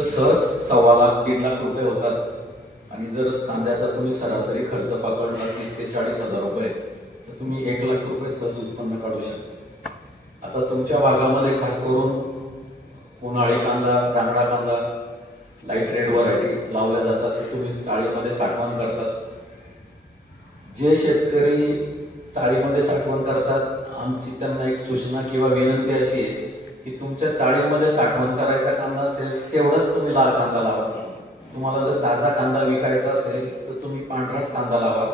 तर सहज 1.25 लाख 3 लाख रुपये होतात. आणि जर कांद्याचा तुम्ही सरासरी खर्च पकडला 30 ते 40 हजार रुपये, तर तुम्ही 1 लाख रुपये सहज उत्पन्न काढू शकता. आता तुमच्या भागामध्ये खास करून उन्हाळी कांदा, तांबडा कांदा, लाईट रेड व्हरायटी लावल्या जातात, तर तुम्ही चाळीमध्ये साठवण करतात. जे शेतकरी चाळीमध्ये साठवण करतात, आमची त्यांना एक सूचना किंवा विनंती अशी आहे की तुमच्या चाळीमध्ये साठवण करायचा कांदा असेल तेवढाच तुम्ही लाल कांदा लावा. तुम्हाला जर ताजा कांदा विकायचा असेल तर तुम्ही पांढराच कांदा लावा.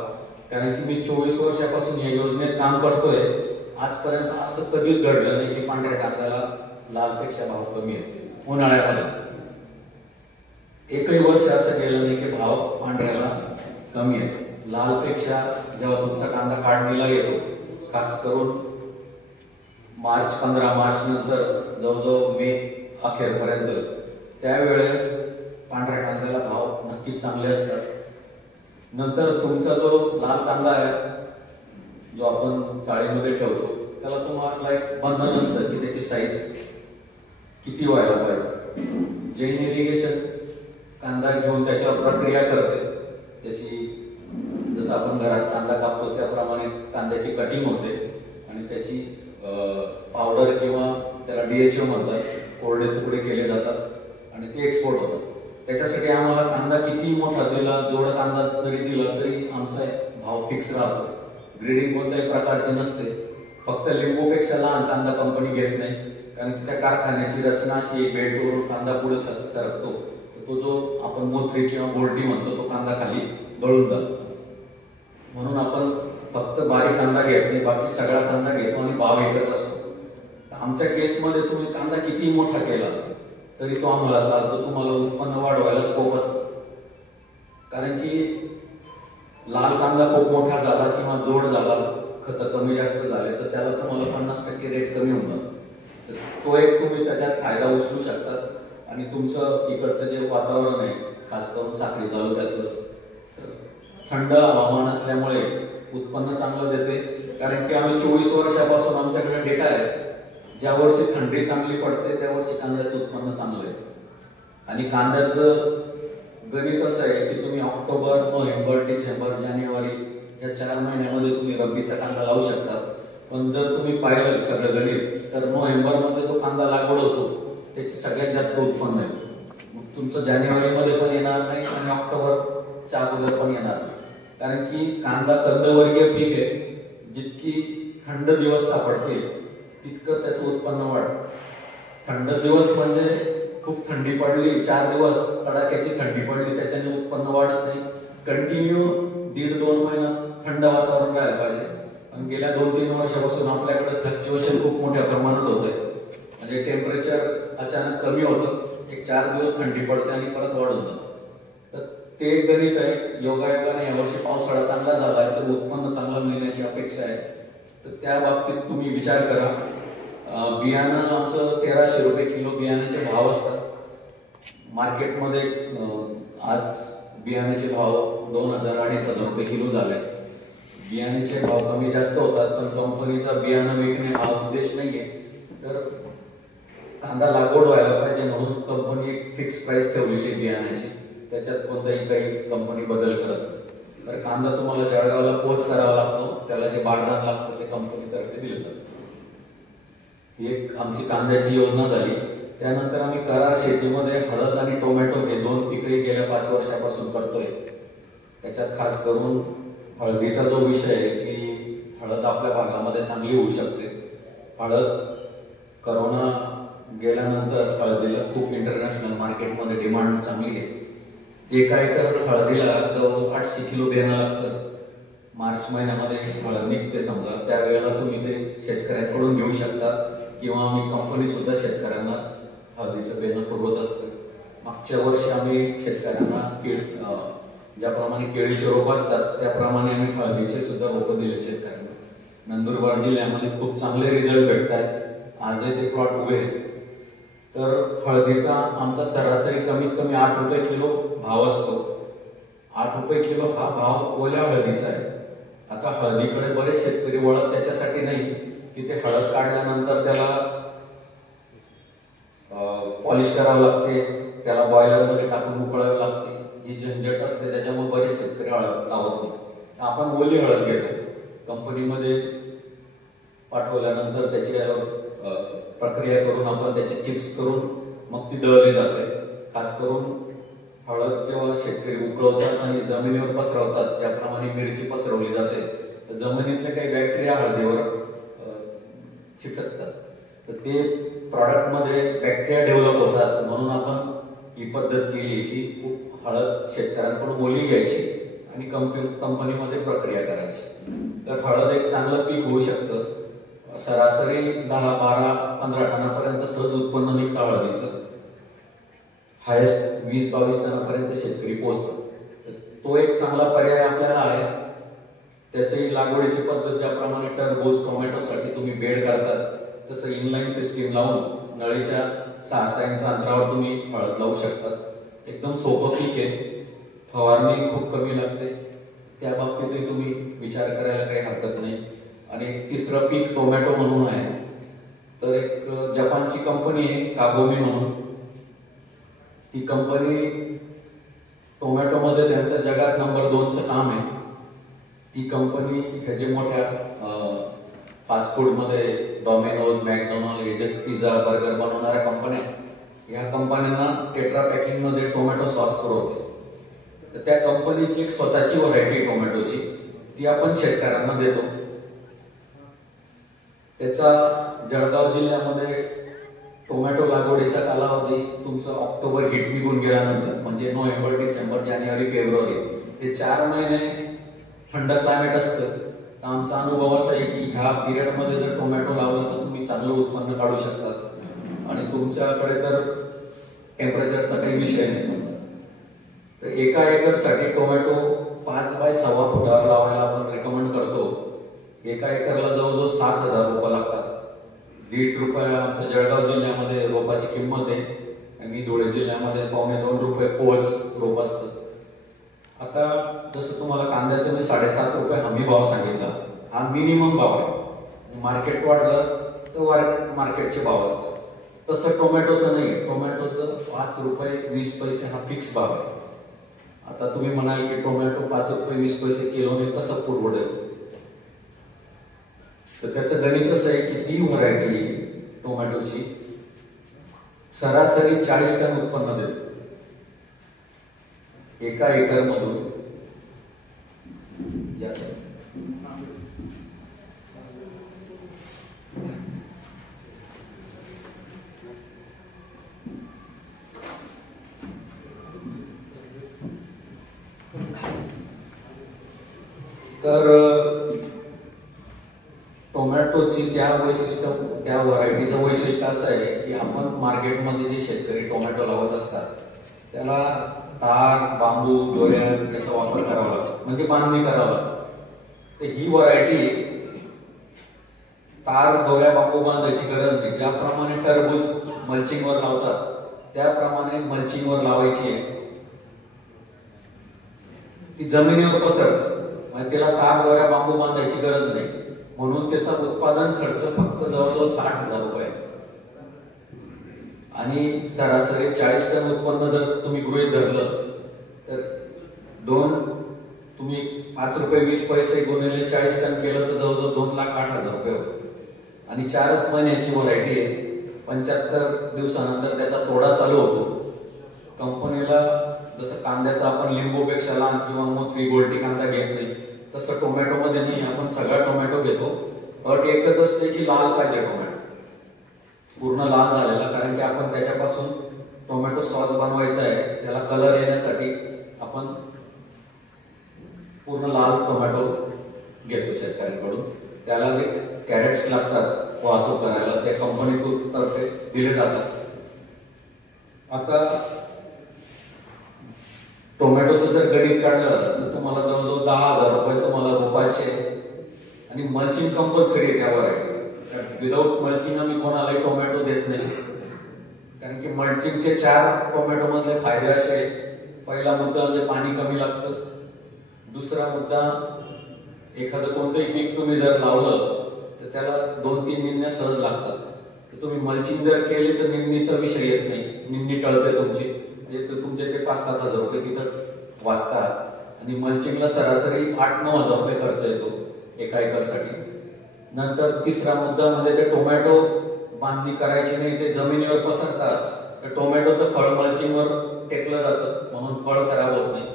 कारण की मी 24 वर्षापासून या योजनेत काम करतोय, आजपर्यंत असं कधीच घडलं नाही की पांढऱ्या कांद्याला लालपेक्षा भाव कमी आहे. उन्हाळ्यामध्ये एकही वर्ष असं गेलं नाही की भाव पांढऱ्याला कमी आहे. लालपेक्षा जेव्हा तुमचा कांदा काढणीला येतो, खास करून 15 मार्च नंतर जवळजवळ मे अखेरपर्यंत, त्यावेळेस पांढऱ्या कांद्याला भाव नक्कीच चांगले असतात. नंतर तुमचा जो लाल कांदा आहे, जो आपण चाळीमध्ये ठेवतो, त्याला तुम्हाला एक बंधन असतं की त्याची साईज किती व्हायला पाहिजे. जैन इरिगेशन कांदा घेऊन त्याच्यावर प्रक्रिया करते. त्याची जसं आपण घरात कांदा कापतो त्याप्रमाणे कांद्याची कटिंग होते आणि त्याची पावडर किंवा त्याला DHO म्हणतात, कोरडे तुकडे केले जातात आणि ते एक्सपोर्ट होतात. त्याच्यासाठी आम्हाला कांदा किती मोठा दिला, जोड कांदा जरी दिला तरी आमचा भाव फिक्स राहतो. ग्रेडिंग कोणत्याही प्रकारची नसते. फक्त लिंबूपेक्षा लहान कांदा कंपनी घेत नाही, कारण की त्या कारखान्याची रचना अशी आहे, बेल्टवरून कांदा पुढे सरकतो, तर तो जो आपण मोथरी किंवा बोलटी म्हणतो तो कांदा खाली गळून जातो. म्हणून आपण फक्त बारीक कांदा घेत नाही, बाकी सगळा कांदा घेतो आणि भाव एकच असतो. आमच्या केसमध्ये तुम्ही कांदा किती मोठा केला तरी तो आम्हाला चालतो. तुम्हाला उत्पन्न वाढवायला स्कोप असतो. कारण की लाल कांदा खूप मोठा झाला किंवा जोड झाला, खत कमी जास्त झाले, तर त्याला तुम्हाला 50% रेट कमी होऊन जातो. तो एक तुम्ही त्याच्यात फायदा उचलू शकतात. आणि तुमचं इकडचं जे वातावरण आहे, खास करून साखळी तालुक्यातलं, थंड हवामान असल्यामुळे उत्पन्न चांगलं देते. कारण की आम्ही 24 वर्षापासून आमच्याकडे डेटा आहे. ज्या वर्षी थंडी चांगली पडते त्या वर्षी कांद्याचं उत्पन्न चांगलं आहे. आणि कांद्याचं गणित असं आहे की तुम्ही ऑक्टोबर, नोव्हेंबर, डिसेंबर, जानेवारी या 4 महिन्यामध्ये तुम्ही रब्बीचा कांदा लावू शकता. पण जर तुम्ही पाहिलं सगळं गणित, तर नोव्हेंबरमध्ये जो कांदा लागवड होतो त्याची सगळ्यात जास्त उत्पन्न आहे. मग तुमचं जानेवारीमध्ये पण येणार नाही आणि ऑक्टोबरच्या अगोदर पण येणार नाही. कारण की कांदा कंदवर्गीय पीक आहे. जितकी थंड दिवस सापडतील तितकं त्याचं उत्पन्न वाढतं. थंड दिवस म्हणजे खूप थंडी पडली, 4 दिवस कडाक्याची थंडी पडली, त्याच्याने उत्पन्न वाढत नाही. कंटिन्यू 1.5-2 महिना थंड वातावरण राहायला पाहिजे. आणि गेल्या 2-3 वर्षापासून आपल्याकडे फ्लक्च्युएशन खूप मोठ्या प्रमाणात होतंय. म्हणजे टेम्परेचर अचानक कमी होतं, एक 4 दिवस थंडी पडते आणि परत वाढून जातं. तर ते गणित आहे. योगायोगाने यावर्षी पावसाळा चांगला झाला आहे, तर उत्पन्न चांगलं मिळण्याची अपेक्षा आहे. तर त्या बाबतीत तुम्ही विचार करा. बियाणं आमचं 1300 रुपये किलो बियाण्याचे भाव असतात. मार्केटमध्ये आज बियाण्याचे भाव 2000-2500 रुपये किलो झाले. बियाण्याचे भाव कमी जास्त होतात, पण कंपनीचा बियाणं विकणे हा उद्देश नाहीये. तर कांदा लागवड व्हायला पाहिजे म्हणून कंपनी एक फिक्स प्राइस ठेवलेली बियाण्याची. त्याच्यात कोणताही काही कंपनी बदल करत नाही. तर कांदा तुम्हाला जळगावला पोच करावा लागतो, त्याला जे बारदान लागतं ते कंपनीतर्फे दिलं जातं. ही एक आमची कांद्याची योजना झाली. त्यानंतर आम्ही करार शेतीमध्ये हळद आणि टोमॅटो हे 2 पिकही गेल्या 5 वर्षापासून करतोय. त्याच्यात खास करून हळदीचा जो विषय आहे की हळद आपल्या भागामध्ये चांगली होऊ शकते. हळद करोना गेल्यानंतर हळदीला खूप इंटरनॅशनल मार्केटमध्ये डिमांड चांगली आहे. एका एकर हळदीला 800 किलो बियाणं लागतं. मार्च महिन्यामध्ये हळद निघते समजा, त्यावेळेला तुम्ही ते शेतकऱ्यांकडून घेऊ शकता किंवा आम्ही कंपनी सुद्धा शेतकऱ्यांना हळदीचं बियाणं पुरवत असतो. मागच्या वर्षी आम्ही शेतकऱ्यांना ज्याप्रमाणे केळीचे रोप असतात त्याप्रमाणे आम्ही हळदीचे सुद्धा रोपं दिले शेतकऱ्यांना. नंदुरबार जिल्ह्यामध्ये खूप चांगले रिझल्ट भेटत आहेत. आजही ते प्लॉट उभे आहेत. तर हळदीचा आमचा सरासरी कमीत कमी 8 रुपये किलो भाव असतो. 8 रुपये किलो हा भाव ओल्या हळदीचा आहे. आता हळदीकडे बरेच शेतकरी वळत त्याच्यासाठी नाही की ते हळद काढल्यानंतर त्याला पॉलिश करावं लागते, त्याला बॉयलरमध्ये टाकून उकळावी लागते, ही झंझट असते, त्याच्यामुळे बरेच शेतकरी हळद लावत नाही. आपण ओली हळद घेतो, कंपनीमध्ये पाठवल्यानंतर त्याची प्रक्रिया करून आपण त्याचे चिप्स करून मग ती दळली जाते. खास करून हळद जेव्हा शेतकरी उकळवतात आणि जमिनीवर पसरवतात, ज्याप्रमाणे मिरची पसरवली जाते, तर जमिनीतले काही बॅक्टेरिया हळदीवर चिकटतात, तर ते प्रॉडक्टमध्ये बॅक्टेरिया डेव्हलप होतात. म्हणून आपण ही पद्धत केली की हळद शेतकऱ्यांकडून ओली घ्यायची आणि कंपनीमध्ये प्रक्रिया करायची. तर हळद एक चांगलं पीक होऊ शकतं. सरासरी 10, 12, 15 टनापर्यंत सहज उत्पन्न निघतं हळदीचं. हायेस्ट 20-22 टनापर्यंत शेतकरी पोहोचतात. तो एक चांगला पर्याय आपल्याला आहे. त्याची लागवडीची पद्धत ज्याप्रमाणे टरबूज, टोमॅटोसाठी तुम्ही बेड करतात, तसं इनलाईन सिस्टीम लावून नळीच्या 6 इंच अंतरावर तुम्ही हळद लावू शकतात. एकदम सोपं पीक आहे, फवारणी खूप कमी लागते, त्या बाबतीतही तुम्ही विचार करायला काही हरकत नाही. आणि तिसरं पीक टोमॅटो म्हणून आहे. तर एक जपानची कंपनी आहे कागोमी म्हणून, ती कंपनी टोमॅटोमध्ये त्यांचं जगात नंबर 2चं काम आहे. ती कंपनी हे जे मोठ्या फास्ट फूडमध्ये डॉमिनोज, मॅकडोनल्ड हे जे पिझ्झा, बर्गर बनवणाऱ्या कंपन्या, या कंपन्यांना टेट्रा पॅकिंगमध्ये टोमॅटो सॉस पुरवते. तर त्या कंपनीची एक स्वतःची व्हरायटी टोमॅटोची, ती आपण शेतकऱ्यांना देतो. त्याचा जळगाव जिल्ह्यामध्ये टोमॅटो लागवडीचा कालावधी तुमचा ऑक्टोबर हिट निघून गेल्यानंतर, म्हणजे नोव्हेंबर, डिसेंबर, जानेवारी, फेब्रुवारी हे 4 महिने थंड क्लायमेट असतं. तर आमचा अनुभव असा आहे की ह्या पिरियडमध्ये जर टोमॅटो लावला तर तुम्ही चांगलं उत्पन्न काढू शकतात. आणि तुमच्याकडे तर टेम्परेचरचा काही विषय नाही समजा. तर एका एकरसाठी टोमॅटो 5 बाय 6 फुटावर लावायला आपण रेकमेंड करतो. एका एकरला जवळजवळ 7,000 रुपये लागतात. ₹1.5 आमच्या जळगाव जिल्ह्यामध्ये रोपाची किंमत आहे, आणि धुळे जिल्ह्यामध्ये ₹2.25 पोल्स रोप असतं. आता जसं तुम्हाला कांद्याचं मी ₹7.5 हमी भाव सांगितला, हा मिनिमम भाव आहे. मार्केट वाढलं तर मार्केटचे भाव असतात. तसं टोमॅटोचं नाही, टोमॅटोचं ₹5.20 हा फिक्स भाव आहे. आता तुम्ही म्हणाल की टोमॅटो ₹5.20 किलोने कसं परवडेल? तर त्याचं गणित कसं आहे की ती व्हरायटी टोमॅटोची सरासरी 40 टन उत्पन्न देते एका एकर मधून. तर टोमॅटोची त्या व्हरायटीचं वैशिष्ट्य असं आहे की आपण मार्केटमध्ये जे शेतकरी टोमॅटो लावत असतात त्याला तार, बांबू, दोऱ्या याचा वापर करावा लागतो, म्हणजे बांधणी करावा लागतो. तर ही व्हरायटी तार, दोऱ्या, बांबू बांधायची गरज नाही. ज्याप्रमाणे टरबूज मल्चिंगवर लावतात त्याप्रमाणे मल्चिंगवर लावायची आहे. ती जमिनीवर पसरते, म्हणजे त्याला तार, दोऱ्या, बांबू बांधायची गरज नाही. म्हणून त्याचा उत्पादन खर्च फक्त जवळजवळ ₹60,000 आणि सरासरी 40 टन उत्पन्न जर तुम्ही गृहीत धरलं तर तुम्ही ₹5.20 गुणिले 40 टन केलं तर जवळजवळ ₹2,08,000 होते. आणि 4च महिन्याची व्हरायटी आहे. 75 दिवसानंतर त्याचा तोडा चालू होतो. कंपनीला जसं कांद्याचा आपण लिंबूपेक्षा लहान किंवा मोठी गोल्टी कांदा घेत नाही, तसं टोमॅटो मध्ये नाही, आपण सगळा टोमॅटो घेतो. अट एकच असते की लाल पाहिजे टोमॅटो, पूर्ण लाल झालेला, कारण की आपण त्याच्यापासून टोमॅटो सॉस बनवायचा आहे. त्याला कलर येण्यासाठी आपण पूर्ण लाल टोमॅटो घेतो शेतकऱ्यांकडून. त्याला जे कॅरेट्स लागतात वाहतूक करायला, ते कंपनीतून तर्फे दिले जातात. आता टोमॅटोचं जर गणित काढलं तर तुम्हाला जवळजवळ ₹10,000 तुम्हाला रोपाचे, आणि मल्चिंग कंपल्सरी त्या व्हरायटी. विदाऊट मल्चिंग आम्ही कोणालाही टोमॅटो देत नाही, कारण की मल्चिंगचे 4 टोमॅटो मधले फायदे असे. पहिला मुद्दा म्हणजे पाणी कमी लागतं. दुसरा मुद्दा, एखादं कोणतंही पीक तुम्ही जर लावलं तर त्याला 2-3 निंदण्या सहज लागतात. तर तुम्ही मल्चिंग जर केली तर निंदणीचा विषय येत नाही, निंदणी टळते तुमची. म्हणजे ते तुमचे ते 5-7 हजार रुपये तिथं वाचतात आणि मल्चिंगला सरासरी 8-9 हजार रुपये खर्च येतो एका एकरसाठी. नंतर तिसरा मुद्दा म्हणजे ते टोमॅटो बांधणी करायची नाही, ते जमिनीवर पसरतात, तर टोमॅटोचं फळ मल्चिंगवर टेकलं जातं म्हणून फळ खराब होत नाही.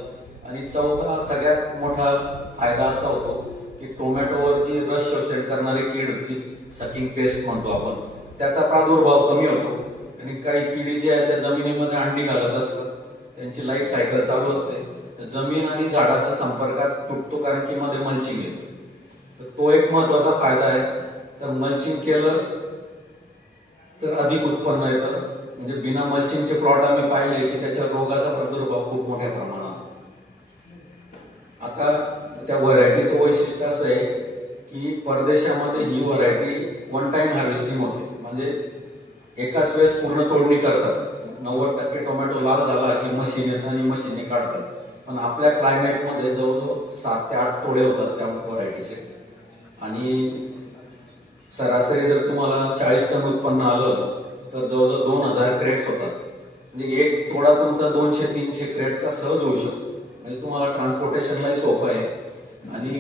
आणि चौथा सगळ्यात मोठा फायदा असा होतो की टोमॅटोवरची रस शोषण करणारी कीड, की सकिंग पेस्ट म्हणतो आपण, त्याचा प्रादुर्भाव कमी होतो. आणि काही किडी जे आहे त्या जमिनीमध्ये अंडी घालत असतात, त्यांची लाईफ सायकल चालू असते, जमीन आणि झाडाच्या संपर्कात तुटतो कारण की मध्ये मल्चिंग आहे. तर तो एक महत्वाचा फायदा आहे. तर मल्चिंग केलं तर अधिक उत्पन्न येतं. म्हणजे बिना मल्चिंगचे प्लॉट आम्ही पाहिले की त्याच्या रोगाचा प्रादुर्भाव खूप मोठ्या प्रमाणात. आता त्या व्हरायटीचं वैशिष्ट्य असं आहे की परदेशामध्ये ही व्हरायटी 1 टाइम हार्वेस्टिंग होते, म्हणजे एकाच वेळेस पूर्ण तोडणी करतात. 90% टोमॅटो लाल झाला की मशीन येतं आणि मशीनने काढतात. पण आपल्या क्लायमेटमध्ये जवळजवळ 7 ते 8 तोडे होतात त्या व्हरायटीचे. आणि सरासरी जर तुम्हाला 40 टन उत्पन्न आलं तर जवळजवळ 2000 क्रेट्स होतात. म्हणजे एक तोडा तुमचा 200-300 क्रेटचा सहज होऊ शकतो. म्हणजे तुम्हाला ट्रान्सपोर्टेशनलाही सोपं आहे. आणि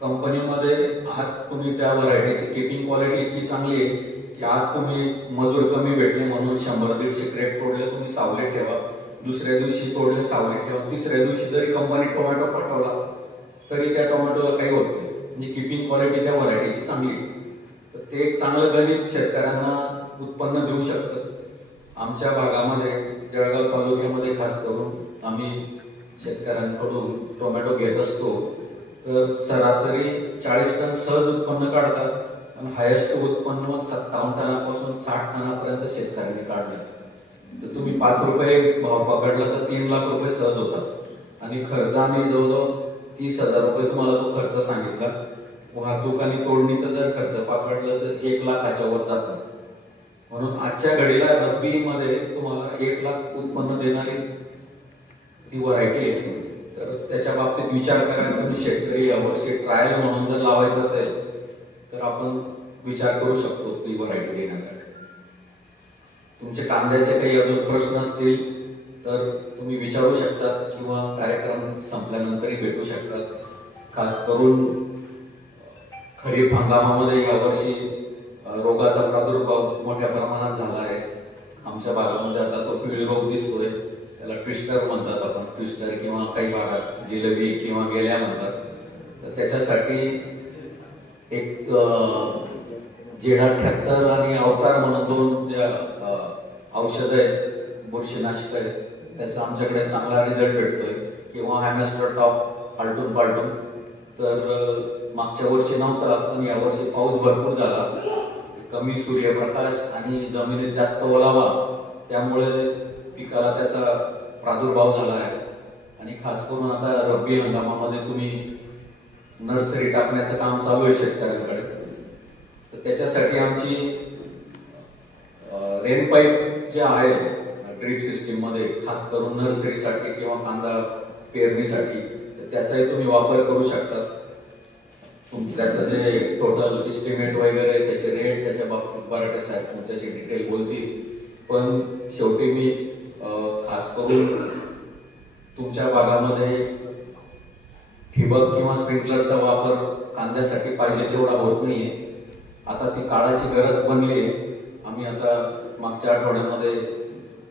कंपनीमध्ये आज तुम्ही त्या व्हरायटीची कीपिंग क्वालिटी इतकी चांगली आहे की आज तुम्ही मजूर कमी भेटले म्हणून 100-150 क्रेट तोडले तुम्ही सावले ठेवा, दुसऱ्या दिवशी तोडले सावले ठेवा, तिसऱ्या दिवशी जरी कंपनी टोमॅटो पाठवला तरी त्या टोमॅटोला काही होत नाही. म्हणजे कीपिंग क्वालिटी त्या व्हरायटीची चांगली आहे. तर ते एक चांगलं गणित शेतकऱ्यांना उत्पन्न देऊ शकतं. आमच्या भागामध्ये जळगाव तालुक्यामध्ये खास करून आम्ही शेतकऱ्यांकडून टोमॅटो घेत असतो, तर सरासरी 40 टन सहज उत्पन्न काढतात. आणि हायेस्ट उत्पन्न 57 टनापासून 60 टनापर्यंत शेतकऱ्यांनी काढले. तर तुम्ही 5 रुपये भाव पकडला तर 3 लाख रुपये सहज होतात. आणि खर्च आम्ही जवळजवळ 30,000 रुपये तुम्हाला तो खर्च सांगितला. वाहतूक आणि तोडणीचा जर खर्च पकडला तर 1 लाखाच्या वर जातात. म्हणून आजच्या घडीला रब्बीमध्ये तुम्हाला 1 लाख उत्पन्न देणारी ती व्हरायटी आहे. तर त्याच्या बाबतीत विचार करा. तुम्ही शेतकरी यावर्षी ट्रायल म्हणून जर लावायचं असेल तर आपण विचार करू शकतो ती व्हरायटी घेण्यासाठी. तुमचे कांद्याचे काही अजून प्रश्न असतील तर तुम्ही विचारू शकतात किंवा कार्यक्रम संपल्यानंतरही भेटू शकतात. खास करून खरीप हंगामामध्ये यावर्षी रोगाचा प्रादुर्भाव मोठ्या प्रमाणात झाला आहे. आमच्या भागामध्ये आता तो पिवळी रोग दिसतोय, त्याला ट्विस्टर म्हणतात आपण, ट्विस्टर किंवा काही भागात जिलेबी किंवा गेल्या म्हणतात. तर त्याच्यासाठी एक Z78 आणि अवतार म्हणून 2 औषधं आहेत, बुरशीनाशक आहेत, त्याचा आमच्याकडे चांगला रिझल्ट भेटतोय. किंवा हॅमेस्टर टॉप आलटून पालटून. तर मागच्या वर्षी नव्हता पण यावर्षी पाऊस भरपूर झाला, कमी सूर्यप्रकाश आणि जमिनीत जास्त ओलावा, त्यामुळे पिकाला त्याचा प्रादुर्भाव झाला आहे. आणि खास करून आता रब्बी हंगामामध्ये तुम्ही नर्सरी टाकण्याचं काम चालू आहे शेतकऱ्यांकडे. तर त्याच्यासाठी आमची रेन पाईप जे आहे ड्रीप सिस्टीम मध्ये खास करून नर्सरीसाठी किंवा कांदा पेरणीसाठी, तर त्याचाही तुम्ही वापर करू शकता. त्याचं जे टोटल एस्टिमेट वगैरे, त्याचे रेट, त्याच्या बाबतीत बराटे साहेब तुमच्याशी डिटेल बोलतील. पण शेवटी मी खास करून तुमच्या भागामध्ये ठिबक किंवा स्प्रिंकलरचा वापर कांद्यासाठी पाहिजे तेवढा होत नाहीये. आता ती काळाची गरज बनली आहे. आम्ही आता मागच्या आठवड्यामध्ये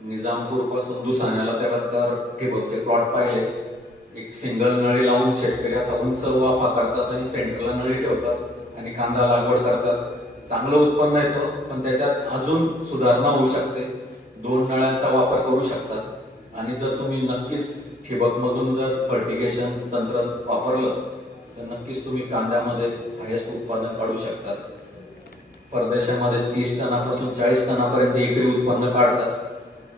निजामपूर पासून दुसाण्याला त्या रस्त्यावर ठिबकचे प्लॉट पाहिले. एक सिंगल नळी लावून शेतकरी असा उंच वाफा करतात आणि सेंटरला नळी ठेवतात आणि कांदा लागवड करतात. चांगलं उत्पन्न येतं, पण त्याच्यात अजून सुधारणा होऊ शकते. 2 नळ्यांचा वापर करू शकतात. आणि जर तुम्ही नक्कीच ठिबक मधून जर फर्टिगेशन तंत्र वापरलं तर नक्कीच तुम्ही कांद्यामध्ये हायेस्ट उत्पादन काढू शकतात. परदेशामध्ये 30 टनापासून 40 टनापर्यंत एकरी उत्पन्न काढतात.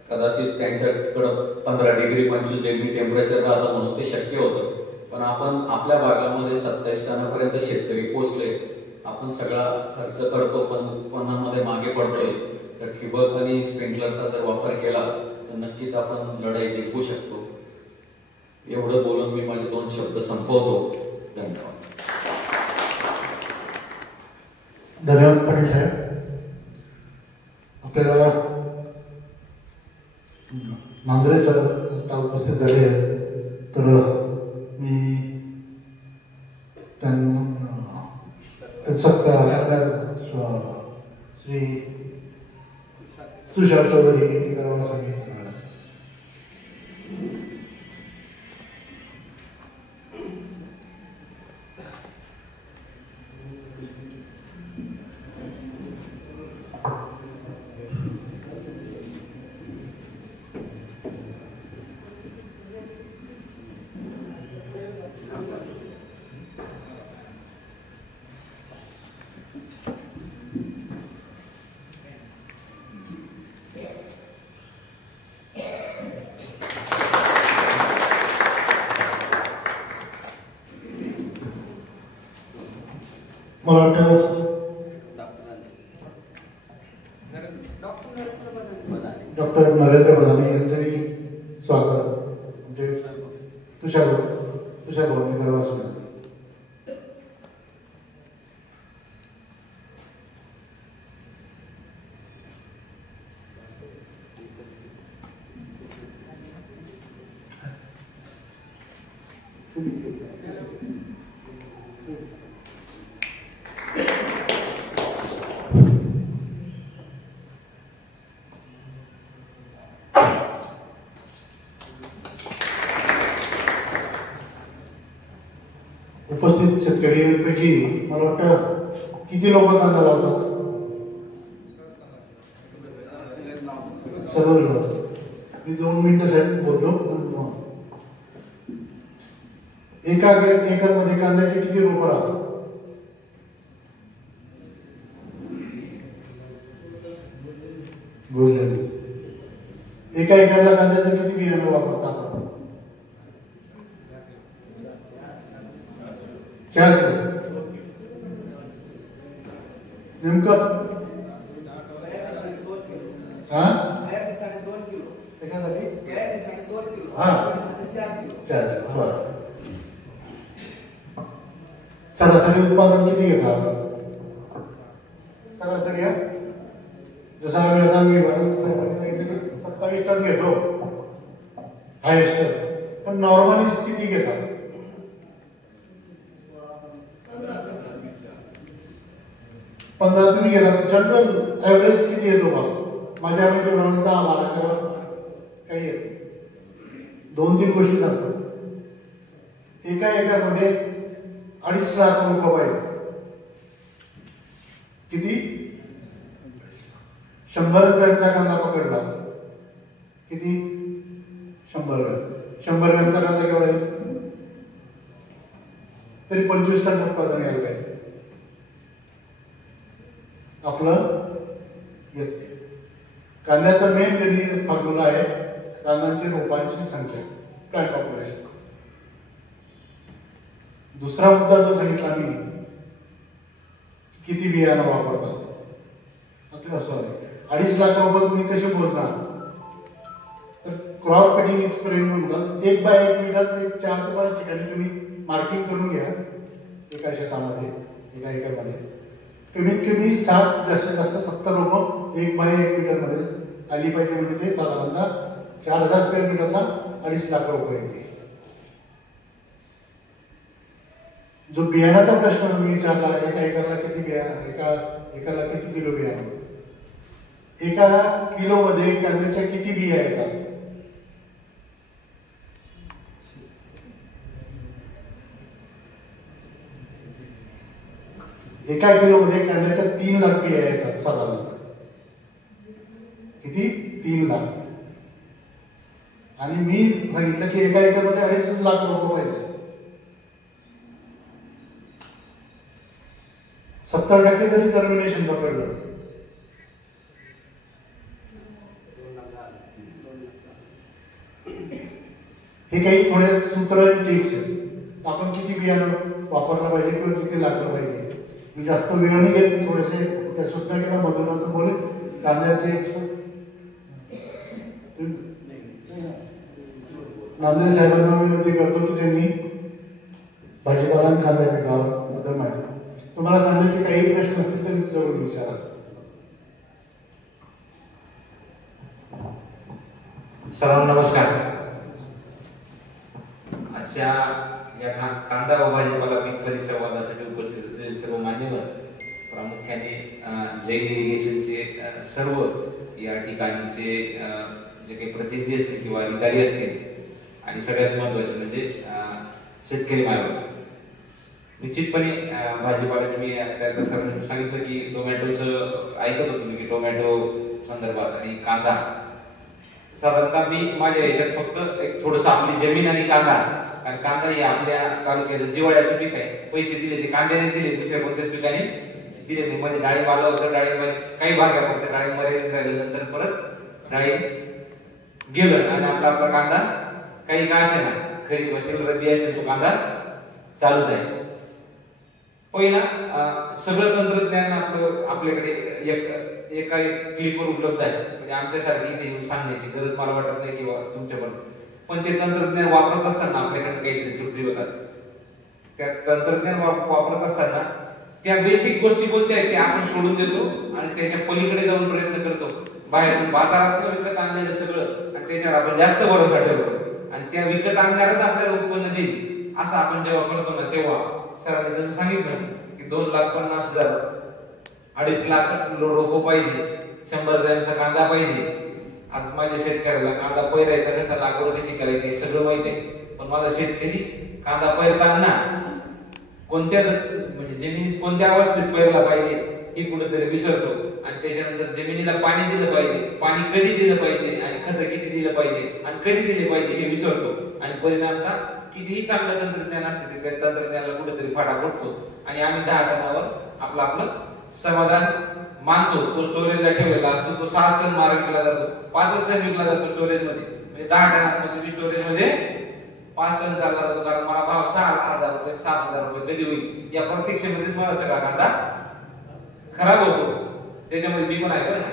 कदाचित त्यांच्याकडं 15 डिग्री 25 डिग्री टेम्परेचर राहतं म्हणून ते शक्य होतं. पण आपण आपल्या भागामध्ये 27 टनापर्यंत शेतकरी पोहोचले. आपण सगळा खर्च करतो पण उत्पन्नामध्ये मागे पडतोय. तर ठिबक आणि स्प्रिंकलरचा जर वापर केला तर नक्कीच आपण लढाई जिंकू शकतो. एवढं बोलून मी माझे 2 शब्द संपवतो. धन्यवाद. धन्यवाद पाटील साहेब. आपल्याला नांद्रे सर आता उपस्थित झाले आहेत, तर मी श्री तुषार चौधरी यांनी करावा सांगितलं. मला वाटतं डॉक्टर नरेंद्र बदाने यांचंही स्वागत म्हणजे तुषार भाऊंनी करावं असं वाटतं. उपस्थित शेतकऱ्यांपैकी मला वाटतं किती लोक कांदा लावतात? सर्व लावतात. मी 2 मिनिटासाठी बोलतो. एका एकरमध्ये कांद्याचे किती रोपं राहतात? एका एकरला कांद्याचं किती बियाणं वापरतात? 4 किलो. नेमकं हा सरासरी उत्पादन किती घेतात? सरासरी जसं आम्ही आता 27 टन घेतो हायेस्ट, पण नॉर्मली किती घेतात? 15 तुम्ही घेतात. जनरल ऍव्हरेज किती येतो बा? माझ्या माहितीप्रमाणे 10-12च्या वर काही येते. 2-3 गोष्टी सांगतो. एका एकरमध्ये 2.5 लाख रुपये पाहिजे. किती? 100 ग्रॅमचा कांदा पकडला किती? 100 ग्रॅम. 100 ग्रॅमचा कांदा केवढा आहे? तरी 25 टन उत्पादन यायला पाहिजे आपलं. कांद्याचा मेन कधी फॉर्म्युला आहे कांद्याची रोपांची संख्या, प्लांट पॉप्युलेशन. दुसरा मुद्दा जो सांगितला मी, किती बियाणं वापरतात. आता असं 2.5 लाख रुपये तुम्ही कसे पोहोचणार? तर क्रॉप कटिंग एक्सपेरिमेंट म्हणतात. 1 बाय 1 मीटर ते 4 ते 5 ठिकाणी तुम्ही मार्किंग करून घ्या एका शेतामध्ये, एका एकरमध्ये. कमीत कमी 7 जास्तीत जास्त 70 रोपं 1 बाय 1 मीटर मध्ये आली पाहिजे. म्हणजे ते साधारणतः 4000 स्क्वेअर मीटरला 2.5 लाख रुपये येते. जो बियाणाचा प्रश्न तुम्ही विचारला, एका एकरला किती एका एकरला किती किलो बियाणं? एका किलो मध्ये कांद्याच्या किती बिया येतात? एका किलो मध्ये कांद्याच्या 3 लाख बिया येतात साधारणतः. किती? 3 लाख. आणि मी सांगितलं की एका एकरमध्ये 2.5 लाख रुपये पाहिजे. 70% जरी जर्मिनेशन पकडलं हे काही थोडे सूत्र टिप्स आहेत. आपण किती बियाणं वापरलं पाहिजे किंवा किती लागलं पाहिजे. मी जास्त वेळ नाही घेत. थोडेसे त्या सूचना केल्या मधून बोले. कांद्याचे नांद्रे साहेबांना विनंती करतो की त्यांनी भाजीपाला आणि कांदा पिकाबद्दल माहिती. तुम्हाला कांद्याचे काही प्रश्न असतील तर जरूर विचारा. सर्वांना नमस्कार. आजच्या या कांदा व भाजीपाला पीक परिसंवादासाठी उपस्थित असलेले सर्व मान्यवर, प्रामुख्याने जैन इरिगेशनचे सर्व या ठिकाणचे जे काही प्रतिनिधी असतील किंवा अधिकारी असतील आणि सगळ्यात महत्त्वाचे म्हणजे शेतकरी मायबाप. निश्चितपणे भाजीपाल्याचं मी आता सरांनी सांगितलं की टोमॅटोचं ऐकत होतो मी की टोमॅटो संदर्भात आणि कांदा साधारणतः मी माझ्या याच्यात फक्त एक थोडंसं आपली जमीन आणि कांदा, कारण कांदा हे आपल्या तालुक्याचं जिवाळ्याचं पीक आहे. पैसे दिले ते कांद्याने दिले, दुसऱ्या कोणत्याच पिकाने दिले नाही. मध्ये डाळिंब आलं होतं, डाळिंब काही भाग आहे फक्त डाळिंब मर्यादित राहिल्यानंतर परत डाळिंब गेलं आणि आपला आपला कांदा काही का असे ना खरीप असेल रब्बी असेल तो कांदा चालूच आहे. पहिला सगळं तंत्रज्ञान आपल्याकडे एका क्लिकवर उपलब्ध आहे. म्हणजे आमच्यासारखी इथे येऊन सांगण्याची गरज मला वाटत नाही किंवा तुमच्यापर्यंत. पण ते तंत्रज्ञान वापरत असताना आपल्याकडे काहीतरी त्रुटी होतात. त्या तंत्रज्ञान वापरत असताना त्या बेसिक गोष्टी कोणत्या आहेत ते आपण सोडून देतो आणि त्याच्या पलीकडे जाऊन प्रयत्न करतो. बाहेरून बाजारात विकत आणलेलं सगळं आणि त्याच्यावर आपण जास्त भरोसा ठेवतो आणि त्या विकत आणणारच आपल्याला उत्पन्न देईल असं आपण जेव्हा करतो ना, तेव्हा सरांनी जसं सांगितलं की 2,50,000 2.5 लाख रोपं पाहिजे, 100 ग्रॅमचा कांदा पाहिजे. आज माझ्या शेतकऱ्याला कांदा पेरायचा कसा, लागवड कशी करायची सगळं माहित आहे. पण माझा शेतकरी कांदा पेरताना कोणत्या म्हणजे जमिनीत कोणत्या अवस्थेत पेरला पाहिजे हे कुठेतरी विसरतो आणि त्याच्यानंतर जमिनीला पाणी दिलं पाहिजे, पाणी कधी दिलं पाहिजे आणि खत किती दिलं पाहिजे आणि कधी दिले पाहिजे हे विसरतो आणि परिणामतः कितीही चांगलं तंत्रज्ञान असते त्या तंत्रज्ञानाला कुठेतरी फाटा फुटतो आणि आम्ही 10 टनावर आपलं समाधान मानतो. तो स्टोरेजला ठेवलेला असतो, तो 6 टन मार्केट केला जातो, 5 टन विकला जातो स्टोरेज मध्ये. म्हणजे 10 टनात मी स्टोरेज मध्ये 5 टन चालला जातो, कारण मला भाव 6,000 रुपये 7,000 रुपये कधी होईल या प्रतीक्षेमध्येच मला सगळा कांदा खराब होतो. त्याच्यामध्ये मी पण आहे बरं का,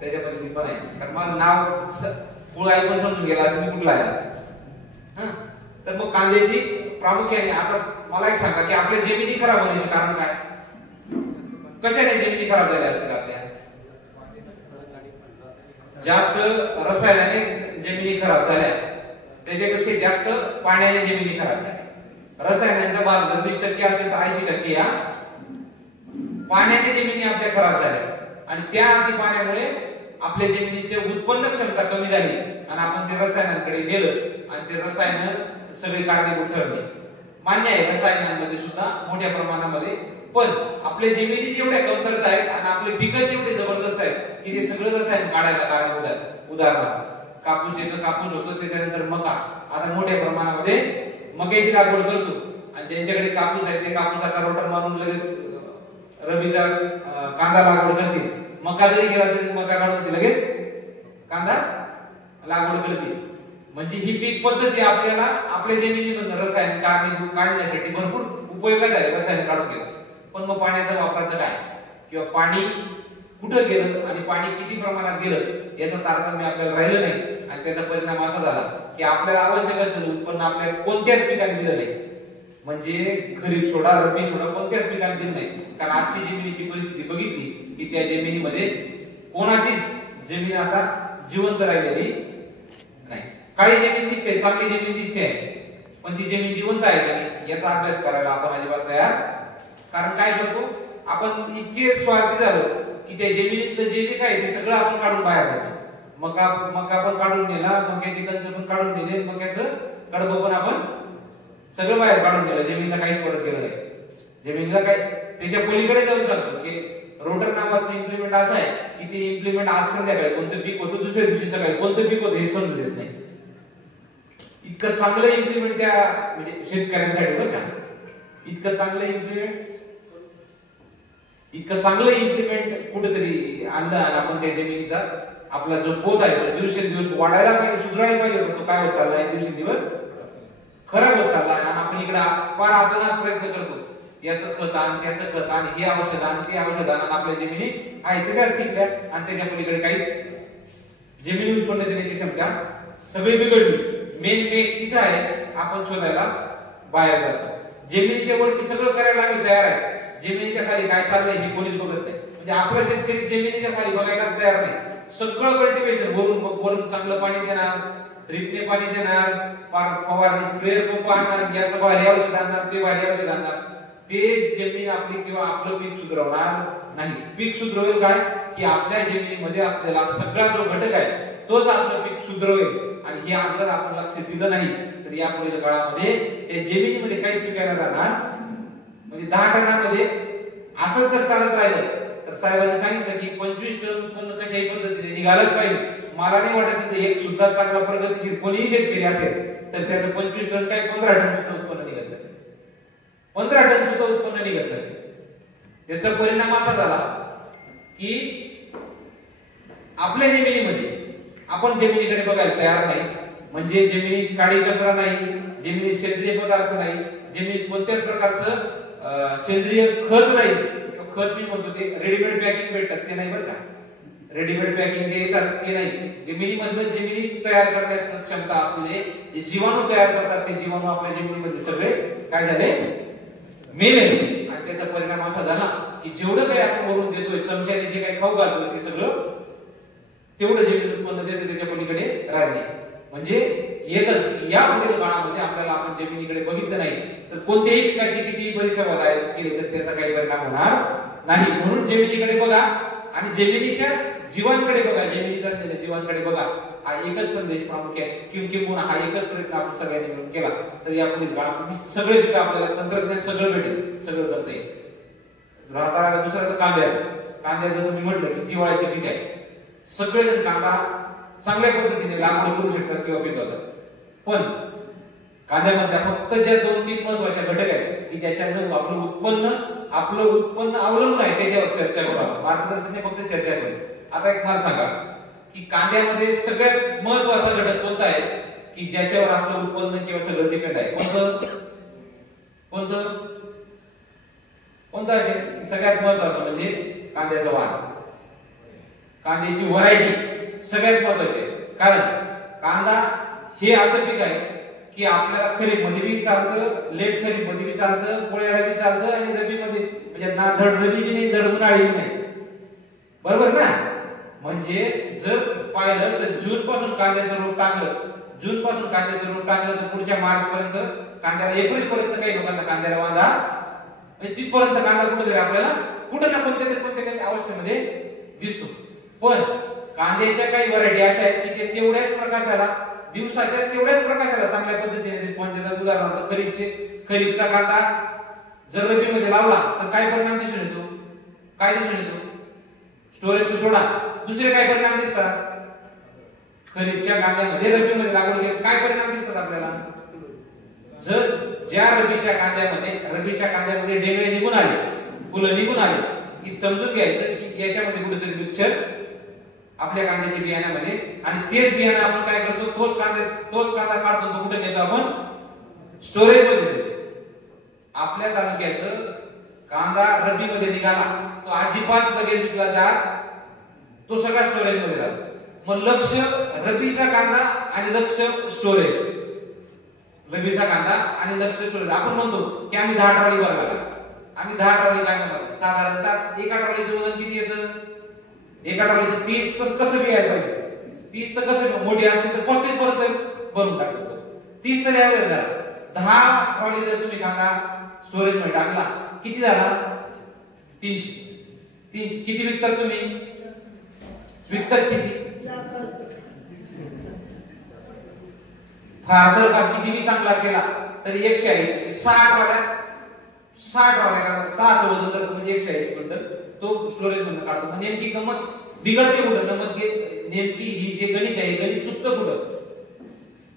त्याच्यामध्ये मी पण आहे, कारण माझं नाव पुढे ऐकून समजून गेला असं मी कुठला आहे. तर मग कांद्याची प्रामुख्याने आता मला एक सांगा की आपल्या जमिनी खराब होण्याचे कारण काय, कशाने जमिनी खराब झाल्या असतील आपल्या? जास्त रसायनाने जमिनी खराब झाल्या, त्याच्यापेक्षा जास्त पाण्याने जमिनी खराब झाल्या. रसायनांचा भाग जर 20% असेल तर 80% या पाण्याने जमिनी आपल्या खराब झाल्या आणि त्या अति पाण्यामुळे आपल्या जमिनीची उत्पन्न क्षमता कमी झाली आणि आपण ते रसायनांकडे गेलो आणि ते रसायन सगळे कारणीभूत ठरले. मान्य आहे रसायनांमध्ये सुद्धा मोठ्या प्रमाणामध्ये, पण आपल्या जमिनी जेवढ्या कमतरता आहेत आणि आपले पिकं जेवढे जबरदस्त आहेत की ते सगळं रसायन काढायला कारणीभूत आहेत. उदाहरणार्थ कापूस येतो, कापूस होतो, त्याच्यानंतर मका. आता मोठ्या प्रमाणामध्ये मक्याची लागवड करतो आणि ज्यांच्याकडे कापूस आहे ते कापूस आता रोटर मारून लगेच रबीचा कांदा लागवड करतील. मका जरी गेला तरी मका काढून ते लगेच कांदा लागवड करतील. म्हणजे ही पीक पद्धती आपल्याला आपल्या जमिनीमधून रसायन काढण्यासाठी भरपूर उपयोगात आहे, रसायन काढून घेतात. पण मग पाण्याचा वापराचं काय किंवा पाणी कुठं गेलं आणि पाणी किती प्रमाणात गेलं याचं तारतम्य आपल्याला राहिलं नाही आणि त्याचा परिणाम असा झाला की आपल्याला आवश्यक असलेलं उत्पन्न आपल्याला कोणत्याच पिकाने दिलं नाही. म्हणजे खरीप सोडा रब्बी सोडा कोणत्याच पिकाने दिलं नाही, कारण आजची जमिनीची परिस्थिती बघितली की त्या जमिनीमध्ये कोणाचीच जमीन आता जिवंत राहिलेली नाही. काळी जमीन दिसते, चांगली जमीन दिसते, पण ती जमीन जिवंत आहे का नाही याचा अभ्यास करायला आपण अजिबात तयार. कारण काय करतो आपण, इतके स्वार्थी झालो की त्या जमिनीतलं जे जे काय ते सगळं आपण काढून बाहेर देतो. मका पण काढून नेला, मक्याची कणस पण काढून नेले, मक्याचं कडबं पण आपण सगळं बाहेर काढून नेलं, जमिनीला काहीच परत केलं नाही. जमिनीला काय त्याच्या पलीकडे जाऊ शकतो की रोटर नावाचं इम्प्लिमेंट असं आहे की ते इम्प्लिमेंट आज संध्याकाळी कोणतं पीक होतं, दुसऱ्या दिवशी सकाळी कोणतं पीक होतं हे समजून देत नाही. इतकं चांगलं इम्प्लिमेंट त्या म्हणजे शेतकऱ्यांसाठी बरं का, इतकं चांगलं इम्प्लिमेंट कुठेतरी आणलं आणि आपण त्या जमिनीचा आपला जो पोत आहे तो दिवसेंदिवस वाढायला पाहिजे, सुधारायला पाहिजे. तो काय होत चाललाय, दिवसेंदिवस खराब होत चाललाय आणि आपण इकडे फार आतोनात प्रयत्न करतो, याचं खत आण, त्याचं खत आण, हे औषध आण, ते औषध आण, आपल्या जमिनी आहे तशाच टिकल्या आणि त्याच्या पलीकडे काहीच जमिनी उत्पन्न देण्याची क्षमता सगळी बिघडली. मेन तिथं आहे, आपण शोधायला बाहेर जातो. जमिनीच्या वरती सगळं करायला आम्ही तयार आहे, जमिनीच्या खाली काय चाललंय हे कोणीच बघत नाही. म्हणजे आपला शेतकरी जमिनीच्या खाली बघायलाच तयार नाही. सगळं कल्टिवेशन वरून चांगलं पाणी देणार, ड्रिपने पाणी देणार, फवारणी स्प्रेअर पंप आणणार, याचं भारी औषध आणणार, ते भारी औषध आणणार, ते जमीन आपली किंवा आपलं पीक सुधारवणार नाही. पीक सुधारवेल काय की आपल्या जमिनीमध्ये असलेला सगळा जो घटक आहे तोच आपलं पीक सुधारवेल. आणि हे आज जर आपण लक्ष दिलं नाही तर या पुढील काळामध्ये त्या जमिनीमध्ये काहीच पिकायला राहणार म्हणजे 10 टनामध्ये असंच जर चालत राहिलं तर साहेबांनी सांगितलं की 25 टन उत्पन्न कशाही पद्धतीने निघालंच पाहिजे. मला नाही वाटत की एक सुद्धा चांगला प्रगतीशील कोणीही शेतकरी असेल तर त्याचं 25 टन काय 15 टन सुद्धा उत्पन्न निघत नसेल, 15 टन सुद्धा उत्पन्न निघत नसेल. त्याचा परिणाम असा झाला की आपल्या जमिनीमध्ये आपण जमिनीकडे बघायला तयार नाही. म्हणजे जमिनीत काळी कचरा नाही, जमिनीत सेंद्रिय पदार्थ नाही, जमिनीत कोणत्याच प्रकारचं सेंद्रिय खत नाही. खत मी म्हणतो ते रेडीमेड पॅकिंग भेटतात ते नाही बरं का, रेडीमेड पॅकिंग जे येतात ते नाही. जमिनीमधलं जमिनीत तयार करण्याची क्षमता आपले जे जीवाणू तयार करतात ते जीवाणू आपल्या जमिनीमध्ये सगळे काय झाले मेले. आणि त्याचा परिणाम असा झाला की जेवढं काही आपण वरून देतोय चमच्याने जे काही खाऊ घालतोय ते सगळं तेवढं जमीन उत्पन्न देते त्याच्या पलीकडे राहिले. म्हणजे एकच या पुढील काळामध्ये आपल्याला आपण जमिनीकडे बघितलं नाही तर कोणत्याही पिकाची किती परिसंवाद केले तर त्याचा काही परिणाम होणार नाही. म्हणून जमिनीकडे बघा आणि जमिनीच्या जीवांकडे बघा, जमिनीत असलेल्या जीवांकडे बघा. हा एकच संदेश प्रामुख्याने किंबहुना हा एकच प्रयत्न आपण सगळ्यांनी मिळून केला तर या पुढील काळात सगळे पिकं आपल्याला तंत्रज्ञान सगळं भेटेल, सगळं करता येईल. राहता दुसरं तर कांद्या जसं मी म्हटलं की जिवाळ्याचे पीक आहे. सगळेजण कांदा चांगल्या पद्धतीने लागवड करू शकतात किंवा पिकवतात, पण कांद्यामध्ये फक्त ज्या 2-3 महत्वाच्या घटक आहेत की ज्याच्यावर आपलं उत्पन्न अवलंबून आहे त्याच्यावर चर्चा करू. मार्गदर्शनाने फक्त चर्चा करू. आता एक मला सांगा की कांद्यामध्ये सगळ्यात महत्वाचा घटक कोणता आहे की ज्याच्यावर आपलं उत्पन्न किंवा सगळं डिपेंड आहे? कोणतं असेल? सगळ्यात महत्वाचं म्हणजे कांद्याचं वाण, कांद्याची व्हरायटी सगळ्यात महत्वाची आहे. कारण कांदा हे असं पीक आहे की आपल्याला खरीप मध्ये बी चालतं, लेट खरीप मध्ये बी चालतं, पोळ्याला बी चालतं आणि रबी मध्ये म्हणजे ना धड रबी बी नाही धड उन्हाळी बी नाही, बरोबर ना? म्हणजे जर पाहिलं तर जून पासून कांद्याचं रोप टाकलं तर पुढच्या मार्च पर्यंत कांद्याला, एप्रिल पर्यंत काही लोकांना कांद्याला वांदा म्हणजे तिथपर्यंत कांदा कुठेतरी आपल्याला कुठं ना कोणत्या अवस्थेमध्ये दिसतो. पण कांद्याच्या काही व्हरायटी अशा आहेत की ते तेवढ्याच प्रकाशाला दिवसाच्या तेवढ्याच प्रकाशाला चांगल्या पद्धतीने रिस्पॉन्स देतात. उदाहरणार्थ खरीपचा कांदा जर रबी मध्ये लावला तर काय परिणाम दिसून येतो? स्टोरेज सोडा दुसरे काय परिणाम दिसतात? खरीपच्या कांद्यामध्ये रबी मध्ये लागवड केली काय परिणाम दिसतात आपल्याला? जर ज्या रबीच्या कांद्यामध्ये डेंगळे निघून आले, फुलं निघून आले की समजून घ्यायचं की याच्यामध्ये कुठेतरी मिक्सचर आपल्या कांद्याच्या बियाण्यामध्ये, आणि तेच बियाणं आपण काय करतो तोच कांदा काढतो तो कुठे नेतो आपण? स्टोरेज मध्ये नेतो. आपल्या तालुक्याचं कांदा रबी मध्ये निघाला तो अजिबात लगेच विकला जात, तो सगळा स्टोरेज मध्ये राहतो. मग लक्ष रबीचा कांदा आणि लक्ष स्टोरेज, रबीचा कांदा आणि लक्ष स्टोरेज. आपण म्हणतो की आम्ही 10 ट्रॉली भरला, आम्ही 10 ट्रॉली कांदा भरला. साधारणतः एका ट्रॉलीचं वजन किती येतं? एका ट्रॉलीचं 30 कसं बी यायला पाहिजे. 30 तर कसं मोठी असते तर 35 पर्यंत भरून टाकतो. 30 तर यावेळेस झाला. 10 ट्रॉली जर तुम्ही कांदा स्टोरेज मध्ये टाकला किती झाला? 300. किती विकतात तुम्ही? विकतात किती? फार का किती बी चांगला केला तरी 180. 6 ट्रॉल्या कांदा 6 वजन तर म्हणजे 180 क्विंटल तो स्टोरेज मध्ये काढतो. नेमकी गंमत बिघडते कुठं? नेमकी ही जे गणित आहे गणित चुकतं कुठं?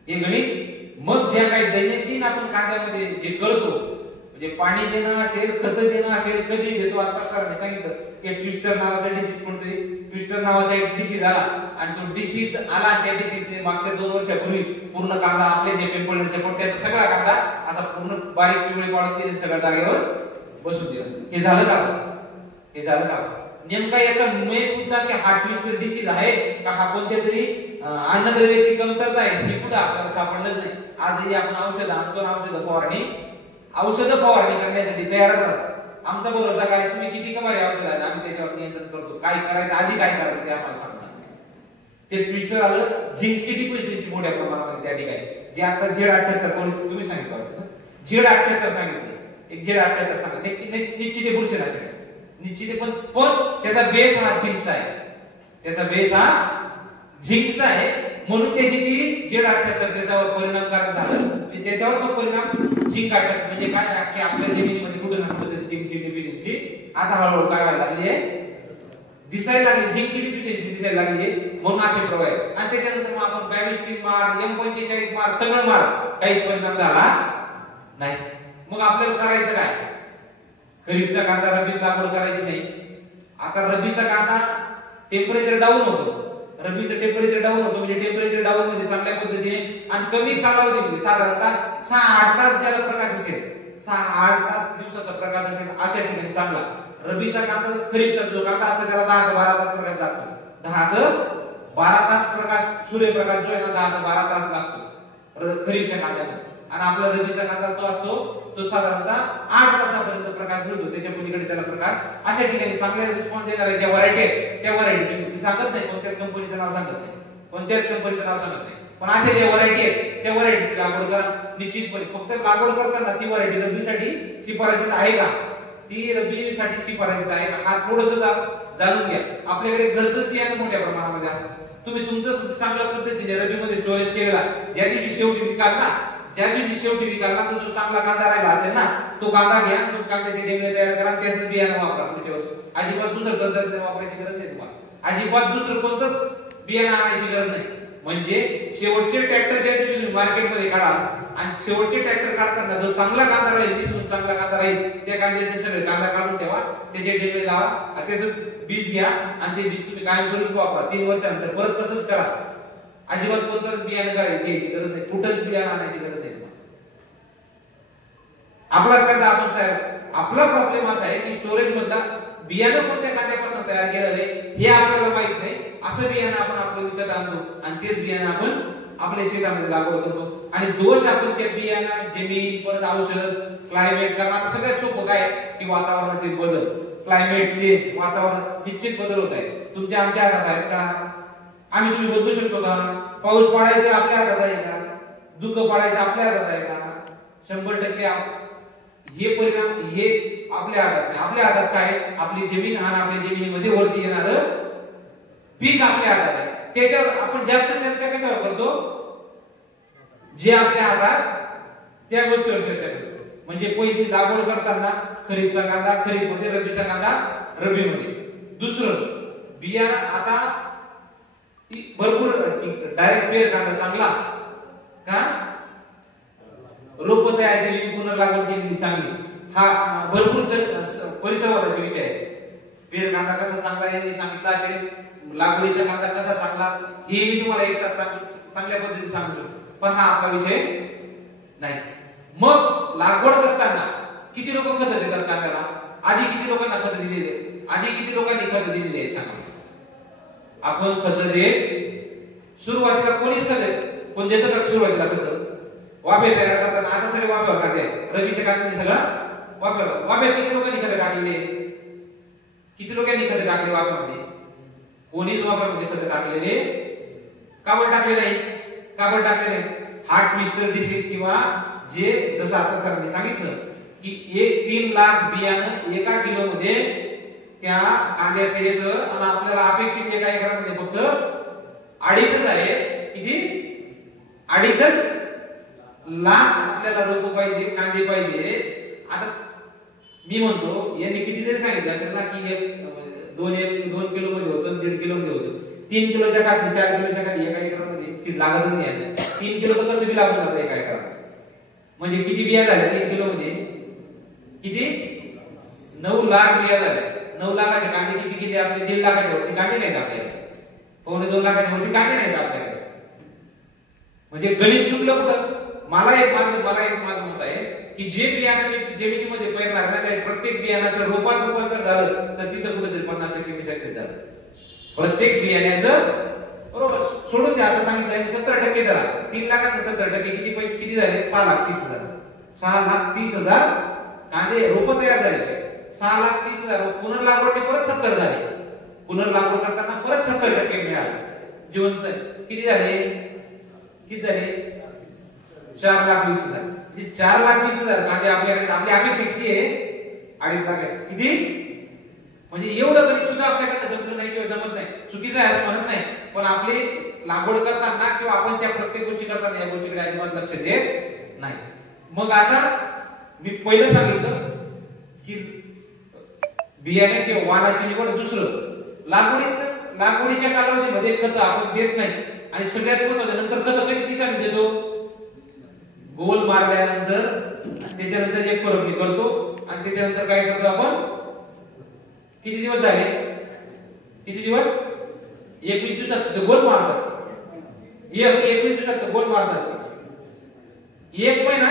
हे गणित मग ज्या काही दैनंदिन आपण कांद्यामध्ये जे करतो म्हणजे पाणी देणं असेल, खत देणं असेल, कधी देतो. आता सरांनी सांगितलं की ट्विस्टर नावाचा डिसीज कोणतरी ट्विस्टर नावाचा एक डिसीज आला आणि तो डिसीज आला. त्या डिसीजने मागच्या 2 वर्षापूर्वी पूर्ण कांदा आपले जे पिंपळनेरच्या पट्ट्याचा सगळा कांदा असा पूर्ण बारीक पिवळे पाडून दिले, सगळ्या जागेवर बसून दिला. हे झालं का? नेमका याचा मेन मुद्दा की हा ट्विस्टर डिसीज आहे का हा कोणत्या तरी अन्नद्रव्याची कमतरता आहे हे कुठं आपल्याला सापडलंच नाही. आजही आपण औषध आणतो, औषध फवारणी करण्यासाठी तयार राहतो. आमचा भरोसा काय? तुम्ही किती कमारी औषध आहे आम्ही त्याच्यावर नियंत्रण करतो. काय करायचं आधी काय करायचं ते आम्हाला सांगणार. ते ट्विस्टर आलं, झिंकची डिफिशियन्सी मोठ्या प्रमाणामध्ये त्या ठिकाणी जे आता Z78 कोण तुम्ही सांगितलं होतं Z78 सांगितलं, एक Z78 सांगितलं निश्चित बुरशी असेल निश्चित, पण त्याचा बेस हा झिंकचा आहे, त्याचा बेस हा झिंकचा आहे, म्हणून त्याची ती Z78 त्याच्यावर परिणामकारक झालं, त्याच्यावर तो परिणाम झिंक अटक म्हणजे काय की आपल्या जमिनीमध्ये कुठे ना कुठे झिंकची डिफिशियन्सी आता हळूहळू काय व्हायला लागली आहे, दिसायला लागली, झिंकची डिफिशियन्सी दिसायला लागली आहे, म्हणून असे प्रवाह आहे. आणि त्याच्यानंतर मग आपण बॅविस्टिन मार, M45 मार, सगळं मार, काहीच परिणाम झाला नाही. मग आपल्याला करायचं काय, खरीपचा कांदा रब्बीत लागवड करायची नाही. आता रब्बीचा कांदा टेम्परेचर डाऊन होतं, रब्बीचं टेम्परेचर डाऊन होतं म्हणजे टेम्परेचर डाऊन म्हणजे चांगल्या पद्धतीने आणि कमी कालावधीमध्ये साधारणतः 6-8 तास ज्याला प्रकाश असेल, 6-8 तास दिवसाचा प्रकाश असेल अशा ठिकाणी चांगला. रब्बीचा कांदा खरीपचा जो कांदा असतो त्याला 10 ते 12 तास प्रकाश लागतो, 10 ते 12 तास प्रकाश, सूर्यप्रकाश जो आहे ना 10 ते 12 तास लागतो खरीपच्या कांद्याला. आणि आपला रब्बीचा कांदा जो असतो तो साधारणतः 8 तासापर्यंत प्रकाश मिळतो, त्याच्या पलीकडे त्याला प्रकाश. अशा ठिकाणी चांगले रिस्पॉन्स देणाऱ्या ज्या व्हरायटी आहेत त्या व्हरायटी मी सांगत नाही, कोणत्याच कंपनीचं नाव सांगत नाही, कोणत्याच कंपनीचं नाव सांगत नाही, पण अशा ज्या व्हरायटी आहेत त्या व्हरायटीची लागवड करा निश्चितपणे. फक्त लागवड करताना ती व्हरायटी रब्बीसाठी शिफारशीत आहे का, ती रब्बीसाठी शिफारशीत आहे का हा थोडंसं जाणून घ्या. आपल्याकडे घरचंच बियाणं मोठ्या प्रमाणामध्ये असतं, तुम्ही तुमचं चांगल्या पद्धतीने रब्बीमध्ये स्टोरेज केलेला, ज्या दिवशी शेवटी विकाल ना तुमचा चांगला कांदा राहिला असेल ना, तो कांदा घ्या, तो कांद्याचे डेंगळे तयार करा, त्याच बियाणं वापरा पुढच्या वर्षी. अजिबात दुसरं तंत्रज्ञान वापरायची गरज नाही तुम्हाला, अजिबात दुसरं कोणतंच बियाणं आणायची गरज नाही. म्हणजे शेवटचे ट्रॅक्टर ज्या दिवशी तुम्ही मार्केटमध्ये काढा आणि शेवटचे ट्रॅक्टर काढताना जो चांगला कांदा राहील, दिसून चांगला कांदा राहील, त्या कांद्याचे सगळे कांदा काढून ठेवा, त्याचे डेंगळे लावा, त्याचं बीज घ्या आणि ते बीज तुम्ही कायमस्वरूपी वापरा. 3 वर्षानंतर परत तसंच करा. अजिबात कोणतंच बियाणं घ्यायची गरज नाही, कुठंच बियाणं आणायची गरज नाही. आपलाच कांदा आपण साहेब, आपला प्रॉब्लेम असा आहे की स्टोरेज मधला बियाणं कोणत्या कांद्यापासून तयार केलेलं आहे हे आपल्याला माहित नाही. असं बियाणं आपण आपलं विकत आणतो आणि तेच बियाणं आपण आपल्या शेतामध्ये लागवड करतो आणि दोष आपण त्या बियाणं, जमीन, परत औषध, क्लायमेट करणं. आता सगळ्यात सोपं काय की वातावरणातील बदल, क्लायमेट चेंज, वातावरण निश्चित बदल होत आहे. तुमच्या आमच्या हातात आहेत का, आम्ही तुम्ही बदलू शकतो का, पाऊस पडायचं आपल्या हातात आहे का, धुकं पडायचं आपल्या हातात आहे का, 100% हे परिणाम हे आपल्या हातात नाही. आपल्या हातात काय, आपली जमीन आणि आपल्या जमिनीमध्ये वरती येणारं पीक आपल्या हातात आहे. त्याच्यावर आपण जास्त चर्चा कशावर करतो, जे आपल्या हातात त्या गोष्टीवर चर्चा करतो. म्हणजे पहिली लागवड करताना खरीपचा कांदा खरीपमध्ये, रब्बीचा कांदा रब्बीमध्ये. दुसरं बियाणं, आता भरपूर डायरेक्ट पेर कांदा चांगला का, रोप तयार केलेली, पुनर्लागवड केलेली चांगली, हा भरपूर परिसंवादाचा विषय आहे. पेर कांदा कसा चांगला आहे हे सांगितलं असेल, लागवडीचा कांदा कसा चांगला हे मी तुम्हाला एकदा चांगल्या पद्धतीने सांगू शकतो, पण हा आपला विषय नाही. मग लागवड करताना किती लोक खत देतात कांद्याला, आधी किती लोकांना खत दिलेले, आधी किती लोकांनी खत दिलेले आहे सांगा. आपण खत देत सुरुवातीला कोणीच खत कोण देतं का, सुरुवातीला खत वाफे तयार करताना आता सगळे वाफ्यावर कांदे, रब्बीच्या कांद्याचे सगळं वाफ्यावर. वाफ्यात किती लोकांनी खत टाकलेले, किती लोकांनी खत टाकले वाफ्यामध्ये, कोणीच वाफ्यामध्ये खत टाकलेले काबर टाकले नाही, काबर टाकले नाही. हार्ट ट्विस्टर डिसीज किंवा जे जसं आता सरांनी सांगितलं की 3 लाख बियाणं एका किलो मध्ये त्या कांद्याचं येतं आणि आपल्याला अपेक्षित एका एकरामध्ये फक्त 2.5 आहे. किती, 2.5 लाख आपल्याला रोप पाहिजे, कांदे पाहिजे. आता मी म्हणतो यांनी किती जरी सांगितलं असेल ना की 2 किलो मध्ये होतं, 1.5 किलो मध्ये होतं, 3 किलोच्या खाली 4 किलोच्या खाली एका एकरामध्ये सीड लागतच नाही. 3 किलो तर कसं बी लागून जातं एका एकरात. म्हणजे किती बिया झाल्या 3 किलो मध्ये, किती 9 लाख बिया झाल्या. 9 लाखाचे कांदे किती किती आपले, 1.5 लाखाच्या वरती कांदे नाहीत आपल्याकडे, 2.25 लाखाच्या वरती कांदे नाहीत आपल्याकडे. म्हणजे गणित चुकलं कुठं. मला एक माझं मत आहे की जे बियाणं मी जमिनीमध्ये पेरणार ना, त्या प्रत्येक बियाणाचं रोपात रूपांतर झालं तर तिथं कुठेतरी 50% मी सक्सेस झालं. प्रत्येक बियाण्याचं बरोबर सोडून द्या. आता सांगितलं 70% धरा, 3 लाखात 70% किती झाले, 6,30,000. 6,30,000 कांदे रोप तयार झाले. 6,30,000 पुनर्लागवडने परत 70 झाले. पुनर्लागवड करताना परत 70% मिळाले. जिवंत आहे. किती झाले? 4,20,000. म्हणजे 4,20,000 कांदे आपल्याकडे. आपली अपेक्षा किती आहे? 2.5 लाख आहे. किती? म्हणजे एवढं गणित सुद्धा आपल्याकडे जमलं नाही किंवा जमत नाही. चुकीचं आहे असं म्हणत नाही, पण आपली लागवड करताना किंवा आपण त्या प्रत्येक गोष्टी करताना या गोष्टीकडे अजिबात लक्ष देत नाही. मग आता मी पहिलं सांगितलं की बियाणे किंवा वाणाची निवड. दुसरं, लागवडीच्या कालावधीमध्ये खत आपण देत नाही. आणि सगळ्यात महत्त्वाचं, नंतर खत किती दिवसांनी देतो? गोल मारल्यानंतर, त्याच्यानंतर एक फरक करतो आणि त्याच्यानंतर काय करतो आपण? किती दिवस झाले? किती दिवस? 21 दिवसात गोल मारतात. 21 दिवसात गोल मारतात. 1 महिना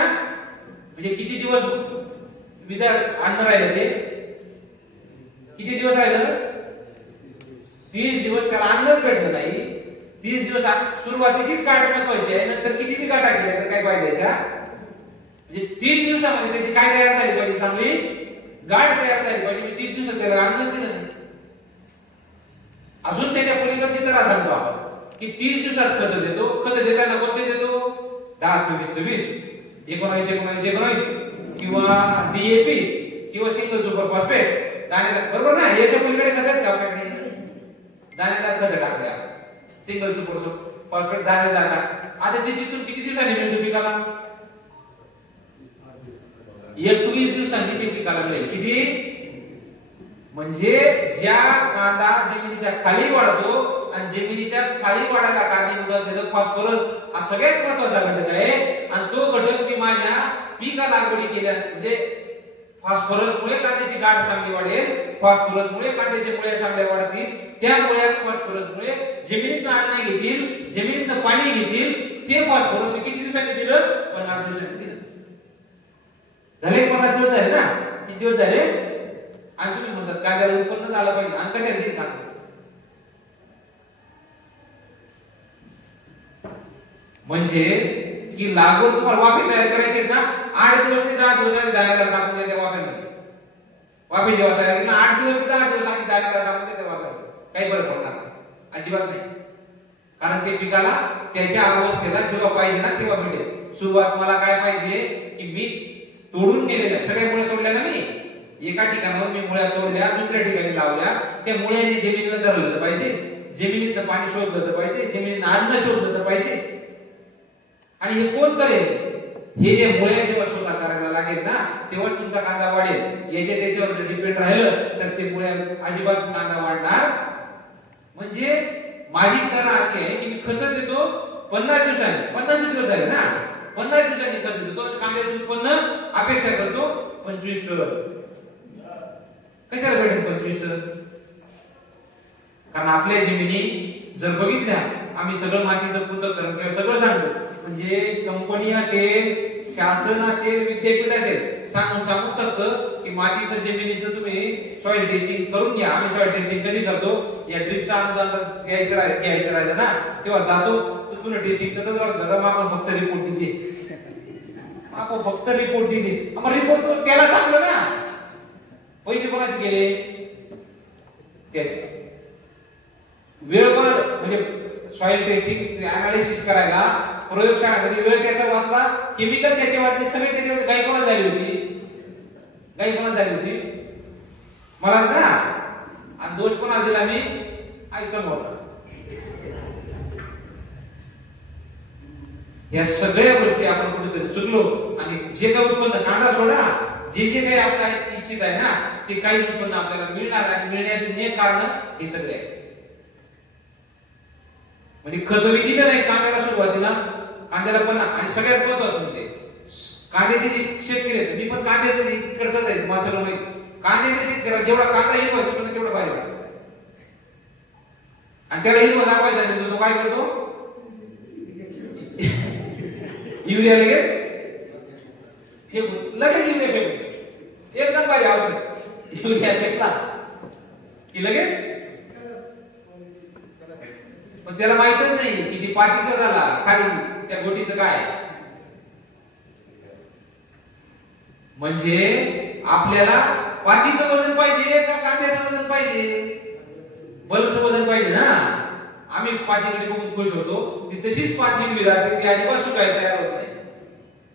म्हणजे किती दिवस अन्न राहिलं? ते किती दिवस राहिलं? 30 दिवस त्याला अन्नच भेटलं नाही. 30 दिवस सुरुवातीचीच गाठ महत्वायची आहे. नंतर किती बी गाठा केल्या तर काय फायद्याच्या? म्हणजे 30 दिवसामध्ये त्याची काय तयार झाली पाहिजे? चांगली गाठ तयार झाली पाहिजे. 30 दिवसात त्याला अन्नच दिलं नाही. अजून त्याच्या पलीकडची तर सांगतो आपण की 30 दिवसात खत देतो. खत देताना कोणते देतो? 10-26-26, 19-19-19 किंवा डीएपी किंवा सिंगल सुपर फॉस्फेट. दाणेदार, बरोबर ना? याच्या पलीकडे खत आहेत का आपल्याकडे? दाणेदार खत टाकले आपण. सिंगल सुपर फॉस्फेट दाणेदार टाक. आता ते तिथून किती दिवसांनी मिळतो पिकाला? 21 दिवसांनी ते पिकाला मिळेल. किती? म्हणजे ज्या कांदा जमिनीच्या खाली वाढतो आणि जमिनीच्या खाली वाढायला कांद्यामध्ये फॉस्फरस हा सगळ्यात महत्त्वाचा घटक आहे. आणि तो घटक मी माझ्या पिका लागवडी केल्या म्हणजे फॉस्फरसमुळे कांद्याची गाठ चांगली वाढेल. फॉस्फरसमुळे कांद्याचे मुळे चांगले वाढतील. त्या मुळे फॉस्फरसमुळे जमिनीतनं अन्न घेतील, जमिनीतनं पाणी घेतील. ते फॉस्फरस मी किती दिवसांनी दिलं? 50 दिवसांनी दिलं. झाले 50 दिवस झाले ना? किती दिवस झाले? आणि तुम्ही म्हणतात कांद्याला उत्पन्न झालं पाहिजे. आणि कशाने देईल कांदा? म्हणजे की लागवड तुम्हाला वाफे तयार करायचे ना, 8 दिवस ते 10 दिवस दाण्यादार टाकून द्या त्या वाफ्यांमध्ये. वाफे जेव्हा तयार केली 8 दिवस ते 10 दिवस आधी दाण्यादार टाकून द्या त्या वाफ्यांमध्ये. काही फरक पडणार नाही, अजिबात नाही. कारण ते पिकाला त्याच्या अवस्थेला जेव्हा पाहिजे ना तेव्हा भेटेल. सुरुवात मला काय पाहिजे की मी तोडून गेलेल्या सगळ्या मुळे तोडल्या ना, मी एका ठिकाणावर मी मुळ्या तोडल्या, दुसऱ्या ठिकाणी लावल्या. त्या मुळ्यांनी जमिनीला धरलं तर पाहिजे, जमिनीतनं पाणी शोधलं तर पाहिजे, जमिनीतनं अन्न शोधलं तर पाहिजे. आणि हे कोण करेल? हे जे मुळे जेव्हा स्वतः करायला लागेल ना तेव्हा तुमचा कांदा वाढेल. याच्या त्याच्यावर जर डिपेंड राहिलं तर ते मुळे अजिबात कांदा वाढणार. म्हणजे माझी कला अशी आहे की मी खत देतो 50 दिवसांनी. 50 दिवस झाले ना, 50 दिवसांनी खत देतो. कांद्याचं उत्पन्न अपेक्षा करतो 25 टन. कशाला भेटेल 25 टन? कारण आपल्या जमिनी जर बघितल्या, आम्ही सगळं मातीचं पृथक्करण किंवा सगळं सांगतो. म्हणजे कंपनी असेल, शासन असेल, विद्यापीठ असेल, सांगून टाकतं की मातीचं जमिनीचं तुम्ही सॉइल टेस्टिंग करून घ्या. आम्ही सॉइल टेस्टिंग कधी करतो? या ड्रिपचा अनुदान घ्यायचं राहिलं ना तेव्हा जातो. तर तुला टेस्टिंग करत दादा आपण फक्त रिपोर्ट दिली, आपण फक्त रिपोर्ट दिली. मग रिपोर्ट तो त्याला सांगलं ना, पैसे कोणाचे गेले? त्याचे. वेळ कोणा म्हणजे सॉइल टेस्टिंग अनालिसिस करायला प्रयोगशाळेमध्ये वेळ त्याचा वाचला, केमिकल त्याचे वाचले, सगळे त्याच्यामध्ये. गाई कोणा झाली होती? गाई कोणा झाली होती? मला ना. आणि दोष कोणा दिला? मी आई समोर. या सगळ्या गोष्टी आपण कुठेतरी चुकलो. आणि जे काही उत्पन्न, कांदा सोडा, जे जे काही आपल्याला इच्छित आहे ना ते काही उत्पन्न आपल्याला मिळणार आहे. मिळण्याचे नेम कारण हे सगळे आहे. म्हणजे खत मी दिलं नाही कांद्याला सुरुवातीला, कांद्याला पण. आणि सगळ्यात महत्त्वाचं म्हणजे कांद्याचे जे शेतकरी आहेत, मी पण कांद्याचं इकडचाच आहे, मला सगळं माहिती. कांद्याच्या शेतकऱ्याला जेवढा कांदा हिरवा दिसतो तेवढं भारी वाटतं. आणि त्याला हिरवा दाखवायचा तो काय करतो? युरिया लगेच लगेच युरिया फेकतो. एकदम भारी औषध युरिया फेकला की लगेच. पण त्याला माहितच नाही की ती पातीचा झाला खाली त्या गोटीचं काय. म्हणजे आपल्याला पातीचं वजन पाहिजे का कांद्याचं वजन पाहिजे? बल्बचं वजन पाहिजे ना. आम्ही पातीकडे बघून खुश होतो, ती तशीच पाती उभी राहते, ती अजिबात सुकायला तयार होत नाही,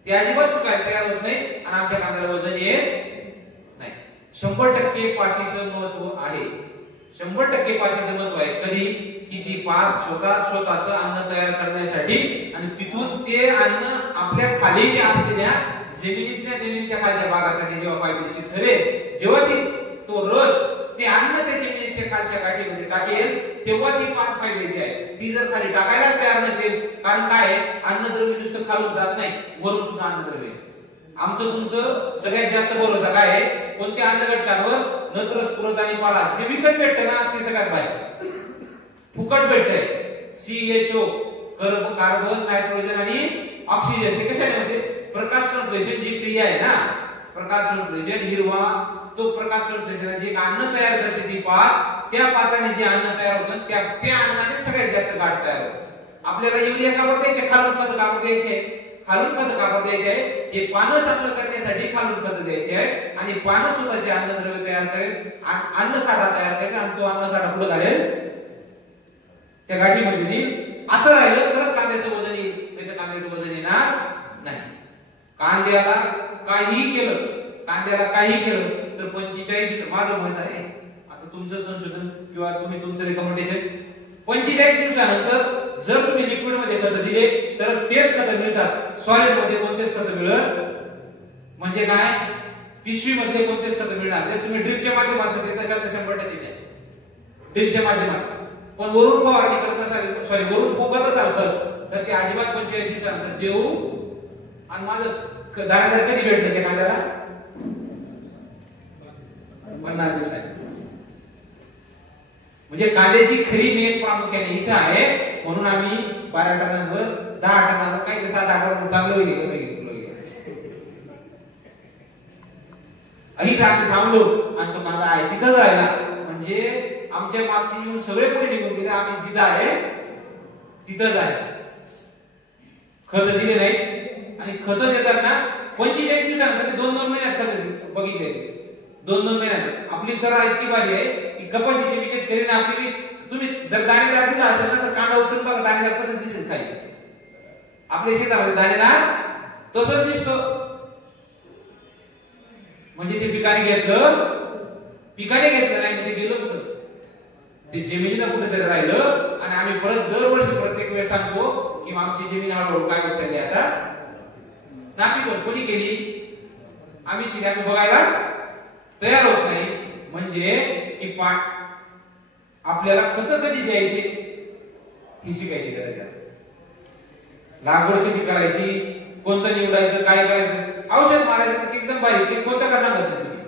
ती अजिबात सुकायला तयार होत नाही आणि आमच्या कांद्याला वजन येत नाही. 100% पातीचं महत्व आहे, 100% पातीचं महत्व आहे. कधी की ती पात स्वतःचं अन्न तयार करण्यासाठी आणि तिथून ते अन्न आपल्या खाली असलेल्या जमिनीच्या खालच्या भागासाठी जेव्हा फायदेशीर ठरेल, जेव्हा ती तो रस ते अन्न त्या जमिनीच्या खालच्या गाठीमध्ये टाकेल, तेव्हा ती पात फायद्याची आहे. ती जर खाली टाकायला तयार नसेल, कारण काय अन्नद्रव्य नुसतं खालून जात नाही, वरून सुद्धा अन्नद्रव्य. आमचं तुमचं सगळ्यात जास्त भरोसा काय आहे, कोणत्या अन्न घटकांवर? नत्र, स्फुरद आणि पाला. जे विकत भेटतं ना ते सगळ्यात बाहेर फुकट भेटतंय. CHO कार्बन, नायट्रोजन आणि ऑक्सिजन. ते कशाने होते? प्रकाश संश्लेषण जी क्रिया आहे ना, प्रकाश संश्लेषण, हिरवा तो प्रकाश संश्लेषण जे अन्न तयार करते ती पात, त्या पाताने जे अन्न तयार होतं त्या अन्नाने सगळ्यात जास्त गाठ तयार होते. आपल्याला युरिया कापड द्यायचे, खालून खत कापड द्यायचे, खालून खत कापड द्यायचे आहे. हे पानं चांगलं करण्यासाठी खालून खत द्यायचे आहे आणि पानं स्वतःचे अन्नद्रव्य तयार करेल, अन्नसाठा तयार करेल आणि तो अन्नसाठा पुढे घालेल त्या गाठीमध्ये नेईल. असं राहिलं तरच कांद्याचं वजन येईल, नाही तर कांद्याचं वजन येणार नाही. कांद्याला काही केलं तर 45, माझं मत आहे, आता तुमचं संशोधन किंवा तुम्ही तुमचं रिकमेंडेशन, 45 दिवसानंतर जर तुम्ही लिक्विड मध्ये खत दिले तर तेच खत मिळतात, सॉलिड मध्ये कोणतेच खत मिळत. म्हणजे काय, पिशवी मध्ये कोणतेच खत मिळणार नाही. तुम्ही ड्रिपच्या माध्यमातून देत असाल तर 100% नाही, ड्रिपच्या माध्यमातून. पण वरून फवारणी करत असाल, वरून फोकत असाल तर ते अजिबात 45 दिवसानंतर देऊ. आणि माझं दाणेदार कधी भेटलं त्या कांद्याला? 50 दिवसांनी. म्हणजे कांद्याची खरी मेन प्रामुख्याने इथं आहे. म्हणून आम्ही 12 टनांवर 10 टनांवर काही 7-8 टन चांगलं गेलं. आम्ही थांबलो आणि तो कांदा आहे तिथंच राहिला. म्हणजे आमच्या मागची येऊन सगळे पुढे निघून गेले, आम्ही जिथं आहे तिथंच आहे. खत दिले नाही आणि खत देताना 45 दिवसानंतर 2-2 महिन्यात खत बघितले. 2-2 महिन्यात आपली तर इतकी भारी आहे की कपाशीची विशेष करीन आपली. तुम्ही जर दाणेदार दिला असेल ना तर कांदा उतरून बघा, दाणेदार तसंच दिसेल खाली. आपल्या शेतामध्ये दाणेदार तसंच दिसतो. म्हणजे ते पिकाने घेतलं नाही, म्हणजे गेलं कुठं? ते जमिनीला कुठेतरी राहिलं. आणि आम्ही परत दरवर्षी प्रत्येक वेळेस सांगतो की आमची जमीन हळूहळू काय होत चालली. आता नापीक कोणी केली? आम्हीच केली. आम्ही बघायला तयार होत नाही. म्हणजे की आपल्याला खत कधी द्यायची ही शिकायची गरज आहे. लागवड कशी करायची, कोणतं निवडायचं, काय करायचं, औषध मारायचं एकदम बारीक. कोणतं का सांगत नाही तुम्ही,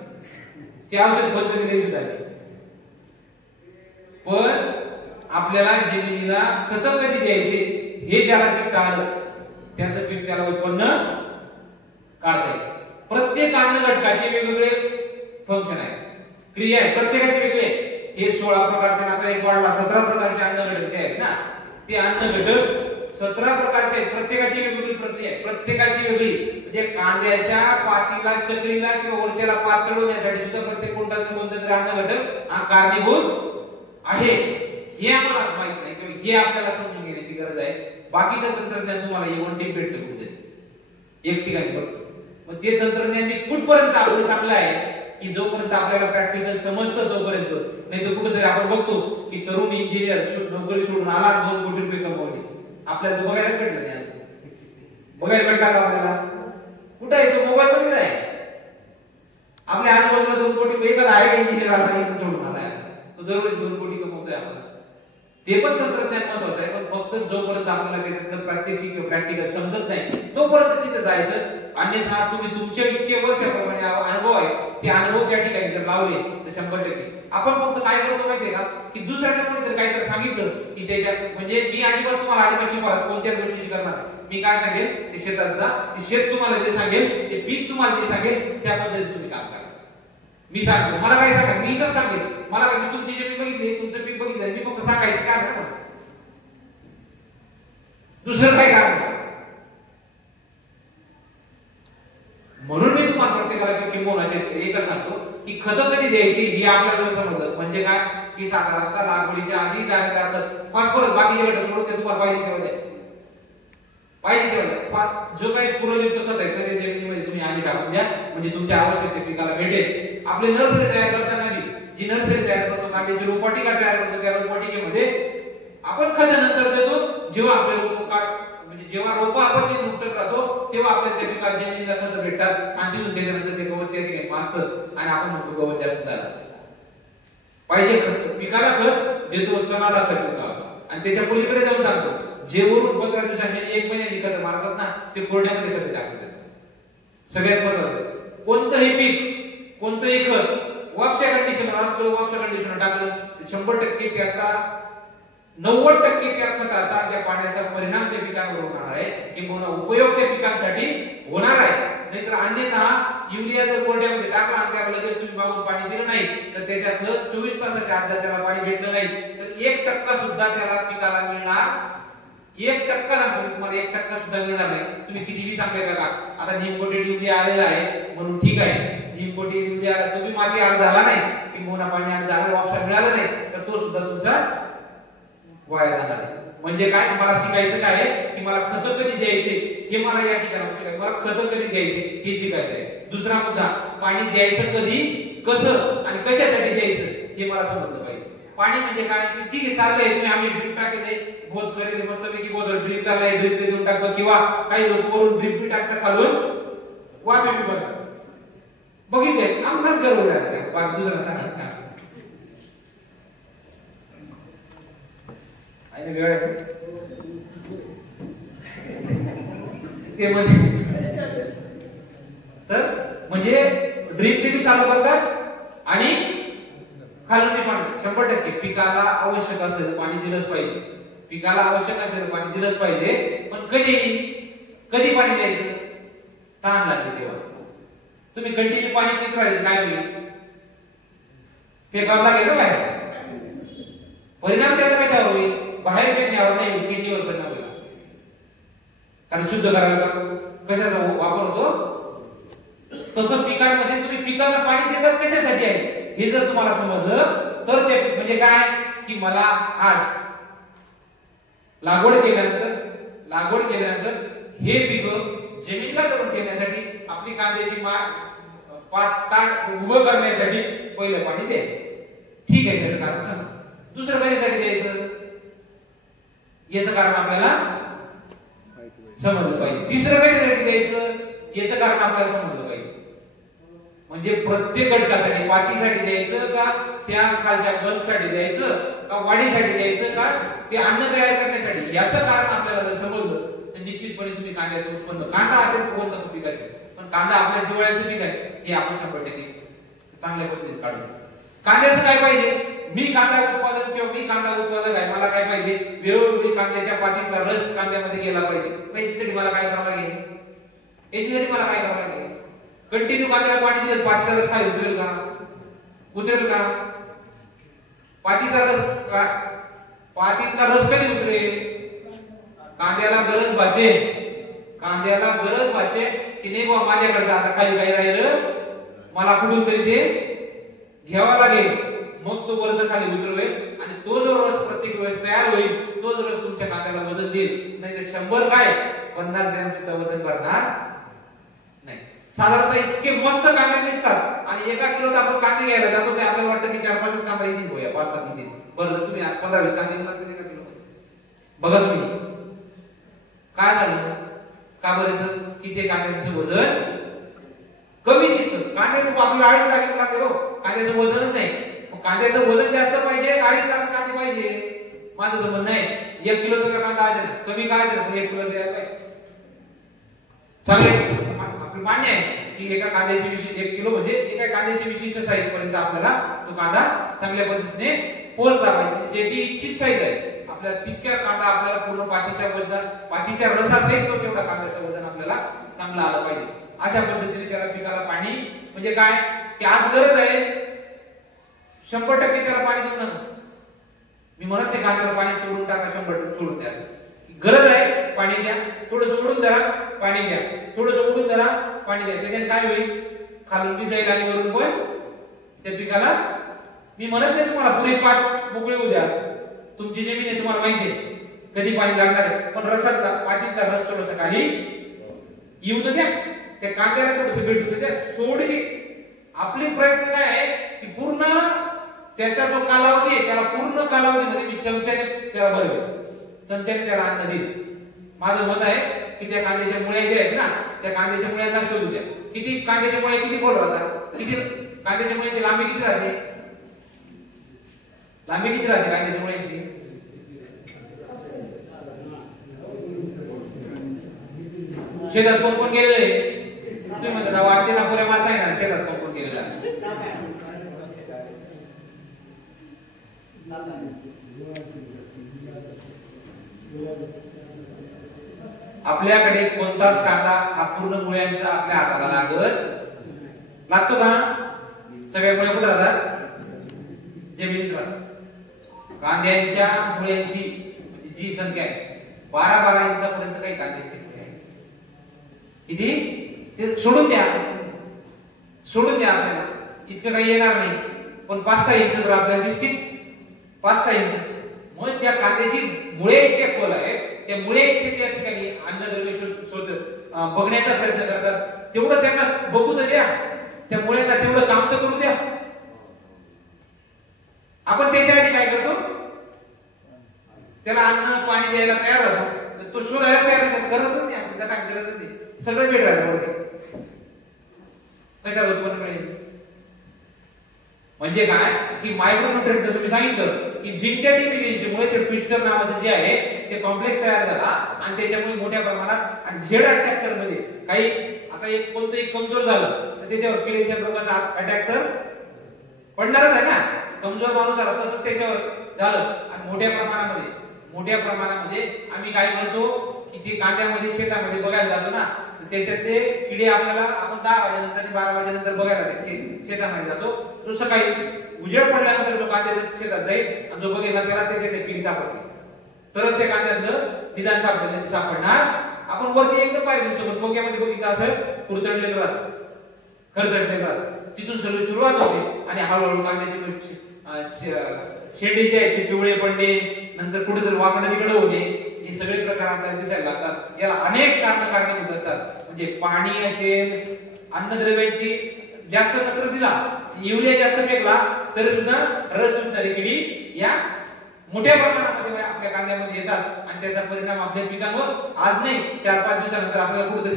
ते औषध कोणतं दिले सुद्धा. पण आपल्याला जमिनीला खत कधी द्यायचे हे ज्याला शिकता आलं त्याचं पीक त्याला उत्पन्न काढता येईल. प्रत्येक अन्न घटकाचे वेगवेगळे फंक्शन आहे, क्रिया आहे, प्रत्येकाचे वेगळे. हे 16 प्रकारचे, आता एक वाढला 17 प्रकारचे अन्न घटक जे आहेत ना, ते अन्न घटक 17 प्रकारचे आहेत. प्रत्येकाची वेगवेगळी प्रक्रिया आहे, प्रत्येकाची वेगळी. म्हणजे कांद्याच्या पातीला, चक्रीला किंवा वरच्याला पात चढवण्यासाठी सुद्धा प्रत्येक कोणता अन्न घटक हा कारणीभूत आहे. हे आम्हाला माहित नाही किंवा हे आपल्याला समजून घेण्याची गरज आहे. बाकीचं तंत्रज्ञान तुम्हाला येऊन टीप भेटतं कुठेतरी एक ठिकाणी बघतो. मग ते तंत्रज्ञान कुठपर्यंत आपलं चांगलं आहे की जोपर्यंत आपल्याला प्रॅक्टिकल समजतं तोपर्यंत. नाही तर कुठेतरी आपण बघतो की तरुण इंजिनियर नोकरी सोडून आला, 2 कोटी रुपये कमवले. आपल्याला तो बघायला भेटलं नाही. बघायला भेटला का आपल्याला? कुठं आहे तो? मोबाईल मध्येच आहे. आपल्या आजूबाजूला 2 कोटी एखादा आहे इंजिनियर आला इथून सोडून आलाय, तो दररोज 2 कोटी कमवतोय आपल्याला. ते पण तंत्रज्ञान महत्वाचं आहे. पण फक्त जोपर्यंत आपल्याला त्याच्यातलं प्रात्यक्षिक किंवा प्रॅक्टिकल समजत नाही तोपर्यंत तिथे जायचं. अन्यथा तुम्ही तुमचे इतके वर्षाप्रमाणे अनुभव आहे, ते अनुभव त्या ठिकाणी जर लावले तर 100%. आपण फक्त काय करतो माहितीये का की दुसऱ्याने कोणीतरी काहीतरी सांगितलं की त्याच्यात, म्हणजे मी अजिबात तुम्हाला अजिबात शिकवणार कोणत्याच गोष्टीची करणार. मी काय सांगेल ते शेताचा, ते शेत तुम्हाला जे सांगेल, ते पीक तुम्हाला जे सांगेल त्या पद्धतीने तुम्ही काम करा. मी सांगतो, मला काय सांगा, मी इथंच सांगेल. मला काय, मी तुमची जमीन बघितली, तुमचं पीक बघितलं, मी फक्त सांगायचं काय म्हणा, दुसरं काय काम. म्हणून मी तुम्हाला प्रत्येकाला किंवा शेतकरी एकच सांगतो की खत कधी द्यायची हे आपल्याला समजलं. म्हणजे काय, की साधारणतः लागवडीच्या आधी जाणीदार खत फॉस्फरस बाकीचे घटक सोडून ते तुम्हाला पाहिजे तेवढं द्या. पाहिजे तेवढं जो काही स्फुरदयुक्त खत आहे ते जमिनीमध्ये तुम्ही आधी टाकून द्या, म्हणजे तुमच्या आवश्यक ते पिकाला भेटेल. आपले नर्सरी तयार करताना बी जी नर्सरी तयार करतो, कांद्याची रोपवाटिका तयार करतो, त्या रोपवाटिकेमध्ये आपण खत नंतर देतो जेव्हा आपले रोप म्हणजे जेव्हा रोप आपण ते नुकतच राहतो तेव्हा आपल्या त्या पिकाला जमिनीला खत भेटतात आणि तिथून त्याच्यानंतर ते गवत त्या ठिकाणी मासतं आणि आपण म्हणतो गवत जास्त झालं पाहिजे. खत पिकाला खत देतो, तणाला खत देतो आपण आणि त्याच्या पलीकडे जाऊन सांगतो जे वरून 15 दिवसांनी 1 महिन्यानी खत मारतात ना ते कोरड्यामध्ये खत टाकतात. सगळ्यात महत्त्वाचं कोणतंही पीक कोणतंही खत वापसा कंडिशनर असतो, वापसा कंडिशनर टाकलं 100% त्याचा 90% त्या खताचा त्या पाण्याचा परिणाम त्या पिकांवर होणार आहे किंवा उपयोग त्या पिकांसाठी होणार आहे. नाहीतर अन्यथा युरिया जर कोरड्यामध्ये टाकला आणि त्याला लगेच तुम्ही मागून पाणी दिलं नाही तर त्याच्यातलं 24 तासाच्या आत जर त्याला पाणी भेटलं नाही तर 1% सुद्धा त्याला पिकाला मिळणार 1% सांगतो तुम्हाला 1% सुद्धा मिळणार नाही. तुम्ही कितीही सांगताय का आता निमकोटेड युरिया आलेला आहे म्हणून ठीक आहे, निमकोटेड युरिया तुम्ही माती आड झाला नाही किंवा पाणी आड झाला वापसा मिळाला नाही तर तो सुद्धा तुमचा वाया जाणार आहे. म्हणजे काय मला शिकायचं काय आहे की मला खत कधी द्यायचे हे मला या ठिकाणी शिकायचं, मला खत कधी द्यायचे हे शिकायचं आहे. दुसरा मुद्दा पाणी द्यायचं कधी, कसं आणि कशासाठी द्यायचं हे मला समजलं पाहिजे. पाणी म्हणजे काय ठीक आहे चाललंय तुम्ही आम्ही ड्रिप टाकले बोध करेल मस्तपैकी बोध ड्रिप चाललंय ड्रिप ते देऊन टाकतो किंवा काही लोक वरून ड्रिप बी टाकतात खालून वाफे बी बघितले आम्हालाच गर्व झाला. बाकी दुसरा सांगा ते म्हणजे ड्रीप चालू करतात आणि खालून पाणी 100% पिकाला आवश्यक असलेलं पाणी दिलंच पाहिजे. पिकाला आवश्यक असलेलं पाणी दिलंच पाहिजे. पण कधी पाणी द्यायचं ताण लागते तेव्हा. तुम्ही कंटिन्यू पाणी पित राहिले काय होईल फेकावं लागेल काय परिणाम त्याचा कशावर होईल बाहेर फेकण्यावर नाही किडनीवर परिणाम होईल. कारण शुद्ध करायला कशाचा वापर होतो तसं पिकांमध्ये तुम्ही पिकांना पाणी देतात कशासाठी आहे हे जर तुम्हाला समजलं तर ते म्हणजे काय की मला आज लागवड केल्यानंतर हे पीक जमिनीला धरून ठेवण्यासाठी आपली कांद्याची पात उभं करण्यासाठी पहिलं पाणी द्यायचं. ठीक आहे त्याचं कारण सांगा. दुसरं कशासाठी द्यायचं याचं कारण आपल्याला समजलं पाहिजे. तिसरं कशासाठी द्यायचं याचं कारण आपल्याला समजलं पाहिजे. म्हणजे प्रत्येक घटकासाठी पातीसाठी द्यायचं का त्या खालच्या गलसाठी द्यायचं का वाढीसाठी द्यायचं का ते अन्न तयार करण्यासाठी याचं कारण आपल्याला जर समजलं तर निश्चितपणे तुम्ही कांद्याचं उत्पन्न कांदा असेल कोणतं पीक असेल पण कांदा आपल्या जिव्हाळ्याचं पीक आहे हे आपण 100% चांगल्या पद्धतीने काढू. कांद्याचं काय पाहिजे मी कांदा उत्पादन किंवा मी कांदा उत्पादक आहे मला काय पाहिजे वेळोवेळी कांद्याच्या पातीतला रस कांद्यामध्ये गेला पाहिजे. याच्यासाठी मला काय करावं लागेल कंटिन्यू कांद्याला पाणी दिलं पातीचा रस काय उतरेल का पातीचा रस पातीतला रस कधी उतरेल कांद्याला गरज भाषेल की नाही बाबा माझ्याकडे आता खाली काही राहिलं मला कुठून तरी ते घ्यावा लागेल मग तो वर्ष खाली उतरवेल आणि तो जो रस प्रत्येक वेळेस तयार होईल तोच रस तुमच्या कांद्याला वजन देईल. नाही तर 100 काय 50 ग्रॅम सुद्धा वजन करणार नाही. साधारणतः इतके मस्त कांदे दिसतात आणि 1 किलोत आपण कांदे घ्यायला जातो ते आपल्याला वाटतं की 4-5 कांदा येतील गोया 5-7 येतील. बरं तुम्ही 15-20 कांदे लागतील 1 किलो बघा तुम्ही काय झालं का बरं की ते कांद्याचं वजन कमी दिसतं. कांद्याचं आपल्याला आळीच लागेल लागते हो कांद्याचं वजनच नाही. कांद्याचं वजन जास्त पाहिजे अडीच लाख कांदे पाहिजे माझं तर म्हणणं आहे 1 किलोचा कांदा आहे ना कमी काय आहे 1 किलोचा यायला पाहिजे. चांगले आपलं मान्य आहे की एका कांद्याची 1 किलो म्हणजे एका कांद्याची विशिष्ट साईज पर्यंत आपल्याला तो कांदा चांगल्या पद्धतीने पोहोचला पाहिजे ज्याची इच्छित साईज आहे. आपल्याला तितक्या कांदा आपल्याला पूर्ण पातीच्या रसासहित तो तेवढा कांद्याचं वजन आपल्याला चांगलं आलं पाहिजे. अशा पद्धतीने त्याला पिकाला पाणी म्हणजे काय की आज गरज आहे 100% त्याला पाणी देऊ नका. मी म्हणत नाही कांद्याला पाणी तोडून टाका 100% सोडून द्या. गरज आहे पाणी द्या थोडंसं उडून धरा पाणी द्या थोडंसं उडून धरा पाणी द्या. त्याच्याने काय होईल खालून बी जाईल आणि वरून पण त्या पिकाला मी म्हणत नाही तुम्हाला पुरे पात मोकळे होऊ द्या, तुमची जमीन आहे तुम्हाला माहिती आहे कधी पाणी लागणार आहे, पण रसातला पातीतला रस थोडासा खाली येऊ तर द्या, त्या कांद्याला थोडस भेटू तर द्या. थोडीशी आपले प्रयत्न काय आहे की पूर्ण त्याचा जो कालावधी आहे त्याला पूर्ण कालावधीमध्ये मी चमच्याने त्याला भरवेल, चमच्याने त्याला अन्न देईल. माझं मत आहे की त्या कांद्याच्या मुळ्या जे आहेत ना त्या कांद्याच्या मुळ्यांना शोधू द्या. किती कांद्याच्या मुळ्या किती खोल राहतात, किती कांद्याच्या मुळ्याची लांबी किती राहते, लांबी किती राहते कांद्याच्या मुळ्यांची? शेतात कोण कोण गेलेलं आहे? तुम्ही म्हणता वाटेला पुऱ्या माणसं आहे ना, शेतात कोण कोण गेलेला आहे? आपल्याकडे कोणताच कांदा हा पूर्ण मुळ्यांचा आपल्या हाताला लागतो का? सगळ्या मुळे कुठे राहतात? जमिनीत राहतात. कांद्यांच्या मुळ्यांची जी संख्या आहे 12-12 इंचापर्यंत काही कांद्यांची मुळे आहे. किती? ते सोडून द्या आपल्याला इतकं काही येणार नाही, पण 5-6 इंच जर आपल्याला दिसतील 5-6 इंच, मग त्या कांद्याची मुळे इतके खोल आहेत, त्या मुळे इतके त्या ठिकाणी अन्नद्रव्य शोध बघण्याचा प्रयत्न करतात. तेवढं त्यांना बघू तर द्या, त्या मुळ्यांना तेवढं काम तर करू द्या. आपण त्याच्या आधी काय करतो? त्याला अन्न पाणी द्यायला तयार राहतो, तो शोधायला तयार नाही, गरज नाही आपल्याला, काय गरज नाही, सगळं भेट राहतं. कशाला उत्पन्न मिळेल? म्हणजे काय की मायक्रोन्यूट्रिएंट जसं मी सांगितलं की झिंकच्या डिफिशियन्सीमुळे ते ट्विस्टर नावाचं जे आहे ते कॉम्प्लेक्स तयार झाला आणि त्याच्यामुळे मोठ्या प्रमाणात आणि झेड अटॅकर मध्ये काही आता एक कोणतं एक कमजोर झालं तर त्याच्यावर किडीच्या रोगाचा अटॅक तर पडणारच आहे ना. कमजोर माणूस झाला तसंच त्याच्यावर झालं. आणि मोठ्या प्रमाणामध्ये आम्ही काय करतो की ते कांद्यामध्ये शेतामध्ये बघायला जातो ना, त्याच्यातले किडे आपल्याला आपण 10 वाजेनंतर 12 वाजेनंतर बघायला शेतामध्ये जातो. तो सकाळी उजेड पडल्यानंतर जो कांद्याच्या शेतात जाईल आणि जो बघेल ना त्याला त्याच्यात किडी सापडते, तरच त्या कांद्यातलं निदान सापडणार. आपण वरती एकदम पाहिजे दिसतो पण डोक्यामध्ये बघितलं असं कुरतडलेलं राहतं, खरचटलेलं राहतं. तिथून सगळी सुरुवात होते आणि हळूहळू कांद्याचे शेंडे जे आहेत ते पिवळे पडणे, नंतर कुठेतरी वाकडं तिकडं होणे, हे सगळे प्रकार आपल्याला दिसायला लागतात. याला अनेक कारणीभूत असतात. म्हणजे पाणी असेल, अन्नद्रव्यांची जास्त नत्र दिला, युरिया जास्त फेकला तरी सुद्धा रस सुटणारी किडी या मोठ्या प्रमाणामध्ये आपल्या कांद्यामध्ये येतात आणि त्याचा परिणाम आपल्या पिकांवर आज नाही 4-5 दिवसानंतर आपल्याला कुठेतरी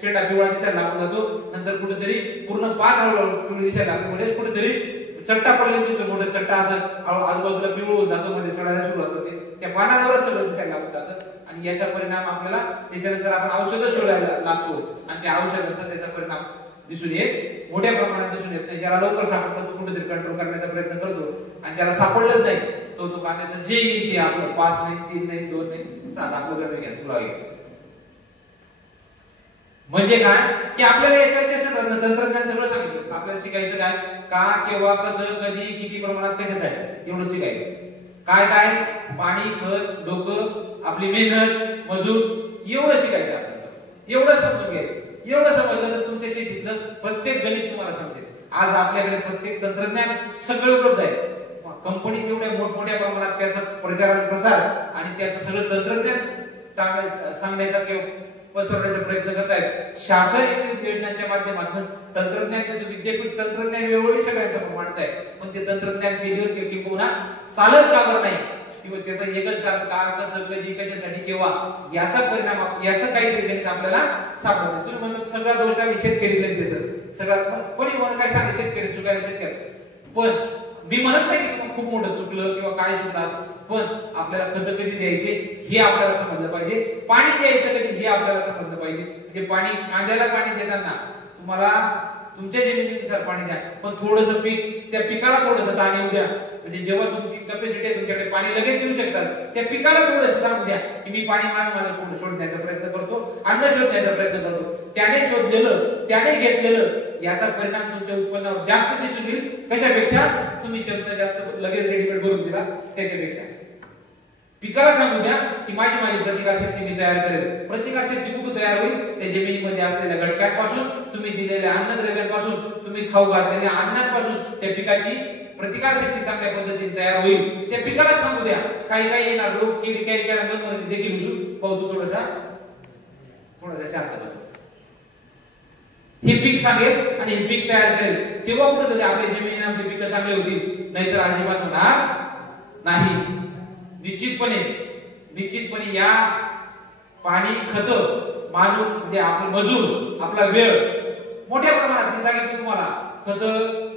शेंडा पिवळा दिसायला लागून जातो, नंतर कुठेतरी पूर्ण पात हळूहळू पिवळी दिसायला लागते, म्हणजे कुठेतरी चट्टा पडलेला दिसतो, मोठा चट्टा असं आजूबाजूला पिवळ होऊन जातो, मध्ये सडायला सुरुवात होते, त्या पानांवरच सगळं दिसायला लागून जातं आणि याचा परिणाम आपल्याला त्याच्यानंतर आपण औषधं शोधायला लागतो आणि त्या औषधांचा त्याचा परिणाम दिसून येत मोठ्या प्रमाणात दिसून येत नाही. ज्याला लवकर सापडलं तो कुठेतरी कंट्रोल करण्याचा प्रयत्न करतो आणि ज्याला सापडलंच नाही तो कांद्याचं जे येईल ते आपलं 5 नाही 3 नाही 2 नाही 7 आपलं गरज घ्या तुला येईल. म्हणजे काय की आपल्याला याच्यावर तंत्रज्ञान सगळं सांगितलं. आपल्याला शिकायचं काय, का, केव्हा, कसं, कधी, किती प्रमाणात, कशासाठी, एवढं शिकायचं. काय काय पाणी, खत, डोकं, आपली मेहनत, मजूर, एवढं शिकायचं आपल्याला. एवढं समजून घ्यायचं. एवढं समजलं तर तुमच्या शेतीतलं प्रत्येक गणित तुम्हाला समजेल. आज आपल्याकडे प्रत्येक तंत्रज्ञान सगळं उपलब्ध आहे. कंपनी जेवढ्या मोठमोठ्या प्रमाणात त्याचा प्रचार आणि प्रसार आणि त्याचं सगळं तंत्रज्ञान सांगण्याचा किंवा पसरवण्याचा प्रयत्न करतायत. शासन योजनांच्या माध्यमातून तंत्रज्ञान विद्यापीठ तंत्रज्ञान वेळोवेळी सगळ्यांचं मांडत आहे, पण ते तंत्रज्ञान केल्यावर किंवा चालत का बरं नाही किंवा त्याचं एकच कारण का, कसं, कधी, कशासाठी, केव्हा, याचा परिणाम याचं काहीतरी गणित आपल्याला सापडत नाही. तुम्ही म्हणतात सगळा दोष आम्ही शेतकरी गणित देतात, सगळ्यात कोणी म्हणून काय सांगते शेतकरी चुकायला शेतकरी, पण मी म्हणत नाही की खूप मोठं चुकलं किंवा काय चुकलं, पण आपल्याला खत कधी द्यायचे हे आपल्याला समजलं पाहिजे, पाणी द्यायचं कधी हे आपल्याला समजलं पाहिजे. म्हणजे पाणी, कांद्याला पाणी देताना तुम्हाला तुमच्या जमिनीनुसार पाणी द्या, पण थोडंसं पीक त्या पिकाला थोडंसं ताण येऊ द्या. म्हणजे जेव्हा तुमची कॅपॅसिटी आहे तुमच्याकडे पाणी लगेच देऊ शकतात, त्या पिकाला थोडंसं सांगू द्या की मी पाणी मला शोधण्याचा प्रयत्न करतो, अन्न शोधण्याचा प्रयत्न करतो. त्याने शोधलेलं, त्याने घेतलेलं याचा परिणाम तुमच्या उत्पन्नावर जास्त दिसून येईल. कशापेक्षा तुम्ही चमचा जास्त लगेच रेडीमेड भरून दिला त्याच्यापेक्षा. पिकाला सांगू द्या की माझी प्रतिकारशक्ती मी तयार करेल. प्रतिकारशक्ती कुठून तयार होईल? त्या जमिनीमध्ये असलेल्या घटकांपासून, तुम्ही दिलेल्या अन्नद्रव्यांपासून, तुम्ही खाऊ घातलेल्या अन्नांपासून त्या पिकाची प्रतिकारशक्ती चांगल्या पद्धतीने तयार होईल. त्या पिकाला सांगू द्या. काही येणार रोग किडी काही देखील पाहतो थोडासा शांत बस. हे पीक सांगेल आणि हे पीक तयार करेल. तेव्हा कुठे आपल्या जमिनीने आपली पिकं चांगली होतील, नाहीतर अजिबात होणार नाही. निश्चितपणे या पाणी, खत, मानव म्हणजे आपले मजूर, आपला वेळ मोठ्या प्रमाणात मी सांगितलं तुम्हाला. खत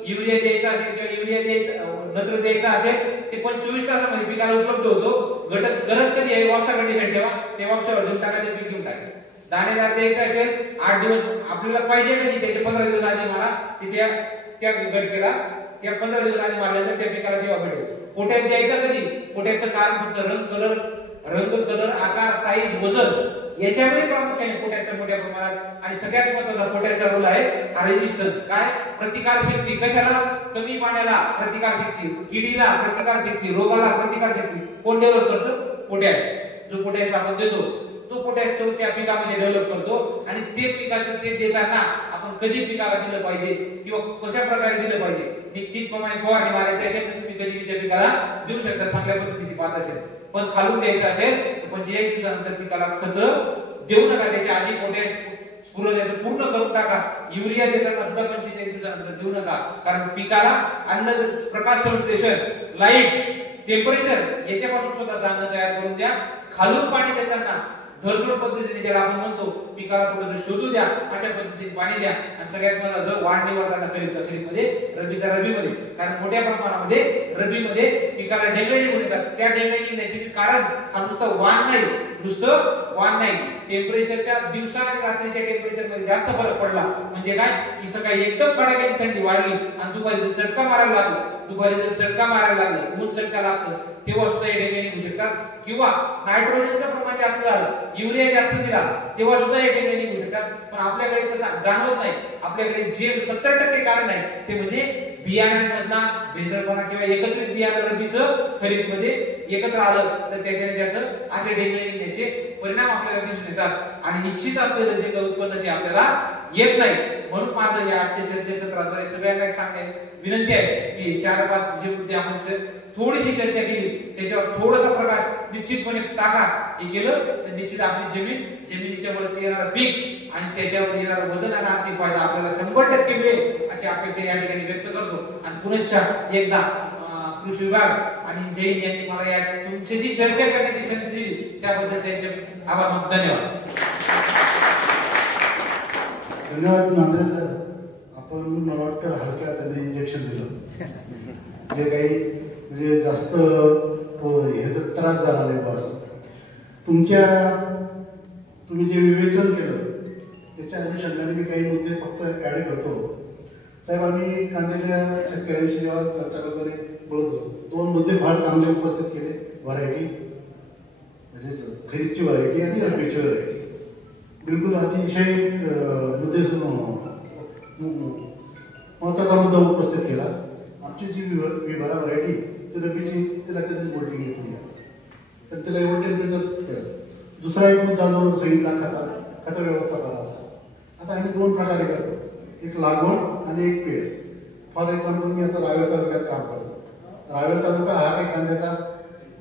युरिया द्यायचा असेल किंवा युरिया द्यायचा नत्र द्यायचा असेल ते 25 तासामध्ये पिकाला उपलब्ध होतो. गरज कधी आहे वापसा कंडिशन ठेवा, ते वापसावर देऊन टाकायचं, पीक घेऊन टाकायचं. दाणेदार द्यायचं असेल 8 दिवस आपल्याला पाहिजे कधी त्याचे 15 दिवस आधी मला त्या गटकेला त्या 15 दिवस आधी मारल्यानंतर त्या पिकाला तेव्हा भेटेल. पोटॅश द्यायचं कधी? पोटॅशचं कारण फक्त रंग, कलर, आकार, साईज, वजन याच्यामुळे प्रामुख्याने पोटॅशचा मोठ्या प्रमाणात. आणि सगळ्यात महत्त्वाचा पोटॅशचा रोल आहे हा रेजिस्टन्स. काय? प्रतिकारशक्ती. कशाला? कमी पाण्याला प्रतिकारशक्ती, किडीला प्रतिकारशक्ती, रोगाला प्रतिकारशक्ती कोण डेव्हलप करतं? पोटॅश. जो पोटॅश आपण देतो तो पोटॅश तो त्या पिकामध्ये डेव्हलप करतो. आणि ते पिकाचं ते देताना आपण कधी पिकाला दिलं पाहिजे किंवा कशा प्रकारे दिलं पाहिजे, निश्चितपणे फवारणी मारायची असेल तर तुम्ही कधी त्या पिकाला देऊ शकता चांगल्या पद्धतीची पाहत असेल. पण खालून द्यायचं असेल तर 25 दिवसानंतर पिकाला खत देऊ नका. त्याच्या आधी पोटॅश पुरवठ्याचं पूर्ण करून टाका. युरिया देताना सुद्धा 25 दिवसानंतर देऊ नका. कारण पिकाला अन्न, प्रकाश संश्लेषण, लाईट, टेम्परेचर याच्यापासून स्वतःचं अन्न तयार करून द्या. खालून पाणी देताना धरसोड पद्धतीने ज्याला आपण म्हणतो पिकाला थोडंसं शोधू द्या, अशा पद्धतीने पाणी द्या. आणि सगळ्यात मला जर वाढ निवडताना खरीपमध्ये, रब्बीचा रब्बीमध्ये, कारण मोठ्या प्रमाणामध्ये रब्बीमध्ये पिकाला डेंगळे निघून येतात. त्या डेंगळे निघण्याचे कारण हा नुसतं वाण नाही. टेम्परेचरच्या दिवसा आणि रात्रीच्या टेम्परेचर मध्ये जास्त फरक पडला म्हणजे काय की सकाळी एकदम कडाक्याची थंडी वाढली आणि दुपारी जर चटका मारायला लागलं, ऊन चटका लागतं, तेव्हा सुद्धा हे डेंगळे निघू शकतात. किंवा नायट्रोजनचं प्रमाण जास्त झालं, युरिया जास्त दिला, तेव्हा सुद्धा हे डेंगळे निघू शकतात. पण आपल्याकडे तसं जाणवत नाही. आपल्याकडे जे 70% कारण आहे ते म्हणजे बियाण्यांमधला भेसळपणा किंवा एकत्रित बियाणं रब्बीचं खरीपमध्ये एकत्र आलं तर त्याच्याने त्याचं असे डेंगळे निघण्याचे परिणाम आपल्याला दिसून येतात. आणि निश्चित असलेलं जे काही उत्पन्न ते आपल्याला येत नाही. म्हणून माझं या आजच्या चर्चेसत्राद्वारे सगळ्यांना सांगायची विनंती आहे की 4-5 जे मुद्दे आपण थोडीशी चर्चा केली त्याच्यावर थोडासा प्रकाश निश्चितपणे टाका. हे केलं तर निश्चित आपली जमिनीच्या वरती येणारं पीक आणि त्याच्यावर येणारं वजन आणि आर्थिक फायदा आपल्याला 100% मिळेल अशी अपेक्षा या ठिकाणी व्यक्त करतो. आणि पुनश्च एकदा कृषी विभाग आणि जैन यांनी मला या तुमच्याशी चर्चा करण्याची संधी दिली त्याबद्दल त्यांचे आभार. धन्यवाद. धन्यवाद नांद्रे सर. आपण मला वाटतं हलक्या त्याने इंजेक्शन दिलं जे काही म्हणजे जास्त ह्याचा त्रास झाला नाही बस. तुम्ही जे विवेचन केलं त्याच्या अनुषंगाने मी काही मुद्दे फक्त ऍड करतो. साहेब, आम्ही कांद्याच्या शेतकऱ्यांशी जेव्हा चर्चा करताना बोलत होतो 2 मुद्दे फार चांगले उपस्थित केले. व्हरायटी म्हणजे खरीपची व्हरायटी आणि रब्बीची व्हरायटी बिलकुल अतिशय महत्वाचा मुद्दा उपस्थित केला. आमची जी विभारा व्हरायटी ती रब्बीची त्याला कधीच मोल्डिंग येत नाही तर त्याला एवढं टेम्परेचर ठेवायचं. दुसरा एक मुद्दा जो सांगितला खत व्यवस्थापनाचा. आता आम्ही 2 प्रकारे करतो, एक लागवड आणि एक पेर. फॉर एक्झाम्पल मी आता रावेर तालुक्यात काम करतो. रावेर तालुका हा काही कांद्याचा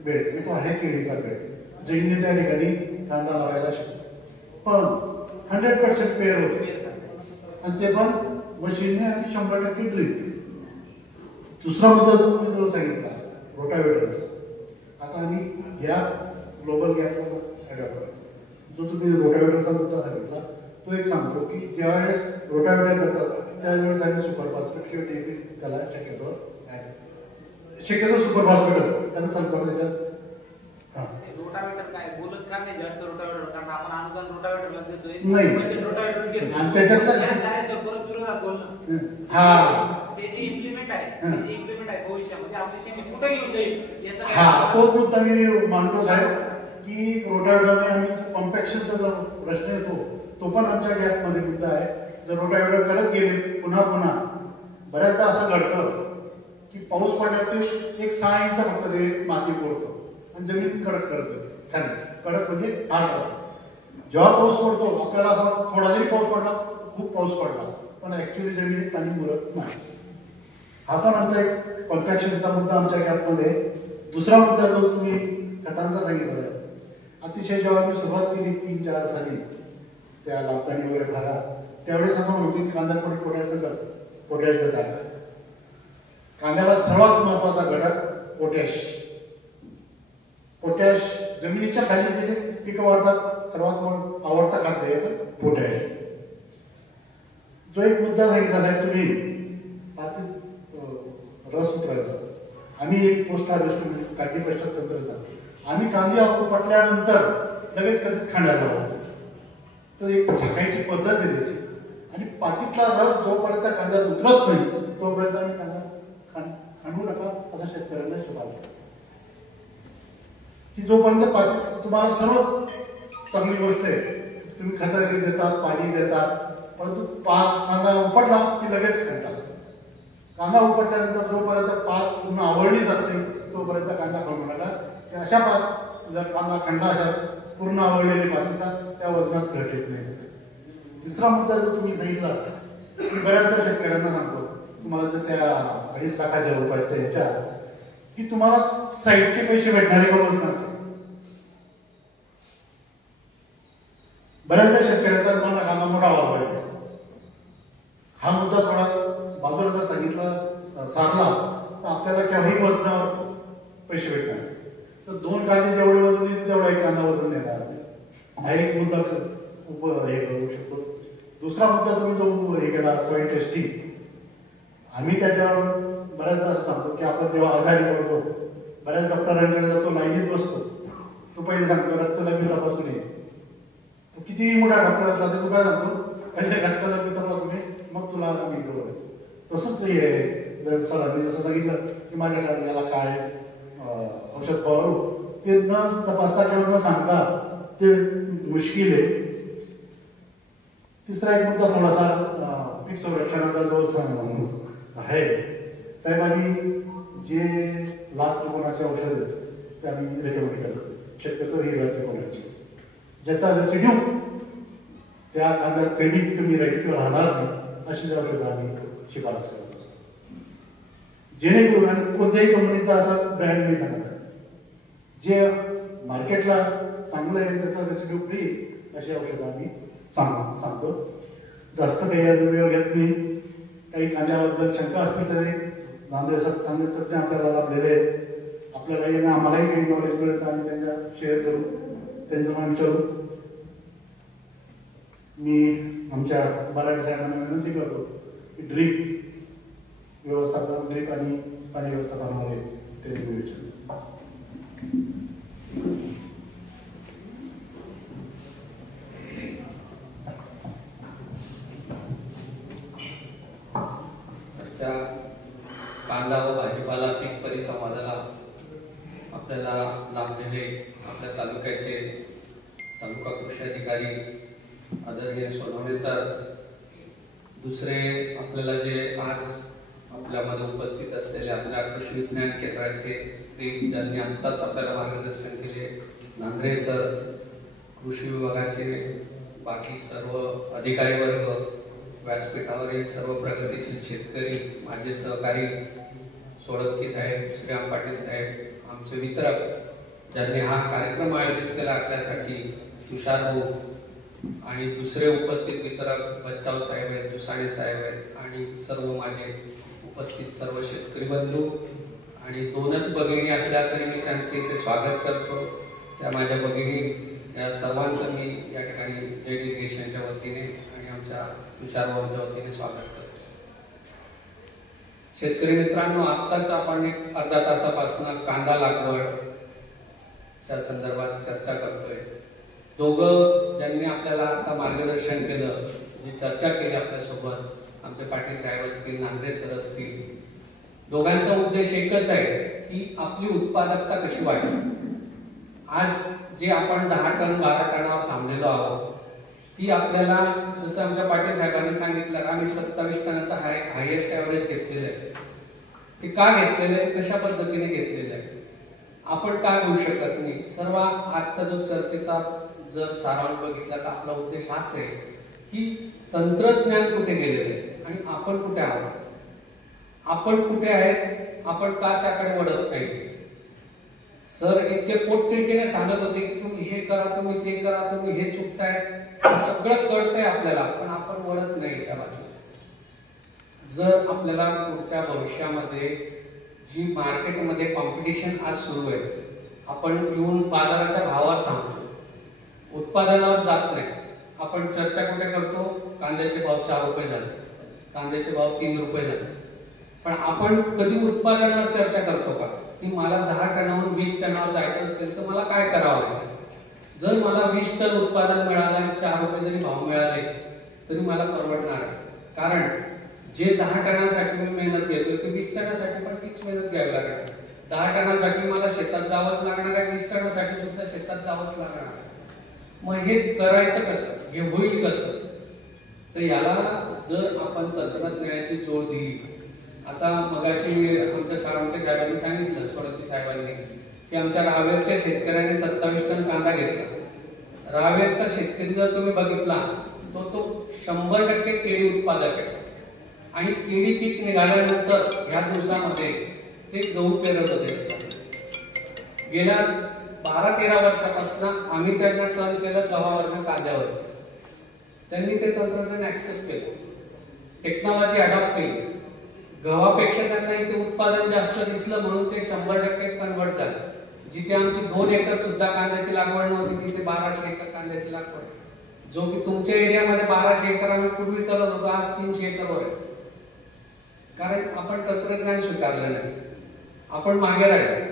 बेड, तो आहे केळीचा बेड. जैनने त्या ठिकाणी कांदा लावायला शिकतो. पण 100% पेर होते आणि ते पण मशीनने आणि 100% ड्रीप. दुसरा मुद्दा जो तुम्ही जो सांगितला रोटावेटरचा. आता आम्ही या ग्लोबल गॅपला अडॅप्ट करतो. जो तुम्ही रोटावेटरचा मुद्दा सांगितला तो एक सांगतो की ज्यावेळेस रोटावेटर करतात त्यावेळेस आम्ही सुपर फॉस्फेट किंवा DAP त्याला शक्यतो सुपर फॉस्फेट त्यांना सल्फर त्याच्यात. रोटावेटर काय बोलत का नाही जास्त रोटावेटर, कारण आपण अनुदान रोटावेटरला देतोय नाही रोटावेटर घेतो आणि त्याच्यात परत विरोधात बोलणं त्याची इम्प्लिमेंट आहे भविष्यामध्ये आपली शेती कुठे घेऊन जाईल याचा तोच मुद्दा मी मांडतो साहेब की रोटावेटरने आम्ही कॉम्पॅक्शनचा जो प्रश्न येतो तो पण आमच्या गॅपमध्ये मुद्दा आहे. जर रोटावेटर करत गेले पुन्हा बऱ्याचदा असं घडतं की पाऊस पडल्यावर एक 6 इंच फक्त ते माती पोळतं आणि जमीन कडक करतं खाली. कडक म्हणजे हार्ड करतं. जेव्हा पाऊस पडतो आपल्याला असा थोडा जरी पाऊस पडला खूप पाऊस पडला पण ऍक्च्युअली जमिनीत पाणी मुरत नाही. हा पण आमचा एक कॉन्ट्रॅक्शनचा मुद्दा आमच्या गॅपमध्ये. दुसरा मुद्दा जो तुम्ही खतांचा सांगितला, अतिशय जेव्हा मी सुरुवात केली 3-4 साली त्या लाकडाने वगैरे भरा, त्यावेळेस असं म्हणतो की कांदा पोटॅश देतात. कांद्याला सर्वात महत्वाचा घटक पोटॅश. पोटॅश जमिनीच्या खाली जे पिकं वाढतात सर्वात आवडता खाद्य आहे तर पोटॅश. जो एक मुद्दा सांगितला आहे तुम्ही रस उतरायचा, आम्ही एक पोस्ट हार्वेस्टिंग काढणी पश्चात तंत्रज्ञान, आम्ही कांदे पटल्यानंतर लगेच कधीच खांडायला लावतो. तर एक झाकायची पद्धत आहे त्याची, आणि पातीतला रस जोपर्यंत कांद्यात उतरत नाही तोपर्यंत आम्ही कांदा खांडू नका असं शेतकऱ्यांना शिकवतो. की जोपर्यंत पातीत तुम्हाला सर्व चांगली गोष्ट आहे, तुम्ही खतं देतात, पाणी देतात, परंतु कांदा उपटला की लगेच खांडतात. कांदा उपटल्यानंतर जोपर्यंत पात पूर्ण आवडली जात नाही तोपर्यंत कांदा खाऊ नका. अशा पात जर कांदा खंडा अशा पूर्ण आवडलेली पातीचा त्या वजनात घट येत नाही. तिसरा मुद्दा जो तुम्ही सांगितला की बऱ्याचदा शेतकऱ्यांना सांगतो, तुम्हाला जर त्या 2.5 लाखाच्या रुपयाच्या ह्याच्या की तुम्हाला साईडचे पैसे भेटणारे का वजनाचे. बऱ्याचदा शेतकऱ्याचा मला कांदा मोठा आवडला. हा मुद्दा थोडा बाजूला जर सांगितला सारला तर आपल्याला केव्हाही वजनावर पैसे भेटणार. तर 2 कांदे जेवढे वजन देतील तेवढा एक कांदा वजन देणार. हा एक मुद्दा हे करू शकतो. दुसरा मुद्दा तुम्ही जो हे केला सॉइल टेस्टिंग, आम्ही त्याच्यावर बऱ्याचदा असं सांगतो की आपण जेव्हा आजारी पडतो बऱ्याच डॉक्टरांकडे जातो, लाईनीत बसतो, तो पहिले सांगतो रक्तलघवी तपासून ये. तो कितीही मोठा डॉक्टर असला तर तू काय सांगतो, पहिले रक्तलघवी तपासून ये मग तुला मी करू. तसंच हे आहे, सरांनी जसं सांगितलं की माझ्या याला काय औषध फवारू, ते न तपासता किंवा न सांगता ते मुश्किल आहे. तिसरा एक मुद्दा थोडासा पीक संरक्षणाचा जो आहे साहेब, आम्ही जे लाख त्रिकोणाचे औषध आहेत ते आम्ही रेकमेंड करतो, शक्यतो हिरव्या त्रिकोणाची, ज्याचा रेसिड्यू त्या कांद्यात कमी राहील किंवा राहणार नाही अशी औषधं आम्ही शिफारस करत असतो. जेणेकरून आणि कोणत्याही कंपनीचा असा ब्रँड नाही सांगत जे मार्केटला चांगलं आहे त्याचा रेसिड्यू फ्री अशी औषधं आम्ही सांगतो. जास्त काही वेळ घेत नाही. काही कांद्याबद्दल शंका असतील तरी नांद्रे चांगले तज्ञ आपल्याला लाभलेले आहेत. आपल्यालाही आम्हालाही काही नॉलेज मिळेल तर आम्ही त्यांच्या शेअर करू, त्यांना विचारू. मी आमच्या बराटे साहेबांना विनंती करतो की ड्रीप व्यवस्थापन, ड्रीप आणि पाणी व्यवस्थापनावर त्यांनी विचारलं. कांदा व भाजीपाला पीक परिसंवादाला आपल्याला लाभलेले आपल्या तालुक्याचे तालुका कृषी अधिकारी आदरणीय सोनवणे सर, दुसरे आपल्याला जे आज आपल्यामध्ये उपस्थित असलेले आपल्या कृषी विज्ञान केंद्राचे श्री ज्यांनी आत्ताच आपल्याला मार्गदर्शन केले नांद्रे सर, कृषी विभागाचे बाकी सर्व अधिकारी वर्ग, व्यासपीठावरील सर्व प्रगतीशील शेतकरी, माझे सहकारी सोळंकी साहेब, श्रीराम पाटील साहेब, आमचे वितरक ज्यांनी हा कार्यक्रम आयोजित केला आपल्यासाठी, तुषार भाऊ आणि दुसरे उपस्थित वितरक बच्चाव साहेब आहेत, दुसाणे साहेब आहेत आणि सर्व माझे उपस्थित सर्व शेतकरी बंधू आणि 2च भगिनी असल्या तरी मी त्यांचे इथे स्वागत करतो. त्या माझ्या भगिनी या सर्वांचं मी या ठिकाणी जय इरिगेशनच्या वतीने आणि आमच्या तुषार भाऊंच्या वतीने स्वागत करतो. शेतकरी मित्रांनो, आत्ताच आपण एक अर्धा तासापासून कांदा लागवडच्या संदर्भात चर्चा करतोय. दोघं ज्यांनी आपल्याला आता मार्गदर्शन केलं, जी चर्चा केली आपल्यासोबत, आमचे पाटील साहेब असतील, नांद्रे सर असतील, दोघांचा उद्देश एकच आहे की आपली उत्पादकता कशी वाढेल. आज जे आपण 10 टन 12 टनावर थांबलेलो आहोत ती आपल्याला, जसं आमच्या पाटील साहेबांनी सांगितलं, आम्ही 27 टनाचा हायएस्ट ॲव्हरेज घेतलेलं आहे. ते का घेतलेलं आहे, कशा पद्धतीने घेतलेलं आहे, आपण का घेऊ शकत नाही. सर्व आजचा जो चर्चेचा जर सारांश बघितला तर आपला उद्देश हाच आहे की तंत्रज्ञान कुठे गेलेलं आहे आणि आपण कुठे आहोत. आपण कुठे आहेत, आपण का त्याकडे वळत नाही. सर इतके पोटतिडकीने सांगत होते की तुम्ही हे करा, तुम्ही ते करा, तुम्ही हे चुकताय, सगळं कळतंय आपल्याला, पण आपण वळत नाही त्या बाजूला. जर आपल्याला पुढच्या भविष्यामध्ये जी मार्केटमध्ये कॉम्पिटिशन आज सुरू आहे, आपण येऊन बाजाराच्या भावात थांबतो, उत्पादनावर जात नाही. आपण चर्चा कुठे करतो, कांद्याचे भाव 4 रुपये झाले, कांद्याचे भाव 3 रुपये झाले, पण आपण कधी उत्पादनावर चर्चा करतो का, की मला 10 टनावरून 20 टनावर जायचं असेल तर मला काय करावं लागेल. जर मला 20 टन उत्पादन मिळालं आणि 4 रुपये जरी भाव मिळाले तरी मला परवडणार आहे. कारण जे 10 टनासाठी मी मेहनत घेतोय ते 20 टनासाठी पण तीच मेहनत घ्यावी लागणार. 10 टनासाठी मला शेतात जावंच लागणार आहे, 20 टनासाठी सुद्धा शेतात जावंच लागणार आहे. मग हे करायचं कसं, हे होईल कसं. तर याला जर आपण तंत्रज्ञानाची जोड दिली, आता मगाशी आमच्या साळुंखे साहेबांनी सांगितलं, सोडती साहेबांनी, की आमच्या रावेरच्या शेतकऱ्यांनी 27 टन कांदा घेतला. रावेरचा शेतकरी जर तुम्ही बघितला तो 100% केळी उत्पादक आहे आणि केळी पीक निघाल्यानंतर ह्या दिवसामध्ये ते गहू पेरत होते. गेल्या 12-13 वर्षापासून आम्ही त्यांना टर्न केलं गव्हावरनं कांद्यावर. त्यांनी ते तंत्रज्ञान ऍक्सेप्ट केलं, टेक्नॉलॉजी अडॉप्ट केली. गव्हापेक्षा त्यांना इथे उत्पादन जास्त दिसलं म्हणून ते 100% कन्वर्ट झालं. जिथे आमची 2 एकर सुद्धा कांद्याची लागवड नव्हती तिथे 1200 एकर कांद्याची लागवड, जो की तुमच्या एरियामध्ये 1200 एकर आम्ही पूर्वी करत होतो, आज 300 एकरवर आहे. कारण आपण तंत्रज्ञान स्वीकारलं नाही, आपण मागे राहिलो.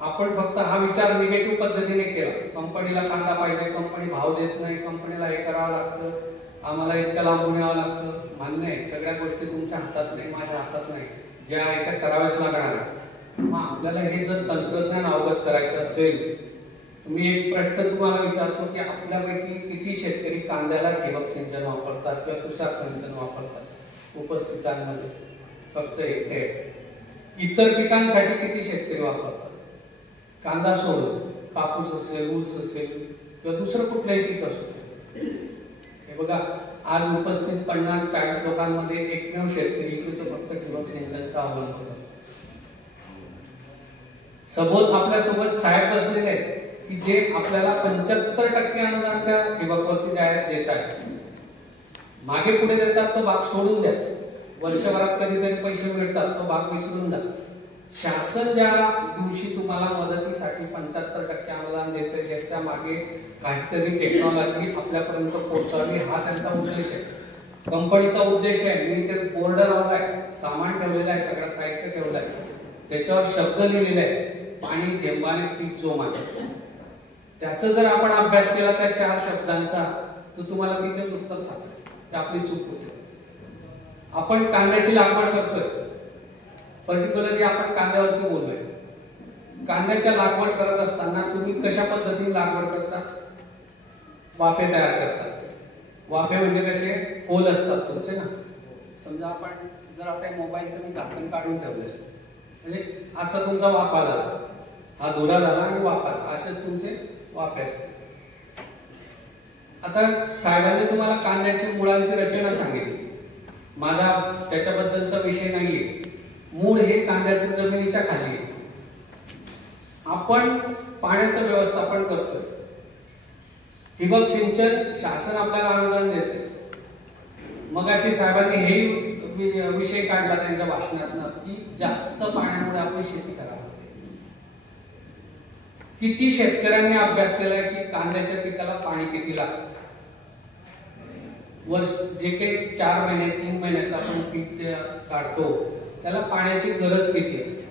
आपण फक्त हा विचार निगेटिव्ह पद्धतीने केला, कंपनीला कांदा पाहिजे, कंपनी भाव देत नाही, कंपनीला हे करावं लागतं, आम्हाला इतकं लांबून यावं लागतं. मान्य आहे, सगळ्या गोष्टी तुमच्या हातात नाही, माझ्या हातात नाही, ज्या आहे त्या कराव्याच लागणार. मग आपल्याला हे जर तंत्रज्ञान अवगत करायचं असेल, मी एक प्रश्न तुम्हाला विचारतो की आपल्यापैकी किती शेतकरी कांद्याला ठिबक सिंचन वापरतात किंवा तुषार सिंचन वापरतात उपस्थितांमध्ये? फक्त एकटे. इतर पिकांसाठी किती शेतकरी वापरतात? कांदा सोडून कापूस असेल, ऊस असेल किंवा दुसरं कुठलंही पीक असो. हे बघा, आज उपस्थित 50-40 लोकांमध्ये एकमेव शेतकरी की तो फक्त ठिबक सिंचनचा अवलंब करतो. आपल्यासोबत साहेब बसलेले आहेत की जे आपल्याला 75% अनुदान त्या ठिबकवरती देत आहेत. मागे पुढे देतात तो भाग सोडून द्या, वर्षभरात कधीतरी पैसे मिळतात तो भाग विसरून जा. शासन ज्या दिवशी तुम्हाला मदतीसाठी 75% अनुदान देते त्याच्या मागे काहीतरी टेक्नॉलॉजी आपल्यापर्यंत पोहोचवावी हा त्यांचा उद्देश आहे, कंपनीचा उद्देश आहे. मी ते बोर्ड लावलाय, सामान ठेवलेलं आहे, सगळं साहित्य ठेवलंय, त्याच्यावर शब्द लिहिलेले आहे, पाणी थेंबाने पीक जोमाने. त्याचा जर आपण अभ्यास केला त्या 4 शब्दांचा तर तुम्हाला तिथेच उत्तर सापडेल की आपली चूक होती. आपण कांद्याची लागवड करतोय, पर्टिक्युलरली आपण कांद्यावरती बोलूया. कांद्याच्या लागवड करत असताना तुम्ही कशा पद्धतीने लागवड करता? वाफे तयार करतात. वाफे म्हणजे कसे? होल असतात तुमचे ना. समजा आपण जर आता मोबाईलचं मी झाकण काढून ठेवलं म्हणजे असा तुमचा वाफा झाला, हा धुरा झाला आणि वाफा, असेच तुमचे वाफे असतात. आता साहेबांनी तुम्हाला कांद्याच्या मुळांची रचना सांगितली, माझा त्याच्याबद्दलचा विषय नाहीये. मूळ हे कांद्याचं जमिनीच्या खाली आहे. आपण पाण्याचं व्यवस्थापन करतोय, ठिबक सिंचन शासन आपल्याला अनुदान देते. मगाशी साहेबांनी हे विषय काढला त्यांच्या भाषणातनं की जास्त पाण्यामुळे आपली शेती करावी. किती शेतकऱ्यांनी अभ्यास केलाय की कांद्याच्या पिकाला पाणी किती लागतं? वर्ष जे काही 4 महिने 3 महिन्याचं आपण पीक काढतो त्याला पाण्याची गरज किती असते?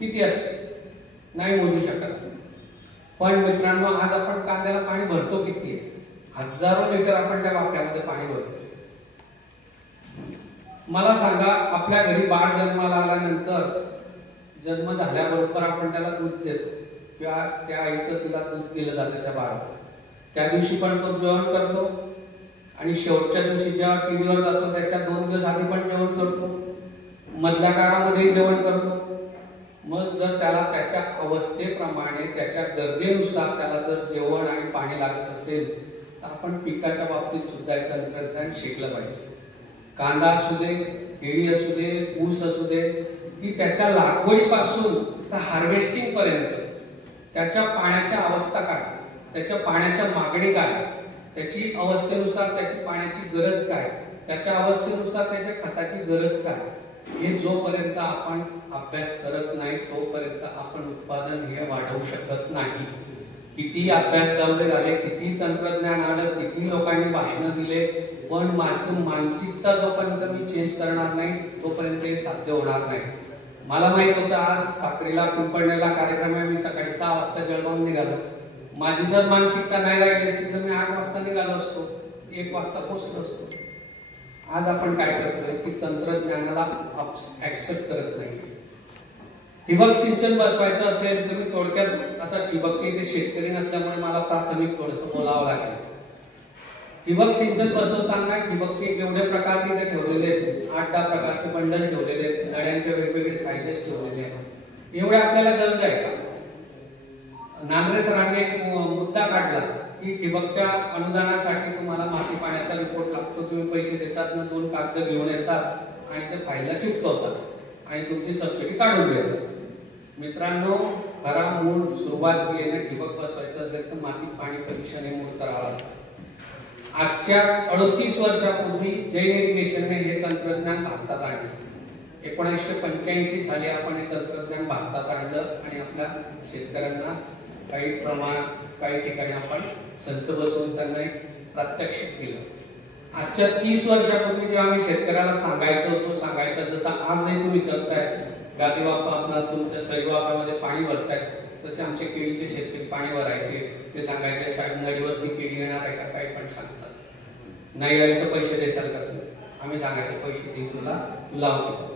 किती असते? नाही मोजू शकत. पण मित्रांनो, आज आपण कांद्याला पाणी भरतो किती आहे? हजारो लिटर आपण त्या वाफ्यामध्ये पाणी भरतो. मला सांगा, आपल्या घरी बाळ जन्माला आल्यानंतर जन्म झाल्याबरोबर आपण त्याला दूध देतो किंवा त्या आईचं तिला दूध दिलं जातं त्या बाळाला. त्या दिवशी पण तो जेवण करतो आणि शेवटच्या दिवशी जेव्हा टीव्हीवर जातो त्याच्या 2 दिवस आधी पण जेवण करतो, मधल्या काळामध्ये जेवण करतो. मग जर त्याला त्याच्या अवस्थेप्रमाणे त्याच्या गरजेनुसार त्याला जर जेवण आणि पाणी लागत असेल तर आपण पिकाच्या बाबतीत सुद्धा तंत्रज्ञान शिकलं पाहिजे. कांदा असू दे, केळी असू दे, ऊस असू दे, की त्याच्या लागवडीपासून तर हार्वेस्टिंग पर्यंत त्याच्या पाण्याच्या अवस्था काय, त्याच्या पाण्याच्या मागणी काय, त्याची अवस्थेनुसार त्याची पाण्याची गरज काय, त्याच्या अवस्थेनुसार त्याच्या खताची गरज काय, हे जोपर्यंत आपण अभ्यास करत नाही तोपर्यंत आपण उत्पादन हे वाढवू शकत नाही. किती अभ्यास झाले, किती तंत्रज्ञान आलं, किती लोकांनी भाषणं दिले, पण माझं मानसिकता जोपर्यंत मी चेंज करणार नाही तोपर्यंत हे साध्य होणार नाही. मला माहित होतं आज साक्रीला पिंपळनेरला कार्यक्रम आहे, मी सकाळी 6 वाजता जळगावून निघालो. माझी जर मानसिकता नाही राहिली असती तर मी 8 वाजता निघालो असतो, 1 वाजता पोहोचलो असतो. आज आपण काय करतोय की तंत्रज्ञानाला ऍक्सेप्ट करत नाही. ठिबक सिंचन बसवायचं असेल तर मी थोडक्यात, आता ठिबकचे इथे शेतकरी नसल्यामुळे मला प्राथमिक थोडंसं बोलावं लागेल. ठिबक सिंचन बसवताना ठिबकचे एवढे प्रकार तिथे ठेवलेले आहेत, 8-10 प्रकारचे बंडल ठेवलेले आहेत, नळ्यांचे वेगवेगळे साईजेस ठेवलेले आहेत. एवढे आपल्याला गरज आहे का? नांद्रे सरांनी एक मुद्दा काढला की ठिबकच्या अनुदानासाठी तुम्हाला माती पाण्याचा रिपोर्ट लागतो, तुम्ही पैसे देतात ना, 2 कागद घेऊन येतात आणि ते फाईलला चिपकवतात आणि तुमची सबसिडी काढून घेतात. मित्रांनो, खरा मूळ सुरुवात जी आहे ना, ठिबक बसवायचं असेल तर माती पाणी परीक्षण हे मूळ करावं लागतं. आजच्या 38 वर्षापूर्वी जैन इरिगेशनने हे तंत्रज्ञान भारतात आणले. 1985 साली आपण हे तंत्रज्ञान भारतात आणलं आणि आपल्या शेतकऱ्यांना काही ठिकाणी आपण संच बसवून त्यांना प्रात्यक्षिक केलं. आजच्या 30 वर्षापूर्वी जेव्हा आम्ही शेतकऱ्याला सांगायचं जसं आजही तुम्ही करताय, गादी वापा तुमच्या सैव वापामध्ये पाणी भरताय, तसे आमचे केळीचे शेतकरी पाणी भरायचे. ते सांगायचे साहेब नळीवरती केळी येणार आहे का, काही पण सांगतात. नाही आले तर पैसे देसाल का तुम्ही? आम्ही सांगायचे पैसे देईन तुला होते.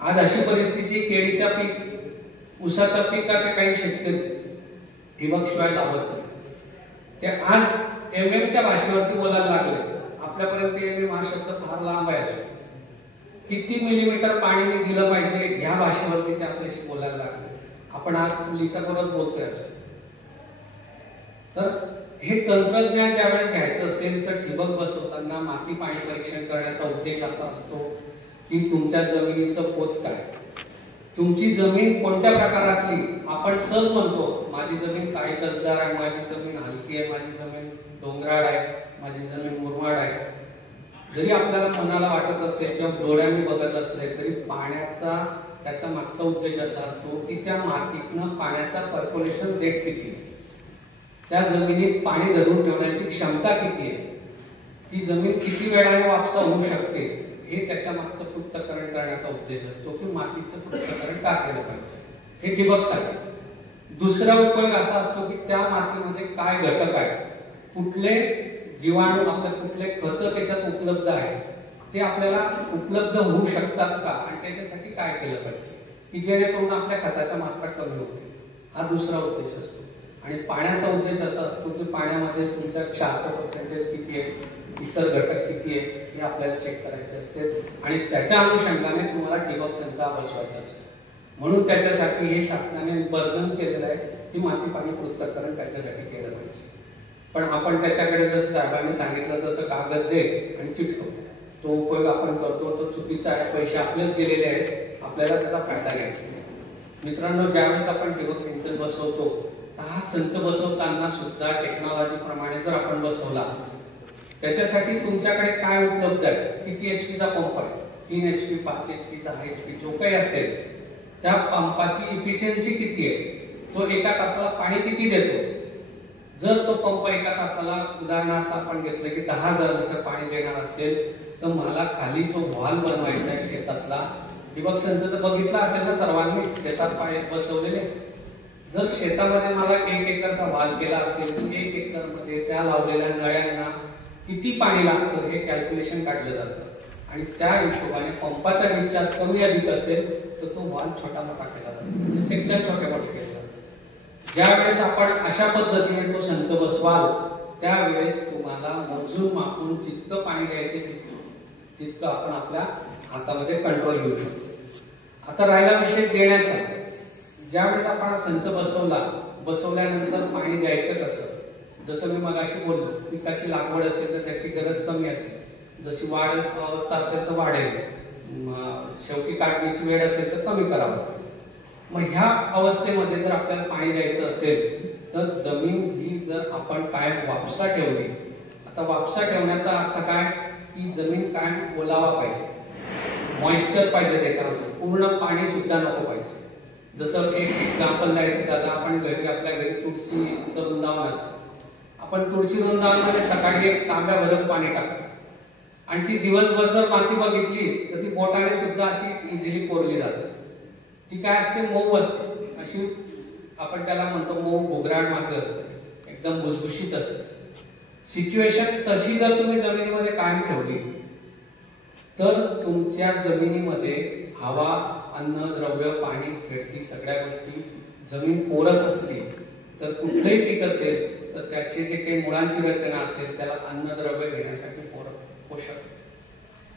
आज अशी परिस्थिती, केळीचा पीक, ऊसाचा पिकाचे काही शेतकरी ठिबक शिवाय लावत नाही. ते आज MM च्या भाषेवरती बोलायला लागले. आपल्यापर्यंत MM हा शब्द फार लांब आहे. किती मिलीमीटर पाणी मी दिलं पाहिजे ह्या भाषेवरती ते आपल्याशी बोलायला लागले. आपण आज लिटरवरच बोलतोय. तर हे तंत्रज्ञान ज्यावेळेस घ्यायचं असेल तर ठिबक बसवताना माती पाणी परीक्षण करण्याचा उद्देश असा असतो की तुमच्या जमिनीचं पोत काय, तुमची जमीन कोणत्या प्रकारातली. आपण सहज म्हणतो माझी जमीन काळी कसदार आहे, माझी जमीन हलकी आहे, माझी जमीन डोंगराळ आहे, माझी जमीन मुरमाड आहे. जरी आपल्याला मनाला वाटत असेल किंवा डोळ्यांनी बघत असले तरी पाण्याचा त्याचा मागचा उद्देश असा असतो की त्या मातीतनं पाण्याचा पर्क्युलेशन रेट किती आहे, त्या जमिनीत पाणी धरून ठेवण्याची क्षमता किती आहे, ती जमीन किती वेळाने वापसा होऊ शकते, हे त्याच्या मागचं पृथक्करण करण्याचा उद्देश असतो की मातीचं पृथक्करण का केलं पाहिजे. हे ठिबकसाठी. दुसरा उपयोग असा असतो की त्या मातीमध्ये काय घटक आहे, कुठले जीवाणू, आपल्या कुठले खत त्याच्यात उपलब्ध आहे, ते आपल्याला उपलब्ध होऊ शकतात का आणि त्याच्यासाठी काय केलं पाहिजे की जेणेकरून आपल्या खताच्या मात्रा कमी होतील. हा दुसरा उद्देश असतो. आणि पाण्याचा उद्देश असा असतो की पाण्यामध्ये तुमच्या क्षारचं पर्सेंटेज किती आहे, इतर घटक किती आहे, हे आपल्याला चेक करायचे असते आणि त्याच्या अनुषंगाने तुम्हाला ठिबक संच बसवायचा असतो. म्हणून त्याच्यासाठी हे शासनाने वर्णन केलेलं आहे की माती पाणी पृथक्करण त्याच्यासाठी केलं पाहिजे. पण आपण त्याच्याकडे जसं साहेबांनी सांगितलं तसं कागद दे आणि चिटकव, तो उपयोग आपण करतो तो चुकीचा आहे. पैसे आपलेच गेलेले आहेत, आपल्याला त्याचा फायदा घ्यायचा नाही. मित्रांनो, ज्यावेळेस आपण ठिबक सिंचन बसवतो तर हा संच बसवताना सुद्धा टेक्नॉलॉजी प्रमाणे जर आपण बसवला, त्याच्यासाठी तुमच्याकडे काय उपलब्ध आहे, किती HP चा पंप आहे, 3 HP, 5 HP, 10 HP, जो काही असेल त्या पंपाची इफिशियन्सी किती आहे, तो एका तासाला पाणी किती देतो. जर तो पंप एका तासाला उदाहरणार्थ आपण घेतलं की 10,000 लिटर पाणी देणार असेल तर मला खाली जो व्हॉल्व बनवायचा आहे शेतातला, ठिबक संच तर बघितला असेल ना सर्वांनी, शेतात पाणी बसवलेले. जर शेतामध्ये मला 1 एकरचा व्हॉल्व केला असेल तर 1 एकर मध्ये त्या लावलेल्या नळ्यांना किती पाणी लागतं हे कॅल्क्युलेशन काढलं जातं आणि त्या हिशोबाने पंपाचा रिचार्ज कमी अधिक असेल तर तो व्हॉल्व छोटा मोठा केला जातो, म्हणजे सेक्शन छोटे मोठे केले जातात. ज्यावेळेस आपण अशा पद्धतीने तो संच बसवाल त्यावेळेस तुम्हाला मोजून मापून जितकं पाणी द्यायचे तितकं आपण आपल्या हातामध्ये कंट्रोल घेऊ शकतो. आता राहिला विषय देण्याचा. ज्यावेळेस आपण संच बसवल्यानंतर पाणी द्यायचं कसं, जसं मी मगाशी बोललो, पिकाची लागवड असेल तर त्याची गरज कमी असेल जशी वाढ अवस्था असेल तर वाढेल, शेवटी काढणीची वेळ असेल तर कमी करावं. मग ह्या अवस्थेमध्ये जर आपल्याला पाणी द्यायचं असेल तर जमीन ही जर आपण कायम वापसा ठेवली, आता वापसा ठेवण्याचा अर्थ काय की जमीन कायम ओलावा पाहिजे, मॉइश्चर पाहिजे, त्याच्यामध्ये पूर्ण पाणी सुद्धा नको पाहिजे. जसं एक एक्झाम्पल द्यायचं झालं, आपण घरी आपल्या घरी तुळशीचं वृंदावन असतं, आपण तुळशी वृंदावनमध्ये सकाळी एक तांब्याभरच पाणी टाकतो आणि ती दिवसभर जर माती बघितली तर ती बोटाने सुद्धा अशी इझिली कोरली जाते. ती काय असते, मऊ असते, अशी आपण त्याला म्हणतो मऊ भोगराळ माती असते, एकदम भुसभुशीत असते. सिच्युएशन तशी जर तुम्ही जमिनीमध्ये कायम ठेवली तर तुमच्या जमिनीमध्ये हवा, अन्न, द्रव्य, पाणी, खेळती सगळ्या गोष्टी, जमीन पोरस असली तर कुठलंही पीक असेल तर त्याचे जे काही मुळांची रचना असेल त्याला अन्न द्रव्य घेण्यासाठी पोषक.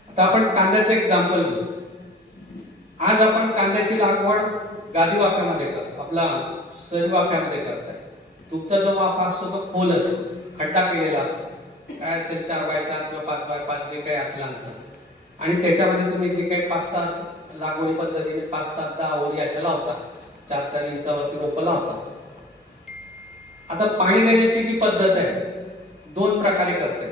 आता आपण कांद्याचं एक्झाम्पल घेऊ. आज आपण कांद्याची लागवड गादी वाफ्यामध्ये करतो, आपला सरी वाफ्यामध्ये करताय. तुमचा जो वाफा असतो तो खोल असतो, खड्डा केलेला असतो, काय असेल 4x4 किंवा 5x5 जे काही असलं अंतर, आणि त्याच्यामध्ये तुम्ही जे काही 5-6 लागवडी पद्धतीने 5-7-10 ओळी अशा लावता, 4-4 इंचावरती रोपं लावता. आता पाणी देण्याची जी पद्धत आहे 2 प्रकारे करते.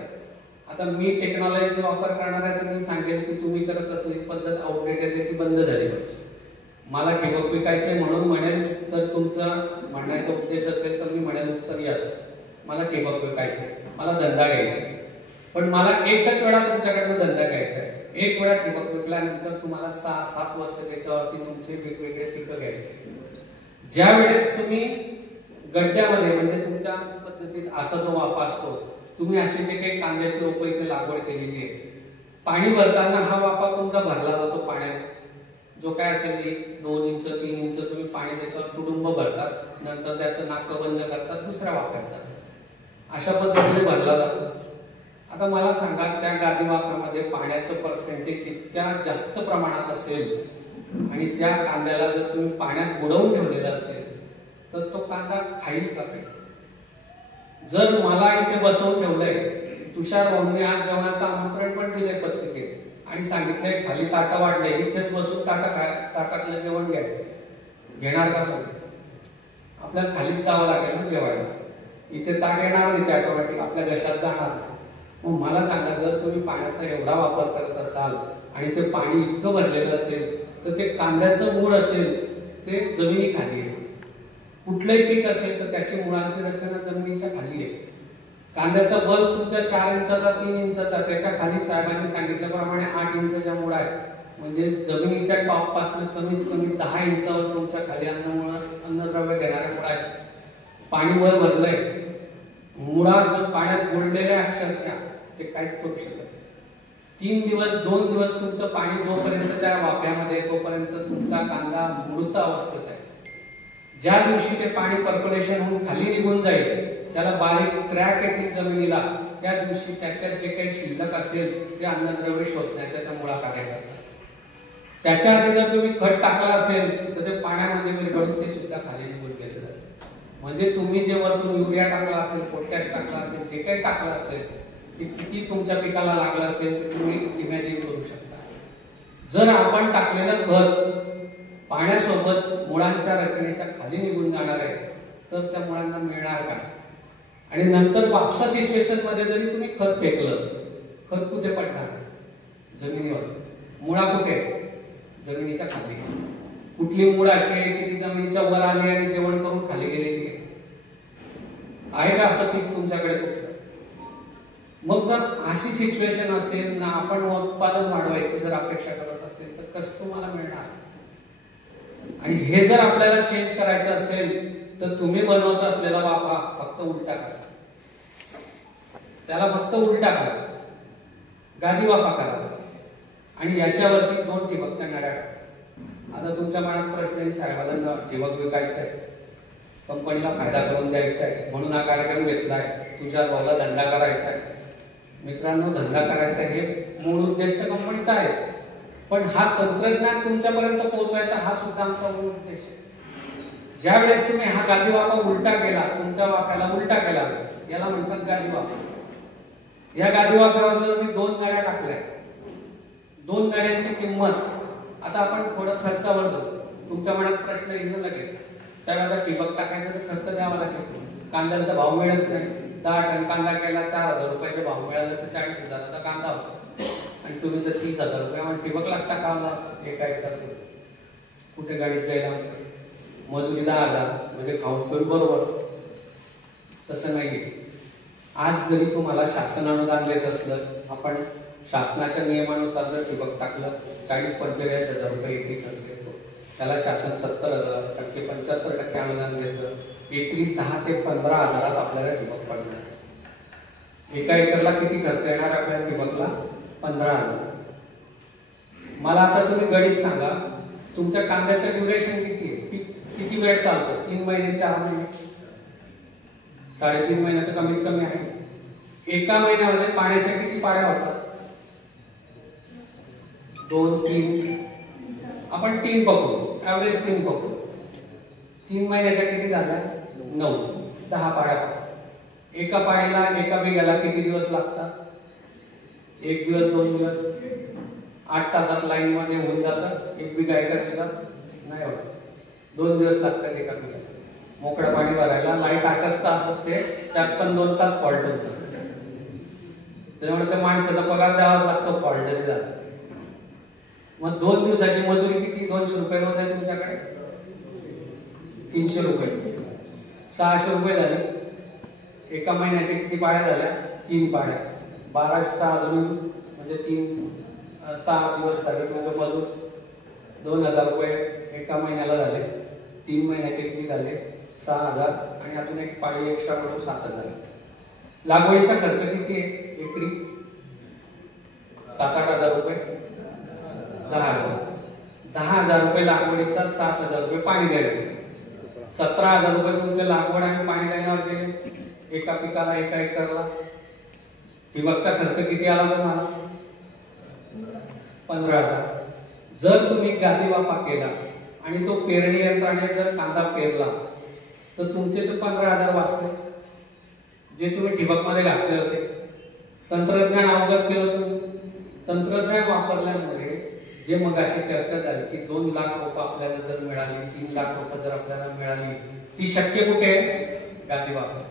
आता मी टेक्नॉलॉजीचा वापर करणार आहे तर मी सांगेन की तुम्ही करत असलेली पद्धत आउटडेटेड आहे, ती बंद झाली पाहिजे. मला ठिबक विकायचंय म्हणून म्हणेल तर तुमचा म्हणण्याचा उद्देश असेल तर मी म्हणेन उत्तर यस, मला ठिबक विकायचंय, मला धंदा घ्यायचा. पण मला एकच वेळा तुमच्याकडनं धंदा घ्यायचा आहे. एक वेळा ठिबक विकल्यानंतर तुम्हाला 6-7 वर्ष त्याच्यावरती तुमचे वेगवेगळे पिकं घ्यायचे. ज्या वेळेस तुम्ही गड्ड्यामध्ये म्हणजे तुमच्या पद्धतीत असा जो वाफा असतो, तुम्ही असे जे काही कांद्याची रोपं इथे लागवड केलेली आहे, पाणी भरताना हा वाफा तुमचा भरला जातो पाण्यात. जो काय असेल 1-2 इंच 3 इंच तुम्ही पाणी त्याच्यावर कुटुंब भरतात, नंतर त्याचं नाकं बंद करतात, दुसऱ्या वापरतात, अशा पद्धतीने भरला जातो. आता मला सांगा, त्या गादी वाफ्यामध्ये पाण्याचं पर्सेंटेज इतक्या जास्त प्रमाणात असेल आणि त्या कांद्याला जर तुम्ही पाण्यात बुडवून ठेवलेलं असेल तर तो कांदा खाईल का? जर मला इथे बसवून ठेवलंय, तुषार भाऊंनी आज जेवणाचं आमंत्रण पण दिलंय पत्रिकेत आणि सांगितलंय खाली ताटं वाढले, इथेच बसून ताटातलं जेवण घ्यायचं, घेणार का तुम्ही? आपल्याला खालीच जावं लागेल ना जेवायला, इथे ताट येणार नाही, ते ऑटोमॅटिक आपल्या घशात जाणार. मग मला सांगा, जर तुम्ही पाण्याचा एवढा वापर करत असाल आणि ते पाणी इतकं भरलेलं असेल तर ते कांद्याचं मूळ असेल ते जमिनीखाली आहे. कुठलंही पीक असेल तर त्याची मुळांची रचना जमिनीच्या खाली आहे. कांद्याचा बल्ब तुमच्या 4 इंचाचा 3 इंचाचा, त्याच्या खाली साहेबांनी सांगितल्याप्रमाणे 8 इंचाच्या मुळा आहेत. म्हणजे जमिनीच्या टॉप पासून कमीत कमी 10 इंचावर तुमच्या खाली अन्नद्रव्य घेणारे मुळा आहेत. पाणी वर भरलंय, मुळा जो पाण्यात बुडलेल्या अक्षरशः ते काहीच करू शकत नाही. 3 दिवस 2 दिवस तुमचं पाणी जोपर्यंत त्या वाफ्यामध्ये तोपर्यंत तुमचा कांदा मृत अवस्थेत आहे. ज्या दिवशी ते पाणी पर्क्युलेशन होऊन खाली निघून जाईल, त्याला बारीक क्रॅक येतील जमिनीला, त्या दिवशी त्याच्यात जे काही शिल्लक असेल ते अन्नद्रव्य शोधण्याच्या त्या मुळा कार्य करतात. त्याच्या आधी जर तुम्ही खत टाकला असेल तर ते पाण्यामध्ये विरघळून ते सुद्धा खाली निघून गेलेलं असेल. म्हणजे तुम्ही जे वरतून युरिया टाकला असेल, पोटॅश टाकला असेल, जे काही टाकलं असेल ते किती तुमच्या पिकाला लागलं असेल ते तुम्ही इमॅजिन करू शकता. जर आपण टाकलेलं खत पाण्यासोबत मुळांच्या रचनेच्या खाली निघून जाणार आहे तर त्या मुळांना मिळणार का? आणि नंतर वापसा सिच्युएशन मध्ये जरी तुम्ही खत फेकलं, खत कुठे पडणार? जमिनीवर. मुळा कुठे? जमिनीच्या खाली. कुठली मुळ अशी आहे की ती जमिनीच्या वर आली आणि जेवण करून खाली गेलेली आहे का असं पीक तुमच्याकडे? मग जर अशी सिच्युएशन असेल ना, आपण उत्पादन वाढवायची जर अपेक्षा करत असेल तर कसं तुम्हाला मिळणार? आणि हे जर आपल्याला चेंज करायचं असेल तर तुम्ही बनवत असलेला वाफा फक्त उलटा करा, त्याला फक्त उलटा करा, गादी वाफा करा आणि याच्यावरती 2 ठिबकच्या नळ्या. आता तुमच्या मनात प्रश्न आहे, साहेबाला ठिबक विकायचं आहे, कंपनीला फायदा करून द्यायचा आहे म्हणून हा कार्यक्रम घेतलाय, तुझ्या भावाला धंदा करायचा आहे. मित्रांनो, धंदा करायचा हे मूळ उद्देश कंपनीचा आहेच, पण हा तंत्रज्ञान तुमच्यापर्यंत पोहोचवायचा हा सुद्धा आमचा मूळ उद्देश आहे. ज्या वेळेस तुम्ही हा गादी वाफा उलटा केला, तुमच्या वाफ्याला उलटा केला, याला म्हणतात गादी वाफा. ह्या गादी वाफ्यावर जर मी 2 गाड्या टाकल्या, 2 गाड्यांची किंमत, आता आपण थोडं खर्चावर जाऊ. तुमच्या मनात प्रश्न येणं लगेच, साहेब आता ठिबक टाकायचं तर खर्च द्यावा लागेल, कांद्याला तर भाव मिळत नाही. 10 टन कांदा केला 4,000 रुपयाचे भाव मिळाला तर 40,000चा कांदा होता, आणि तुम्ही जर 30,000 रुपये ठिबकलाच टाकावला असं एका एकर, कुठे गाडीत जाईल आमचं? मजुरी 10,000 म्हणजे खाऊन पिऊन बरोबर. तसं नाहीये. आज जरी तुम्हाला शासन अनुदान देत असलं, आपण शासनाच्या नियमानुसार जर ठिबक टाकलं 40-45,000 रुपये एकरी खर्च येतो, त्याला शासन 70% 75% अनुदान देतं. एकरी 10 ते 15,000 आपल्याला ठिबक पडणार. एका एकरला किती खर्च येणार आपल्याला ठिबकला? 15,000. मला आता तुम्ही गणित सांगा, तुमच्या कांद्याचं ड्युरेशन किती आहे? किती वेळ चालतं? 3 महिने 4 महिने? 3.5 महिने तर कमीत कमी आहे. एका महिन्यामध्ये पाण्याच्या किती पाड्या होतात? 2, 3, आपण 3 पकडू, ऍव्हरेज 3 पकडू. 3 महिन्याच्या किती झाल्या? 9, 10 पाड्या. एका पाड्याला, एका बिघाला किती दिवस लागतात? 1 दिवस, 2 दिवस, 8 तासात लाईन मध्ये होऊन जातं. 1 बिघा एका दिवसात नाही होत, 2 दिवस लागतात एका बिघाला. मोकळं पाणी भरायला लाईट 8 तास असते, त्यात पण 2 तास फॉल्ट होतं. त्याच्यामुळे त्या माणसाचा पगार द्यावाच लागतो फॉल्ट जरी झाला. मग 2 दिवसाची मजुरी किती? 200 रुपये रोज आहे तुमच्याकडे, 300 रुपये, 600 रुपये झाले. एका महिन्याच्या किती पाड्या झाल्या? 3 पाड्या, 1200 म्हणजे 6 दिवस झाले. तुमचं मजूर 2,000 रुपये एका महिन्याला झाले. 3 महिन्याचे किती झाले? 6,000, आणि अजून एक पाडी एक्स्ट्रा करून 7,000. लागवडीचा खर्च किती आहे एकरी? 7-8 रुपये, 10,000. 10,000 रुपये लागवडीचा, 7,000 रुपये पाणी द्यायचं. 17,000 रुपये तुमच्या लागवड आणि पाणी देण्यावर गेले एका पिकाला, एका एकरला. ठिबकचा खर्च किती आला तुम्हाला? 15,000. जर तुम्ही गादी वाफा केला आणि तो पेरणी यंत्राने जर कांदा पेरला तर तुमचे तर 15,000 वाचले, जे तुम्ही ठिबक मध्ये घातले होते. तंत्रज्ञान अवगत केलं तुम्ही. तंत्रज्ञान वापरल्यामुळे जे मगाशी चर्चा झाली की 2 लाख रोपं आपल्याला जर मिळाली, 3 लाख रोपं जर आपल्याला मिळाली, ती शक्य कुठे आहे? गादी वाफा.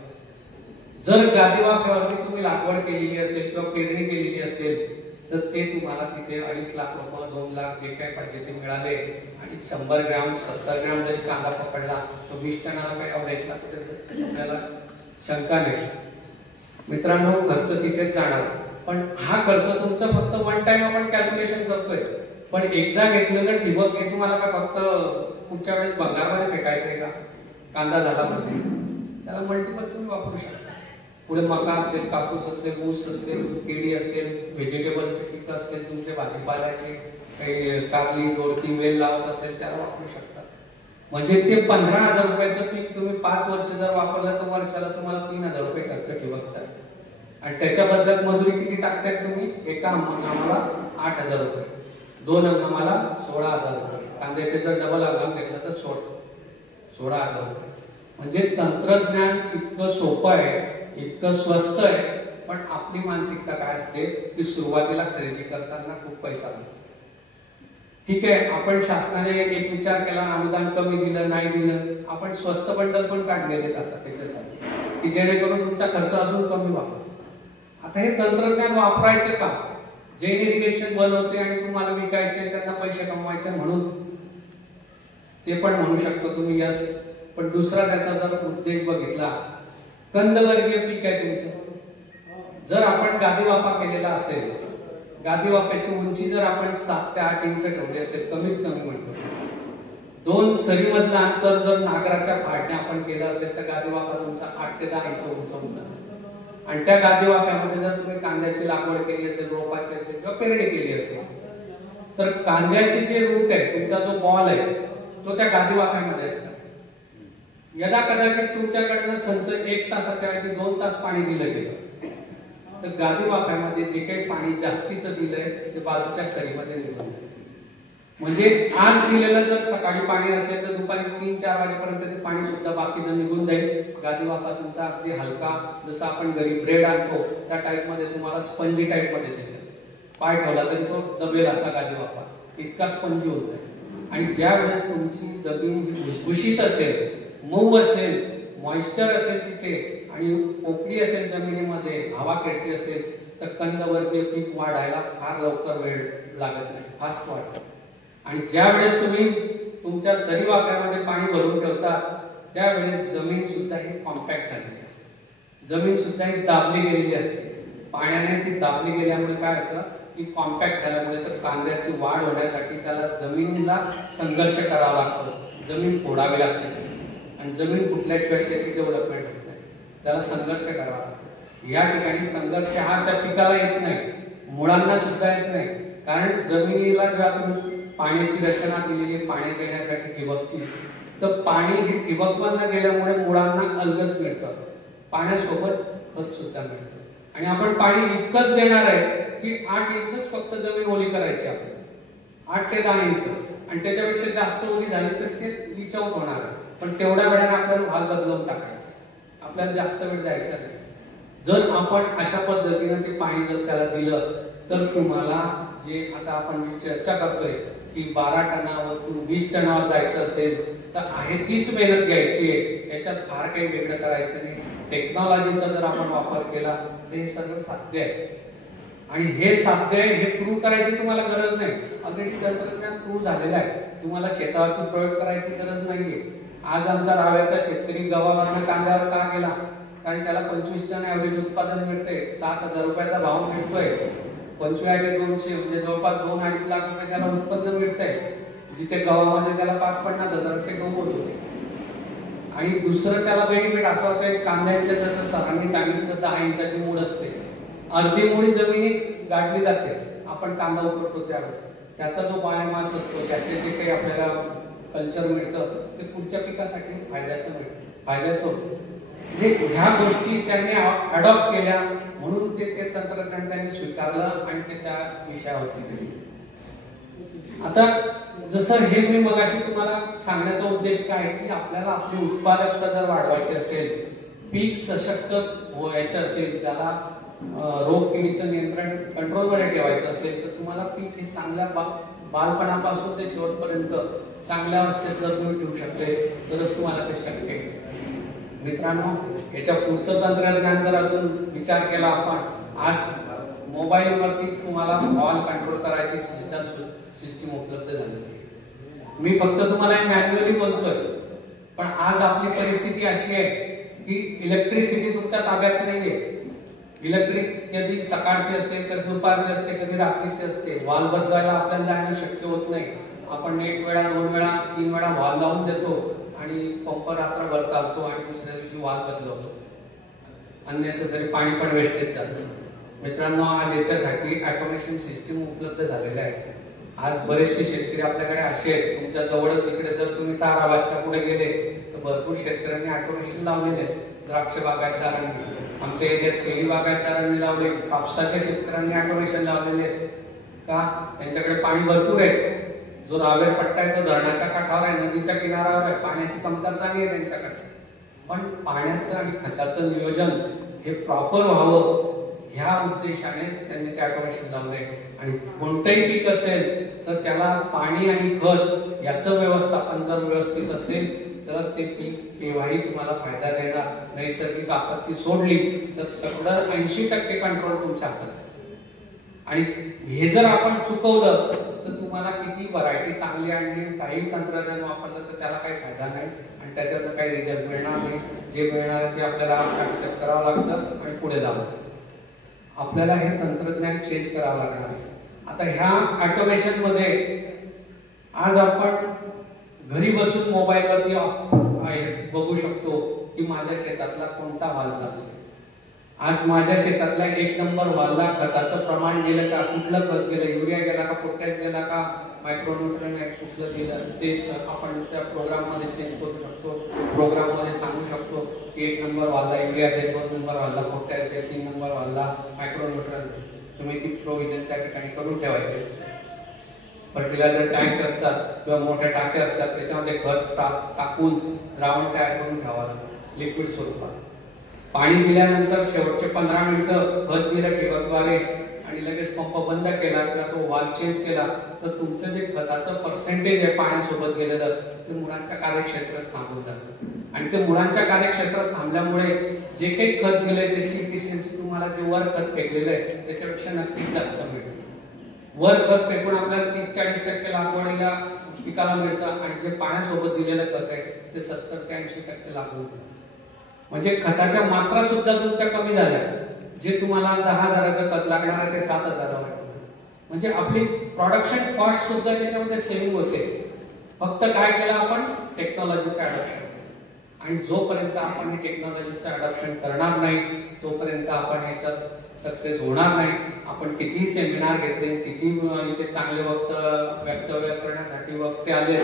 जर गादी वाफ्यावरती तुम्ही लागवड केलेली असेल किंवा पेरणी केलेली असेल तर ते तुम्हाला तिथे 2.5 लाख रुपये, 2 लाख जे काय पाहिजे ते मिळाले. आणि 100 ग्रॅम 70 ग्रॅम जरी कांदा पकडला तर 20 टनाला काही अवरेजला कुठे आपल्याला शंका नाही. मित्रांनो, खर्च तिथेच जाणार. पण हा खर्च तुमचा फक्त 1 टाइम आपण कॅल्क्युलेशन करतोय. पण एकदा घेतलं तर ठिबक हे तुम्हाला काय फक्त पुढच्या वेळेस भंगारमध्ये फेकायचं आहे का? कांदा झाला म्हणजे त्याला मल्टिपल तुम्ही वापरू शकता. पुढे मका असेल, कापूस असेल, ऊस असेल, केळी असेल, व्हेजिटेबलचे पिकं असतील, तुमचे भाजीपाल्याचे काही कारली, दोडकी, वेल लावत असेल त्याला वापरू शकता. म्हणजे ते 15,000 रुपयाचं पीक तुम्ही 5 वर्ष जर वापरलं तर वर्षाला तुम्हाला 3,000 रुपये खर्च ठिबकचा. आणि त्याच्या बदल्यात मजुरी किती टाकताय तुम्ही? एका हंगामाला 8,000 रुपये, 2 हंगामाला 16,000 रुपये. कांद्याचे जर डबल हंगाम घेतला तर 16,000 रुपये. म्हणजे तंत्रज्ञान इतकं सोपं आहे, इतकं स्वस्त आहे, पण आपली मानसिकता काय असते की सुरुवातीला खरेदी करताना खूप पैसा लागतो. ठीक आहे, आपण शासनाने एक विचार केला, अनुदान कमी दिलं, नाही दिलं, आपण स्वस्त बंडल पण काढलेले आता त्याच्यासाठी की जेणेकरून तुमचा खर्च अजून कमी व्हावा. आता हे तंत्रज्ञान वापरायचं का? जैन इरिगेशन बनवते आणि तुम्हाला विकायचे, त्यांना पैसे कमवायचे म्हणून ते पण म्हणू शकतो तुम्ही यस. पण दुसरा त्याचा जर उद्देश बघितला, कंदवर्गीय पीक आहे तुमचं, जर आपण गादी वाफा केलेला असेल, गादी वाफ्याची उंची जर आपण 7 ते 8 इंच ठेवली असेल कमीत कमी म्हणतो, 2 सरी मधलं अंतर जर नागराच्या फाडणे आपण केलं असेल तर गादी वाफा तुमचा 8 ते 10 इंच उंच होणार. आणि त्या गादी वाफ्यामध्ये जर तुम्ही कांद्याची लागवड केली असेल, रोपाची असेल किंवा पेरणी केली असेल तर कांद्याचे जे रूट आहे, तुमचा जो बॉल आहे तो त्या गादी वाफ्यामध्ये असणार. यदा कदाचित तुमच्याकडनं संच 1 तासाच्या ऐवजी 2 तास पाणी दिलं गेलं तर गादी वाफ्यामध्ये जे काही पाणी जास्तीचं दिलंय ते बाजूच्या सरीमध्ये निघून जाईल. म्हणजे आज दिलेलं जर सकाळी पाणी असेल तर दुपारी 3-4 वाजेपर्यंत ते पाणी सुद्धा बाकीचं निघून जाईल. गादी वाफा तुमचा अगदी हलका, जसं आपण घरी ब्रेड आणतो त्या टाईप मध्ये तुम्हाला स्पंजी टाईप मध्ये दिसेल. पाय ठेवला तरी तो दबेल असा गादी वाफा, इतका स्पंजी होत आहे. आणि ज्या वेळेस तुमची जमीन ही भुसभुशीत असेल, मऊ असेल, मॉइश्चर असेल तिथे आणि पोकळी असेल जमिनीमध्ये, हवा खेळती असेल तर कंदवर्गीय पीक वाढायला फार लवकर वेळ लागत नाही, फास्ट वाढतं. आणि ज्या वेळेस तुम्ही तुमच्या सरी वाफ्यामध्ये पाणी भरून ठेवता त्यावेळेस जमीन सुद्धा ही कॉम्पॅक्ट झालेली असते, जमीन सुद्धा ही दाबली गेलेली असते. पाण्याने ती दाबली गेल्यामुळे काय होतं की कॉम्पॅक्ट झाल्यामुळे तर कांद्याची वाढ होण्यासाठी त्याला जमिनीला संघर्ष करावा लागतो, जमीन फोडावी लागते आणि जमीन फुटल्याशिवाय त्याची डेव्हलपमेंट होत नाही, त्याला संघर्ष करावा लागतो. या ठिकाणी संघर्ष हा त्या पिकाला येत नाही, मुळांना सुद्धा येत नाही. कारण जमिनीला जेव्हा तुम्ही पाण्याची रचना केलेली पाणी देण्यासाठी ठिबकची, तर पाणी हे ठिबकमधनं गेल्यामुळे मुळांना अलगद मिळतं, पाण्यासोबत खत सुद्धा मिळतं. आणि आपण पाणी इतकंच देणार आहे की 8 इंचच फक्त जमीन ओली करायची आपल्याला, 8 ते 10 इंच, आणि त्याच्यापेक्षा जास्त ओली झाली तर ते लीच आउट होणार आहे. पण तेवढ्या वेळाने आपल्याला भाग बदलवून टाकायचं, आपल्याला जास्त वेळ द्यायचा नाही. जर आपण अशा पद्धतीने ते पाणी जर त्याला दिलं तर तुम्हाला जे आता आपण चर्चा करतोय की 12 टनावरून 20 टनावर जायचं असेल तर आहे तीच मेहनत घ्यायची आहे, याच्यात फार काही वेगळं करायचं नाही. टेक्नॉलॉजीचा जर आपण वापर केला तर हे सगळं साध्य आहे. आणि हे साध्य आहे हे प्रूव्ह करायची तुम्हाला गरज नाही, ऑलरेडी तंत्रज्ञान प्रूव्ह झालेलं आहे. तुम्हाला शेतावरती प्रयोग करायची गरज नाहीये. आज आमचा राव्याचा शेतकरी गव्हावरनं कांद्यावर का गेला? कारण त्याला 25 टन ॲव्हरेज उत्पादन मिळते, 7,000 रुपयाचा भाव मिळतोय, 25-200 म्हणजे जवळपास 2-2.5 लाख रुपये त्याला उत्पन्न मिळतंय, जिथे गव्हामध्ये त्याला 5-50 हजाराचे गहू होत होते. आणि दुसरं त्याला बेनिफिट असं होतं, कांद्याच्या जसं सरांनी सांगितलं 10 इंचाची मूळ असते, अर्धी मुळी जमिनीत गाडली जाते, आपण कांदा उपटतो त्यावेळेस त्याचा जो बायोमास असतो, त्याचे जे काही आपल्याला कल्चर मिळतं ते पुढच्या पिकासाठी फायद्याचं होतं. जे ह्या गोष्टी त्यांनी अडॉप्ट केल्या म्हणून ते तंत्रज्ञान त्यांनी स्वीकारलं आणि ते त्या विषयावरती गेले. आता जसं हे मी मगाशी तुम्हाला सांगण्याचा उद्देश काय की आपल्याला आपली उत्पादकता जर वाढवायची असेल, पीक सशक्त व्हायचं असेल, त्याला रोग किडीचं नियंत्रण कंट्रोलमध्ये ठेवायचं असेल तर तुम्हाला पीक हे चांगल्या बालपणापासून ते शेवटपर्यंत चांगल्या अवस्थेत जर तुम्ही ठेवू शकले तरच तुम्हाला ते शक्य आहे. मित्रांनो, याच्या पुढचं तंत्रज्ञान जर अजून विचार केला आपण, आज मोबाईलवरती तुम्हाला बॉल कंट्रोल करायची सुद्धा सिस्टीम उपलब्ध झाली. मी फक्त तुम्हाला मॅन्युअली बोलतोय, पण आज आपली परिस्थिती अशी आहे की इलेक्ट्रिसिटी तुमच्या ताब्यात नाहीये. इलेक्ट्रिक कधी सकाळची असते, कधी दुपारची असते, कधी रात्रीची असते. वॉल बदलायला आपल्याला जाणं शक्य होत नाही. आपण 1 वेळा 2 वेळा 3 वेळा वॉल लावून देतो आणि पंप रात्रभर चालतो आणि दुसऱ्या दिवशी वॉल बदलवतो. अननेसेसरी पाणी पण वेस्टेज जातं. मित्रांनो, आज याच्यासाठी ऑटोमेशन सिस्टीम उपलब्ध झालेले आहे. आज बरेचसे शेतकरी आपल्याकडे असे आहेत, तुमच्या जवळच इकडे जर तुम्ही ताराबादच्या पुढे गेले तर भरपूर शेतकऱ्यांनी ऑटोमेशन लावलेले आहे. द्राक्ष बागायतदारांनी, आमच्या एरियात केळी बागायतदारांनी लावले, कापसाच्या शेतकऱ्यांनी ऑटोमेशन लावलेले आहेत. का? त्यांच्याकडे पाणी भरपूर आहे. जो रावेर पट्टा आहे तो धरणाच्या काठावर आहे, नदीच्या किनाऱ्यावर आहे, पाण्याची कमतरता नाही आहे त्यांच्याकडे. पण पाण्याचं आणि खताचं नियोजन हे प्रॉपर व्हावं ह्या उद्देशानेच त्यांनी ते ऑटोमेशन लावले. आणि कोणतंही पीक असेल तर त्याला पाणी आणि खत याचं व्यवस्थापन जर व्यवस्थित असेल तर ते पीक केव्हाही तुम्हाला फायदा देणार. नैसर्गिक आपत्ती सोडली तर सगळं 80% कंट्रोल तुमच्या हातात. आणि हे जर आपण चुकवलं तर तुम्हाला किती व्हरायटी चांगली आणली, काही तंत्रज्ञान वापरलं तर त्याला काही फायदा नाही आणि त्याच्यात काही रिझल्ट मिळणार नाही. जे मिळणार ते आपल्याला ऍक्सेप्ट करावं लागतं आणि पुढे जावं. आपल्याला हे तंत्रज्ञान चेंज करावं लागणार आहे. आता ह्या ऑटोमेशन मध्ये आज आपण घरी बसून मोबाईलवरती बघू शकतो की माझ्या शेतातला कोणता वाल चालतो. आज माझ्या शेतातला 1 नंबर वालला खताचं प्रमाण गेलं का, कुठलं खत गेलं, युरिया गेला का, पोटॅश गेला का, मायक्रोन्यूट्रिएंट कुठलं गेलं, ते आपण त्या प्रोग्राम मध्ये चेंज करू शकतो. प्रोग्राम मध्ये सांगू शकतो की 1 नंबर वालला युरिया दे, 2 नंबर वालला पोटॅश दे, 3 नंबर वालला मायक्रोन्यूट्रिएंट. तुम्ही ती प्रोव्हिजन त्या ठिकाणी करून ठेवायची असते. फर्टिलायझर टँक असतात किंवा मोठ्या टाक्या असतात, त्याच्यामध्ये खत टाकून द्रावण तयार करून ठेवावं लागतं लिक्विड स्वरूपात. पाणी दिल्यानंतर शेवटचे 15 मिनिटं खत दिलं ठिबकद्वारे आणि लगेच पंप बंद केला किंवा तो वाल्व चेंज केला तर तुमचं जे खताचं पर्सेंटेज आहे पाण्यासोबत गेलेलं ते मुळांच्या कार्यक्षेत्रात थांबून जातं. आणि ते मुळांच्या कार्यक्षेत्रात थांबल्यामुळे जे काही खत गेलंय त्याची इफिशियन्सी तुम्हाला जे वर खत फेकलेलं आहे त्याच्यापेक्षा नक्कीच जास्त मिळते. वर खत फेकून आपल्याला 30-40% लागवडीला पिकाला मिळतं आणि जे पाण्यासोबत दिलेलं खत आहे ते 70 ते 80% लागवड. म्हणजे खताच्या मात्रा सुद्धा तुमच्या कमी झाल्या. जे तुम्हाला 10,000चं खत लागणार आहे ते 7,000 म्हणजे आपली प्रोडक्शन कॉस्ट सुद्धा त्याच्यामध्ये सेव्हिंग होते. फक्त काय केलं आपण टेक्नॉलॉजीचं अडॉप्शन. आणि जोपर्यंत आपण हे टेक्नॉलॉजीचं अडॉप्शन करणार नाही तोपर्यंत आपण याच्यात सक्सेस होणार नाही. आपण कितीही सेमिनार घेतले, किती इथे चांगले वक्तव्य करण्यासाठी वक्ते आले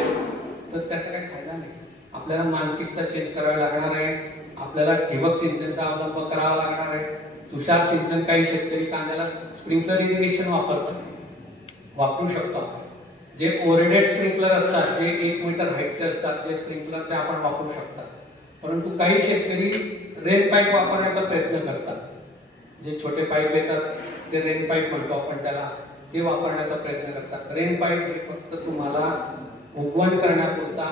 तर त्याचा काही फायदा नाही. आपल्याला मानसिकता चेंज करावी लागणार आहे. आपल्याला ठिबक सिंचनचा अवलंब करावा लागणार आहे. तुषार सिंचन काही शेतकरी कांद्याला स्प्रिंकलर इरिगेशन वापरू शकतो. जे ओव्हरहेड स्प्रिंकलर असतात जे 1 मीटर हाईटचे असतात ते स्प्रिंकलर ते आपण वापरू शकतात. परंतु काही शेतकरी रेन पाईप वापरण्याचा प्रयत्न करतात. जे छोटे पाईप येतात ते रेन पाईप म्हणतो आपण त्याला, ते वापरण्याचा प्रयत्न करतात. रेन पाईप हे फक्त तुम्हाला उगवण करण्यापुरता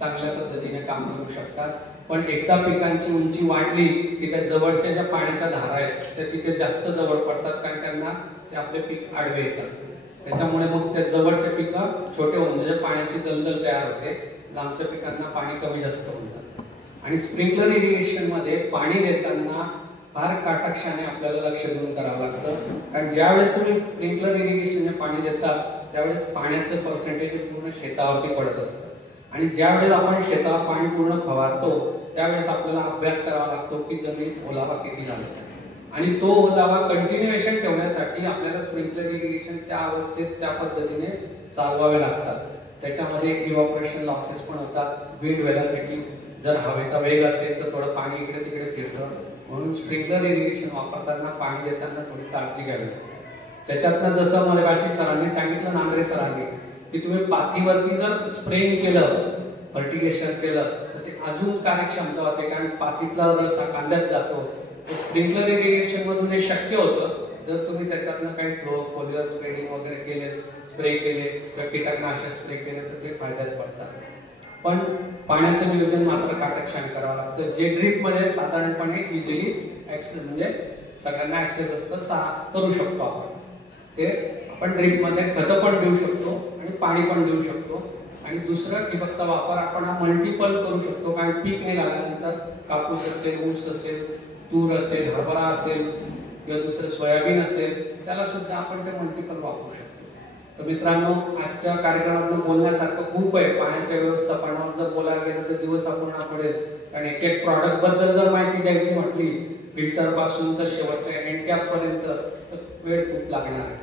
चांगल्या पद्धतीने काम करू शकतात. पण एकदा पिकांची उंची वाढली की त्या जवळच्या ज्या पाण्याच्या धारा आहेत त्या तिथे जास्त जवळ पडतात कारण त्यांना ते आपले पीक आडवे येतात. त्याच्यामुळे मग त्या जवळच्या पिकं छोटे होऊन म्हणजे पाण्याची दलदल तयार होते. लांबच्या पिकांना पाणी कमी जास्त होऊन जातं. आणि स्प्रिंकलर इरिगेशन मध्ये पाणी देताना फार काटाक्षाने आपल्याला लक्ष देऊन करावं लागतं. कारण ज्यावेळेस तुम्ही स्प्रिंकलर इरिगेशनने पाणी देतात त्यावेळेस पाण्याचं पर्सेंटेज पूर्ण शेतावरती पडत असतं. आणि ज्यावेळेस आपण शेतावर पाणी पूर्ण फवारतो त्यावेळेस आपल्याला अभ्यास करावा लागतो की जमिनीत ओलावा किती झाला आणि तो ओलावा कंटिन्युएशन ठेवण्यासाठी आपल्याला स्प्रिंकलर इरिगेशन त्या अवस्थेत त्या पद्धतीने चालवावे लागतात. त्याच्यामध्ये इव्हॅपोरेशन लॉसेस पण होतात. विंड वेलॉसिटी जर हवेचा वेग असेल तर थोडं पाणी इकडे तिकडे फिरतं. म्हणून स्प्रिंकलर इरिगेशन वापरताना पाणी देताना थोडी काळजी घ्यावी. त्याच्यातनं जसं मलेभाषी सरांनी सांगितलं, नांगरे सरांनी, की तुम्ही पातीवरती जर स्प्रेइंग केलं, फर्टिगेशन केलं तर ते अजून कार्यक्षमता होते कारण पातीतला रस हा कांद्यात जातो. स्प्रिंकलर इरिगेशन मधून हे शक्य होतं जर तुम्ही त्याच्यातनं काही फोलियर स्प्रेडिंग वगैरे केले, स्प्रे केले किंवा कीटकनाशक स्प्रे केले तर ते फायद्यात पडतात. पण पाण्याचं नियोजन मात्र काटकक्षाने करावं लागतं. जे ड्रीप मध्ये साधारणपणे इझिली ऍक्सेस म्हणजे सगळ्यांना ऍक्सेस असतं करू शकतो आपण. ते आपण ड्रीप मध्ये खतं पण देऊ शकतो आणि पाणी पण देऊ शकतो. आणि दुसरं ठिबकचा वापर आपण हा मल्टिपल करू शकतो कारण पीक निघाल्यानंतर कापूस असेल, ऊस असेल, तूर असेल, हरभरा असेल किंवा दुसरं सोयाबीन असेल त्याला सुद्धा आपण ते मल्टिपल वापरू शकतो. तर मित्रांनो, आजच्या कार्यक्रमात बोलण्यासारखं खूप आहे. पाण्याच्या व्यवस्थापनावर जर बोलायला गेलं तर दिवस अपूर्ण पडेल. कारण एक एक प्रॉडक्ट बद्दल जर माहिती द्यायची म्हटली फिल्टर पासून तर शेवटच्या एंड कॅप पर्यंत तर वेळ खूप लागणार आहे.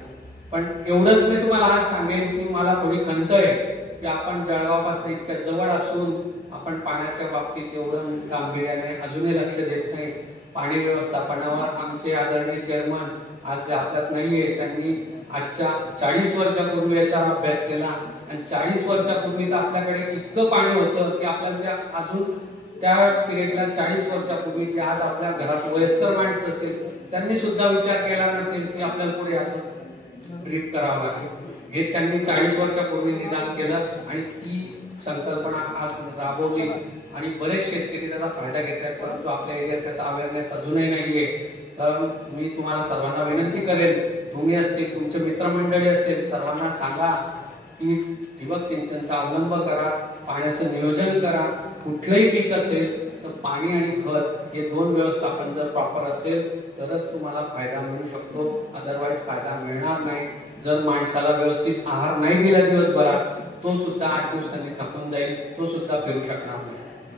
पण एवढंच मी तुम्हाला आज सांगेन की मला थोडी खंत आहे की आपण जळगावपासून इतक्या जवळ असून आपण पाण्याच्या बाबतीत एवढं गांभीर्याने अजूनही लक्ष देत नाही. पाणी व्यवस्थापनावर आमचे आदरणीय चेअरमन आज आपल्यात नाहीये, त्यांनी आजच्या 40 वर्षापूर्वी याच्यावर अभ्यास केला आणि 40 वर्षापूर्वी तर आपल्याकडे इतकं पाणी होतं की आपल्याला त्या अजून त्या पिरियडला 40 वर्षापूर्वी जे आज आपल्या घरात वयस्कर माणसं असेल त्यांनी सुद्धा विचार केला नसेल की आपल्याला पुढे असं ड्रीप करावं लागेल. हे त्यांनी 40 वर्षापूर्वी निदान केलं आणि ती संकल्पना आज राबवली आणि बरेच शेतकरी त्याचा फायदा घेत आहेत. परंतु आपल्या एरियात त्याचा अवेअरनेस अजूनही नाहीये. तर मी तुम्हाला सर्वांना विनंती करेन, तुम्ही असतील, तुमचे मित्रमंडळी असेल, सर्वांना सांगा की ठिबक सिंचनचा अवलंब करा, पाण्याचं नियोजन करा. कुठलंही पीक असेल तर पाणी आणि खत हे 2 व्यवस्थापन जर प्रॉपर असेल तरच तुम्हाला फायदा मिळू शकतो. अदरवाईज फायदा मिळणार नाही. जर माणसाला व्यवस्थित आहार नाही दिला दिवसभरात तो सुद्धा 8 दिवसांनी थकून जाईल, तो सुद्धा फिरू शकणार नाही.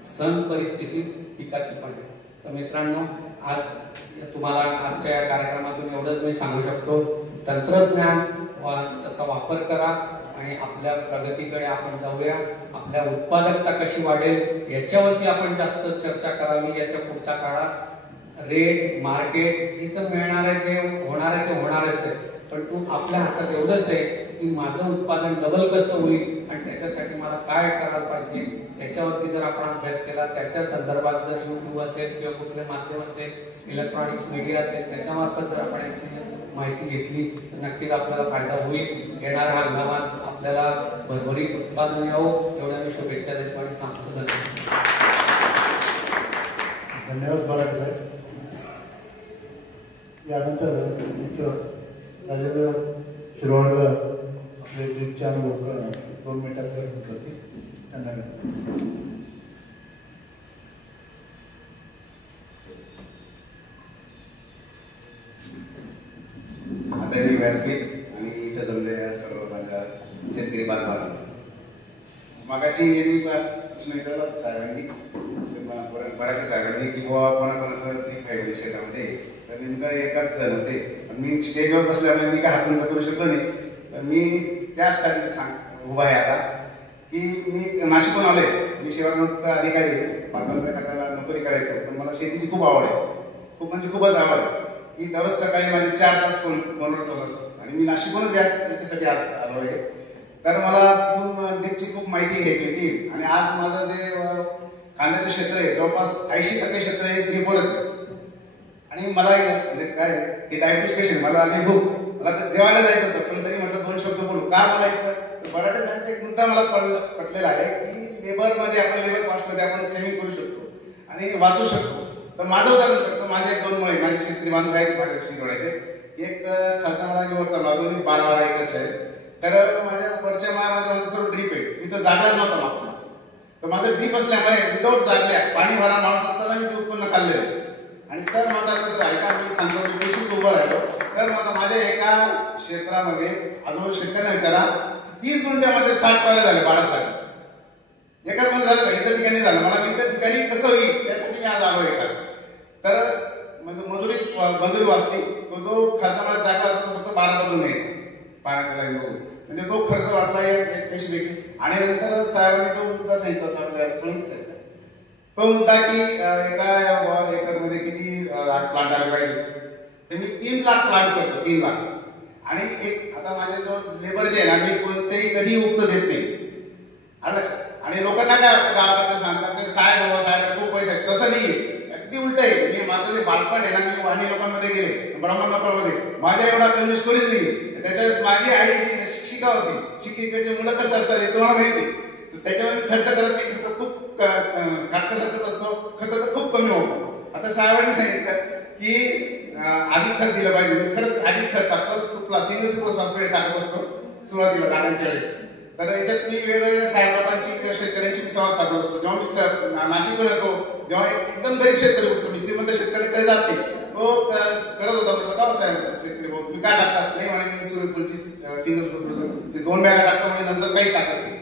सण परिस्थिती पिकाची पण आहे. तर मित्रांनो, आज तुम्हाला आजच्या या कार्यक्रमातून एवढंच मी सांगू शकतो, तंत्रज्ञानाचा वापर करा आणि आपल्या प्रगतीकडे आपण जाऊया. आपल्या उत्पादकता कशी वाढेल याच्यावरती आपण जास्त चर्चा करावी. याच्या पुढच्या काळात रेट मार्केट इथं मिळणार आहे, जे होणार आहे ते होणारच आहे. पण तू आपल्या हातात एवढंच आहे की माझं उत्पादन डबल कसं होईल आणि त्याच्यासाठी मला काय करायला पाहिजे, याच्यावरती जर आपण अभ्यास केला, त्याच्या संदर्भात जर YouTube असेल किंवा कुठले माध्यम असेल, इलेक्ट्रॉनिक्स मीडिया असेल, त्याच्यामार्फत जर आपण याची माहिती घेतली तर नक्कीच आपल्याला फायदा होईल. येणाऱ्या हंगामात आपल्याला भरभरीत उत्पादन यावं एवढ्या मी शुभेच्छा देतो आणि थांबतो. धन्यवाद बराटे साहेब. यानंतर राजेंद्र शिरवाडकर आपले ड्रीपचे अनुभव 2 मिनिटात प्रयत्न करतील. त्यांना आता मी व्यासपीठ आणि इथं जमलेल्या सर्व माझ्या शेतकरी बांधवांना मागाशी मी प्रश्न विचारला साहेबांनी, बराटे साहेबांनी की बुवा कोणाकोणाचं पीक आहे शेतामध्ये, तर नेमकं एकाच जण होते. पण मी स्टेजवर बसल्यामुळे मी काय हातांचं करू शकलो नाही. तर मी त्यासाठी उभा आहे आता की मी नाशिकहून आलोय. मी सेवानिवृत्त अधिकारी, पाटबंधारे खात्याला नोकरी करायचं, पण मला शेतीची खूप आवड आहे, खूप म्हणजे खूपच आवड आहे. की दररोज सकाळी माझे 4 तास फोनवर चालू असतात आणि मी नाशिकहूनच याच्यासाठी आज आलो आहे. तर मला तिथून ड्रीपची खूप माहिती घ्यायची होती आणि आज माझं जे कांद्याचं क्षेत्र आहे जवळपास 80% क्षेत्र हे ड्रीपवरच आहे. आणि मला म्हणजे काय की डायबिटीस पेशंट, मला आली भूक, मला तर जेवायला जायचं होतं, पण तरी म्हटलं 2 शब्द बोलू. का बोलायचं, बराटे साहेबांचा एक मुद्दा मला पटलेला आहे की लेबरमध्ये आपण लेबर कॉस्टमध्ये आपण सेव्हिंग करू शकतो आणि वाचू शकतो. तर माझं उदाहरण सांगतो. माझे 2 मुळे माझे शेतकरी बांधव आहेत माझ्याशी जोडायचे. एक खर्चामाळा वर चालू दोन्ही 12 एकरचे आहेत. तर माझ्या वरच्या माळामध्ये माझं सर्व ड्रीप आहे, तिथं जागाच नव्हता मागचा. तर माझं ड्रीप असल्यामुळे विदाऊट जागल्या पाणी भरा माणूस असताना मी ते उत्पन्न काढलेलं. आणि सर माझा कसं आहे का, मी सांगतो मी पेशीत उभं राहिलो. सर माझा माझ्या एका क्षेत्रामध्ये आजोबा शेतकऱ्यांना विचारा 30 गुंठ्यामध्ये 60 पाले झाले 12 एकाच मध्ये झालं का, इतर ठिकाणी झालं. मला इतर ठिकाणी कसं होईल त्यासाठी मी आज आलो एकाच. तर मजुरी वाचली. तो जो खर्चाला जागा होता तो फक्त 12 बदलून यायचा पाण्याचा लाईन बघून, म्हणजे तो खर्च वाटला एक पेशीपैकी. आणि नंतर साहेबांनी जो मुद्दा सांगितला होता आपल्या सोळंकी साहेब, तो मुद्दा की एका एकरमध्ये किती प्लांट आले पाहिजे. ते मी 3 लाख प्लांट करतो, 3 लाख. आणि एक आता माझे जो लेबर जे आहे ना, मी कोणतेही कधी उक्त देत नाही. आणि लोकांना काय वाटतं गावाकडे सांगतात की साहेब बाबा साहेब खूप पैसे आहेत, तसं नाही. अगदी उलट आहे. मी माझं जे बालपण आहे ना, मी वाणी लोकांमध्ये गेले, ब्राह्मण लोकांमध्ये, माझ्या एवढा कन्व्हिन्स करूच नाही. त्याच्यात माझी आई शिक्षिका होती, शिक्षिकेचे मुलं कसं असतात हे तुम्हाला माहिती. त्याच्यावर खर्च करत नाही, खर्च खूप काटकसर करत असतो, खर्च तर खूप कमी होतो. आता साहेबांनी सांगितलं की आधी खत दिलं पाहिजे. खरंच आधी खत टाकतो, सिंगल सुपर फॉस्फेट टाकत असतो सुरुवातीला गाड्यांच्या वेळेस. तर याच्यात मी वेगवेगळ्या साहेबांची किंवा शेतकऱ्यांशी संवाद साधत असतो. जेव्हा मी नाशिकवर येतो, जेव्हा एकदम गरीब शेतकरी होतो, मी श्रीमंत शेतकऱ्याकडे जात नाही, तो करत होता. म्हटलं का साहेब शेतकरी भाऊ तुम्ही काय टाकतात, नाही म्हणे मी सूर्यफूलची सिंगल सुपर 2 बॅगा टाकतो म्हणजे नंतर काहीच टाकत नाही.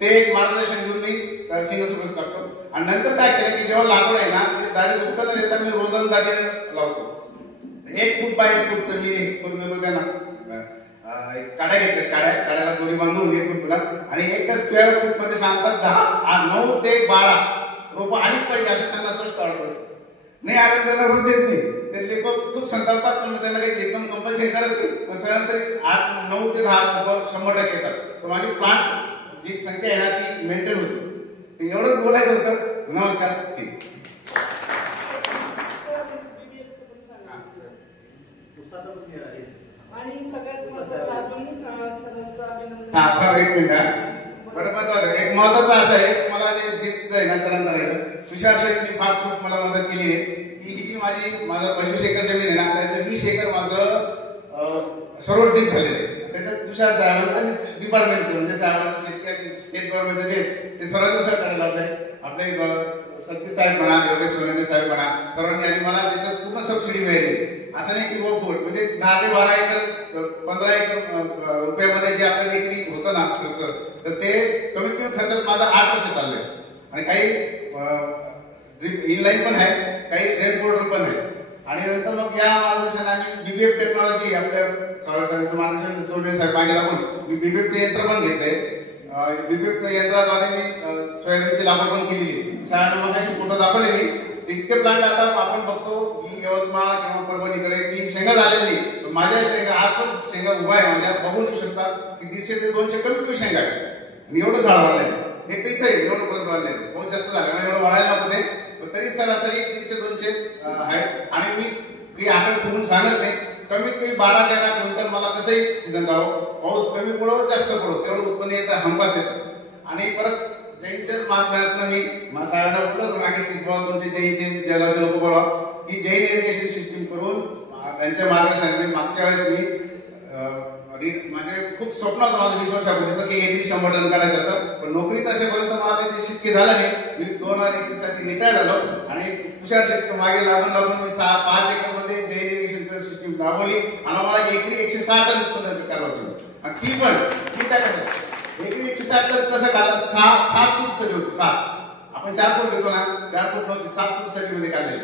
ते एक मार्गदर्शन घेऊन मी सिंगल सुपर टाकतो. आणि नंतर काय केलं की जेव्हा लागवड आहे ना, डायरेक्ट उत्पन्न देता मी रोजंदारी लावतो. 1 फूट बाय 1 फूटचं मी करून देतो त्यांना. काड्या घेतल्या, काड्याला दोरी बांधून 1 फूट आणि 1 स्क्वेअर फूट मध्ये सांगतात 9 ते 12 रोपं आलीच पाहिजे असं त्यांना स्पष्ट ऑर्डर असतं. नाही आलं त्यांना रोज देत नाही. ते लेबर खूप संतापतात, पण त्यांना काही एकदम कंपल्सरी करत नाही. सरासरी 9 ते 10 रोपं 100% येतात. तर माझी प्लांट जी संख्या आहे ना ती मेंटेन होती. एवढंच बोलायचं होतं. नमस्कार. ठीक. आणि सगळ्यात महत्त्वाचं अजून सरांचं अभिनंदन. हा एक मिनिट. बरं महत्वाचं एक महत्वाचं असं आहे की मला जे ड्रीपचं आहे ना सरांना राहिलं तुषार शेट्टी फार खूप मला मदत केली आहे की ही जी माझं 25 एकर जमीन आहे ना त्याचं 20 एकर माझं सर्व ड्रीप झालेलं आहे. त्याच्यात तुषार साहेबांचं डिपार्टमेंट म्हणजे साहेबांचं शेतकरी स्टेट गव्हर्नमेंटचे ते सर्वांचं सहकार्य लावलंय. आपले सत्ती साहेब म्हणा, योगेश सोनवणे साहेब म्हणा, सर्वांनी आणि मला त्याचं पूर्ण सबसिडी मिळाली. असं नाही की रो फूट म्हणजे 10 ते 12 एकर 15 एकर रुपयामध्ये जे आपल्याला एकरी होतं ना खर्च, तर ते कमीत कमी खर्चात माझा 8 वर्ष चाललंय. आणि काही इनलाईन पण आहे, काही रेड बोर्डर पण आहे. आणि नंतर मग या मार्गदर्शन आम्ही बीबीएफ टेक्नॉलॉजी आपल्या साहेबांचं मार्गदर्शन सोनवणे साहेब मागे लागून मी बीबीएफचे यंत्र पण घेतलंय. बीबीएफच्या यंत्राद्वारे मी सोयाबीनची लागवड पण केली. साहेबांना मग अशी फोटो दाखवले मी इतके प्लांट आता आपण बघतो की यवतमाळ किंवा परभणीकडे की शेंगा झालेली, माझ्या शेंगा आज पण शेंगा उभा आहे माझ्या, बघून येऊ शकता की 150 ते 200 कमी शेंगा आहे आणि एवढं झाड वाढलंय. हे इथे एवढं पर्यंत वाढलंय, बहुत जास्त झालं म्हणजे एवढं वाढायला नको ते, तरी सरासरी 150-200 आहे. आणि मी आकडे ठेवून सांगत नाही, कमीत कमी 12-13 क्विंटल मला कसंही सीझन राहावं, पाऊस कमी पडो जास्त पडो तेवढं उत्पन्न येतं, हमखास येतं. आणि परत जैनच्याच माध्यमातून मी साहेबांना बोलतो मागे की बाबा तुमचे जैनचे जळगावचे लोक बोला की जैन इरिगेशन सिस्टीम करून त्यांच्या मार्गदर्शनाने मागच्या वेळेस मी माझे खूप स्वप्न होतं माझं 20 वर्षापूर्वीचं की एकरी 100 टन काढायचं असं, पण नोकरी तसेपर्यंत मला ते शक्य झालं नाही. मी 2021 साठी रिटायर झालो आणि तुषार शेठच्या मागे लागून मी 5 एकर मध्ये जैन इरिगेशन सिस्टीम राबवली आणि मला एकरी 160 टन उत्पन्न काढलं होतं. आणि ती पण मी काय करतो एकरी 160 टन कसं काढलं, 7 फूट सरी होती. 7 आपण 4 फूट घेतो ना, 4 फूट नव्हती 7 फूट सरी मध्ये काढले.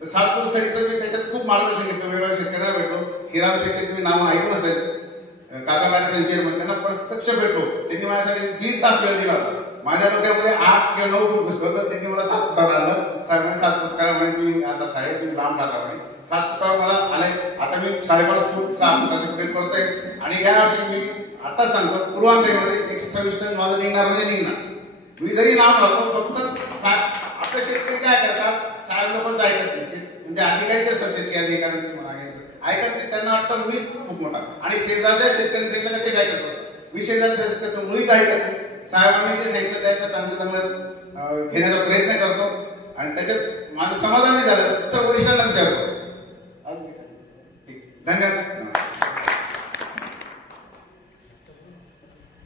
तर 7 फूट सरीचं मी त्याच्यात खूप मार्गदर्शन घेतलं, वेगवेगळ्या शेतकऱ्यांना भेटलो. श्रीराम शेट्टी तुम्ही नाव ऐकलं असेल, काका काका चेअरमन, त्यांना प्रत्यक्ष भेटलो. त्यांनी माझ्यासाठी 1.5 तास वेळ दिला होता. माझ्या डोक्यामध्ये 8 किंवा 9 फूट बसलं होतं, त्यांनी मला 7 फुटावर आणलं. साहेबांनी 7 फूट करा म्हणे, तुम्ही असा साहेब तुम्ही लांब टाका म्हणे. 7 फुटावर मला आले. आता मी 5.5 फूट 6 फूट असे प्रयत्न करतोय. आणि या वर्षी मी आता सांगतो पूर्वांध्रमध्ये 126 टन माझं निघणार म्हणजे निघणार. मी जरी नाव राहतो फक्त आपल्या शेतकरी काय करतात, साहेब लोकांचं ऐकत नाही, म्हणजे अधिकारीच असतात शेतकरी अधिकाऱ्यांचं म्हणायचं ऐकत नाही. त्यांना वाटतं मीच खूप मोठा, आणि शेजारच्या शेतकऱ्यांनी सांगितलं तेच ऐकत असतात. मी शेजारच्या शेतकऱ्याचं मुळीच ऐकत नाही. साहेबांनी जे सांगितलं त्याचं चांगलं घेण्याचा प्रयत्न करतो आणि त्याच्यात माझं समाधान नाही झालं तर वरिष्ठांना विचारतो. धन्यवाद.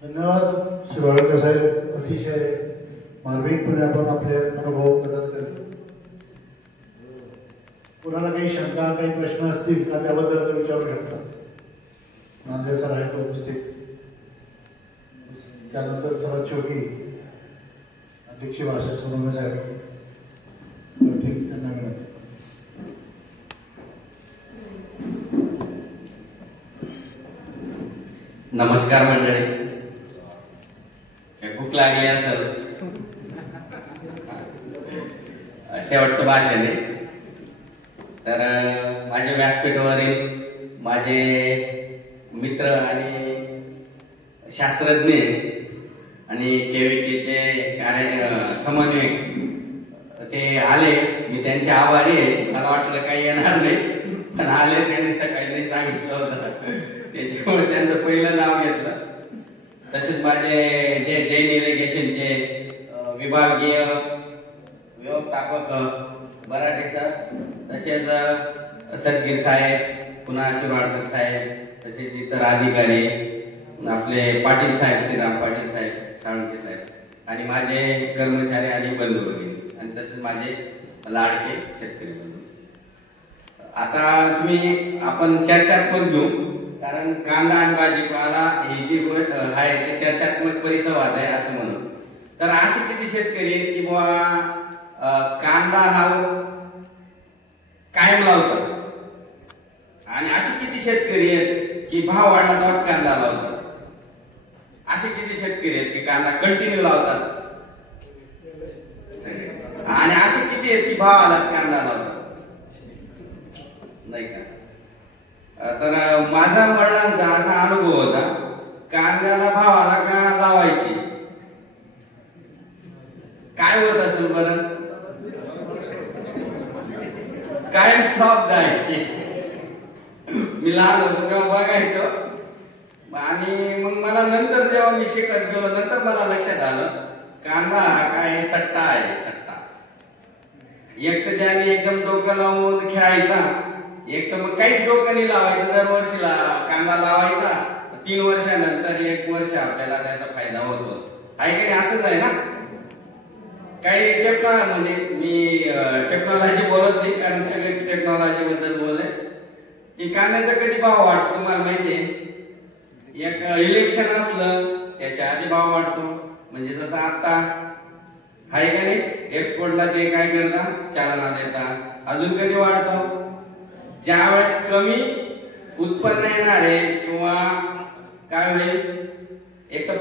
धन्यवाद शिवाळकर साहेब, अतिशय मार्मिकपणे आपण आपले अनुभव कथन केले. कोणाला काही शंका काही प्रश्न असतील का त्याबद्दल ते विचारू शकतात. नांदे सर आहेत उपस्थित, त्यानंतर सर्वात शेवटी अध्यक्ष भाषण सोनवणे साहेब करतील, त्यांना मिळत. नमस्कार मंडळी, भूक लागली असेल, शेवटचं भाषण आहे. तर माझ्या व्यासपीठावरील माझे मित्र आणि शास्त्रज्ञ आणि केविकेचे समन्वयक ते आले, मी त्यांचे आभारी आहे. मला वाटलं काही येणार नाही, पण आले. त्यांनी सकाळी नाही सांगितलं होतं, त्याच्यामुळे त्यांचं पहिलं नाव घेतलं. तसेच माझे जे जैन इरिगेशनचे विभागीय व्यवस्थापक बराटे सर, तसेच सदगीर साहेब, पुन्हा शिरवाडकर साहेब, तसेच इतर अधिकारी आपले पाटील साहेब, श्रीराम पाटील साहेब, साळुंके साहेब, आणि माझे कर्मचारी आणि बंधू भगिनी, आणि तसेच माझे लाडके शेतकरी बंधू. आता आपण चर्चात्मक घेऊ, कारण कांदा आणि भाजीपाला ही जी आहे ते चर्चात्मक परिसंवाद आहे असं म्हणून. तर असे किती शेतकरी आहेत की बुवा कांदा हा कायम लावतात, आणि असे किती शेतकरी आहेत की भाव वाढला तेव्हाच कांदा लावतात. असे किती शेतकरी आहेत की कांदा कंटिन्यू लावतात, आणि असे किती आहेत की भाव आला कांदा लावतात, नाही का. तर माझा वडिलांचा असा अनुभव होता, कांद्याला भाव आला का लावायची. काय होत असेल बरं, काय फ्लॉप जायची. मी लहान होतो तेव्हा बघायचो, आणि मग मला नंतर जेव्हा मी शिकत गेलो नंतर मला लक्षात आलं कांदा हा काय सट्टा आहे. सट्टा एक तर ज्याने एकदम डोकं लावून खेळायचा, एक तर मग काहीच डोकं नाही लावायचं, दरवर्षीला कांदा लावायचा, 3 वर्षानंतर 1 वर्ष आपल्याला त्याचा फायदा होतोच. आहे की नाही, असंच आहे ना. काही म्हणजे मी टेक्नॉलॉजी बोलत नाही, कारण सगळे टेक्नॉलॉजी बद्दल बोलले की कांद्याचा कधी भाव वाढतो तुम्हाला माहितीये. एक इलेक्शन असलं त्याच्या आधी भाव वाढतो, म्हणजे जसं आता आहे का नाही, एक्सपोर्टला ते काय करतात, चालना देतात. अजून कधी वाढतो, ज्यावेळेस कमी उत्पन्न येणार आहे किंवा काय होईल, एक तर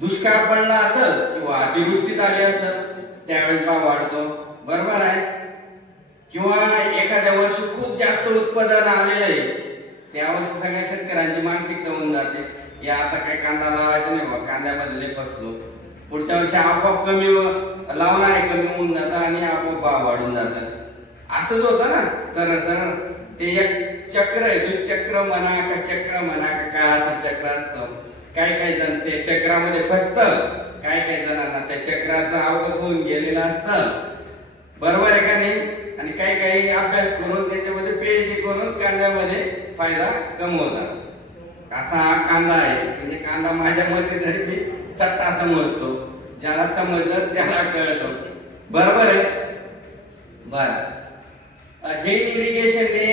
दुष्काळ पडला असेल किंवा अतिवृष्टी झाली असेल त्यावेळेस भाव वाढतो, बरोबर आहे. किंवा एखाद्या वर्षी खूप जास्त उत्पादन आलेलं आहे, त्या वर्षी सगळ्या शेतकऱ्यांची मानसिकता होऊन जाते, या आता काय कांदा लावायचा नाही बाबा, कांद्यामध्ये लय फसलो, पुढच्या वर्षी आपोआप कमी लावणारे कमी होऊन जातात आणि आपोआप भाव वाढून जातात. असंच होतं ना सरळ सरळ. ते एक चक्र आहे, तो चक्र म्हणा का चक्र म्हणा का काय असं चक्र असतं. काही जण ते चक्रामध्ये फसतं, काही जणांना त्या चक्राचं अवगत होऊन गेलेलं असतं, बरोबर आहे का नाही. आणि काही अभ्यास करून त्याच्यामध्ये PhD करून कांद्यामध्ये फायदा कमवतात. असा हा कांदा आहे. म्हणजे कांदा माझ्या मते तरी मी सट्टा समजतो, ज्याला समजलं त्याला कळतं, बरोबर आहे. बर, जैन इरिगेशनने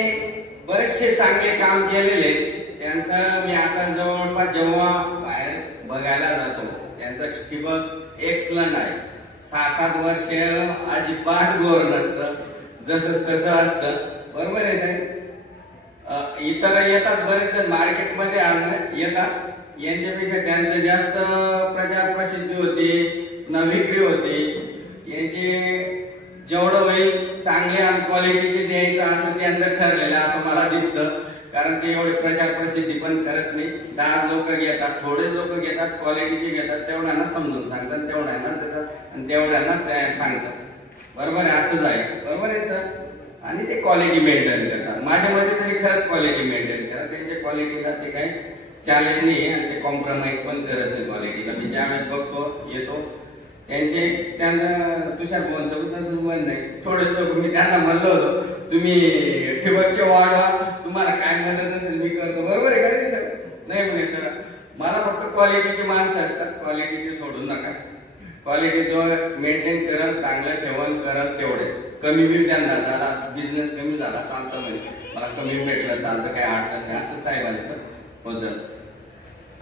बरेचसे चांगले काम केलेले. त्यांचं मी आता जवळपास जेव्हा बाहेर बघायला जातो, त्यांचं ठिबक एक्सलंट आहे. 6-7 वर्ष अजिबात गोर नसतं, जसं तसं असतं, बरोबर आहे साहेब. इतर येतात बरेच जण मार्केटमध्ये येतात, यांच्यापेक्षा त्यांचं जास्त प्रचार प्रसिद्धी होती, विक्री होती. यांची जेवढं होईल चांगले आणि क्वालिटीचे द्यायचं असं त्यांचं ठरलेलं असं मला दिसतं. कारण ते एवढे प्रचार प्रसिद्धी पण करत नाही. 10 लोक घेतात, थोडे लोक घेतात, क्वालिटीचे घेतात, तेवढ्यांना समजून सांगतात, तेवढ्यांनाच देतात आणि तेवढ्यांनाच सांगतात, बरोबर आहे. असंच आहे, बरोबर आहे सर. आणि ते क्वालिटी मेंटेन करतात. माझ्या मते तरी खरंच क्वालिटी मेंटेन करा. त्यांच्या क्वालिटीला ते काही चॅलेंज नाही आणि ते कॉम्प्रोमाइज पण करत नाही क्वालिटीला. मी ज्यावेळेस बघतो येतो त्यांचं तुषार भुवनचं तसंच बंद नाही. थोडे लोक मी त्यांना म्हणलो होतो तुम्ही ठिबकचे वाढवा, तुम्हाला काय मदत असेल मी करतो, बरोबर आहे का सर. नाही म्हणे सर, मला फक्त क्वालिटीची माणसं असतात, क्वालिटीची सोडून नका. क्वालिटी जो मेंटेन करत चांगलं ठेवण करत तेवढेच. कमी बिल त्यांना झाला, बिझनेस कमी झाला चालतं, म्हणजे मला कमी भेटलं चालतं, काही अडचण नाही, असं साहेबांचं होतं.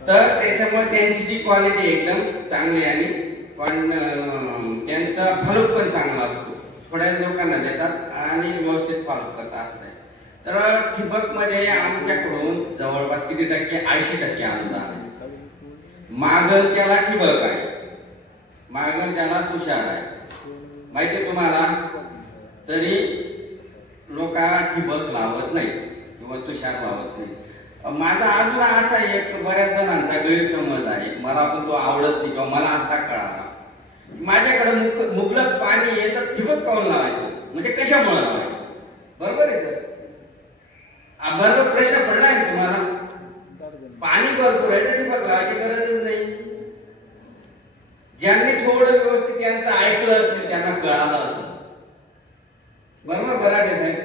तर त्याच्यामुळे त्यांची जी क्वालिटी एकदम चांगली आणि पण त्यांचा फॉलोअप पण चांगला असतो. थोड्याच लोकांना देतात आणि व्यवस्थित फॉलोअप करतात असं आहे. तर ठिबक मध्ये आमच्याकडून जवळपास किती टक्के, 80% अनुदान आहे. मागल त्याला ठिबक आहे, मागल त्याला तुषार आहे, माहिती तुम्हाला. तरी लोक ठिबक लावत नाही किंवा तुषार लावत नाही. माझा अजून असा एक बऱ्याच जणांचा गैरसमज आहे, मला पण तो आवडत नाही किंवा मला आता कळाला. माझ्याकडे मुबलक पाणी आहे तर ठिबक काऊन लावायचं, म्हणजे कशामुळे लावायचं, बरोबर आहे सर. बरोबर प्रश्न पडलाय ना तुम्हाला. पाणी भरपूर आहे तर ठिबक लावायची गरजच नाही. ज्यांनी थोडं व्यवस्थित यांचं ऐकलं असेल त्यांना कळालं असेल, बरोबर बराटे साहेब.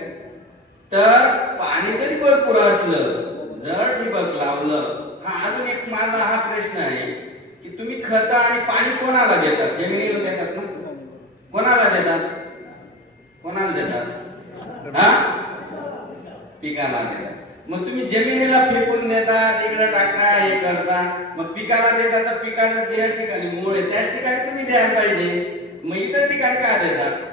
तर पाणी जरी भरपूर असलं जर ठिबक लावलं, हा अजून एक माझा हा प्रश्न आहे की तुम्ही खत आणि पाणी कोणाला देतात, जमिनीला देतात ना, कोणाला देतात, कोणाला देतात, हा पिकाला देतात. मग तुम्ही जमिनीला फेकून देता, तिकडे टाका, हे करता, मग पिकाला देता तर पिकाचं जे ठिकाणी मूळ आहे त्याच ठिकाणी तुम्ही द्यायला पाहिजे. मग इतर ठिकाणी का देतात.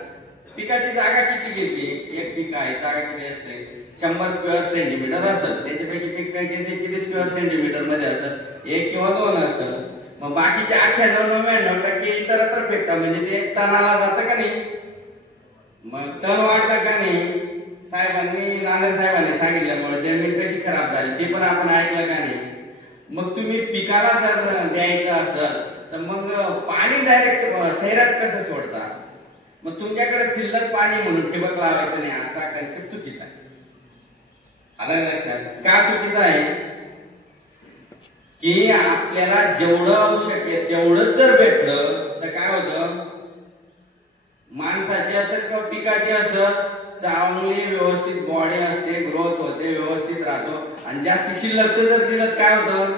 पिकाची जागा किती घेते, एक पीक आहे जागा किती असते, 100 स्क्वेअर सेंटीमीटर असत, त्याच्यापैकी पीक किती स्क्वेअर सेंटीमीटर मध्ये असत, 1 किंवा 2 असत. मग बाकीचे 98-99% इतरत्र फेकता, म्हणजे ते तणाला जातं का नाही, मग तण वाढतं का नाही. साहेबांनी नांदेड साहेबांनी सांगितल्यामुळे जमीन कशी खराब झाली ते पण आपण ऐकलं का नाही. मग तुम्ही पिकाला जर द्यायचं असेल तर मग पाणी डायरेक्ट सैराट कसं सोडता. मग तुमच्याकडे शिल्लक पाणी म्हणून ठिबक लावायचं नाही असा कन्सेप्ट चुकीचा आहे. आलं लक्षात का चुकीचा आहे की आपल्याला जेवढं आवश्यक आहे तेवढंच जर भेटलं तर काय होतं, माणसाची असेल किंवा पिकाची असेल चांगली व्यवस्थित बॉडी असते, ग्रोथ होते, व्यवस्थित राहतो. आणि जास्त शिल्लकच जर दिलं काय होतं,